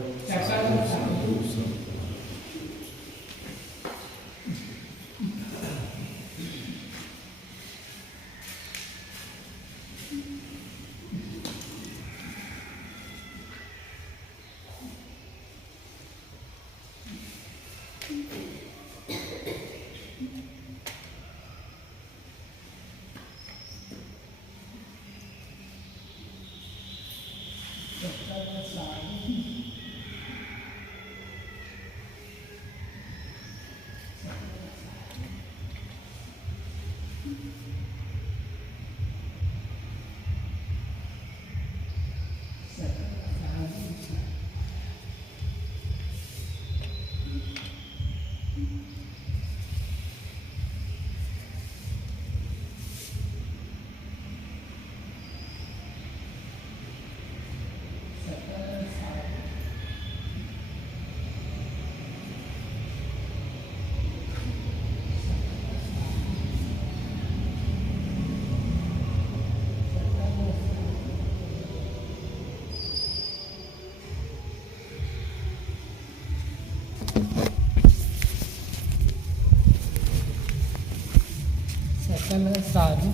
ಸಾಧು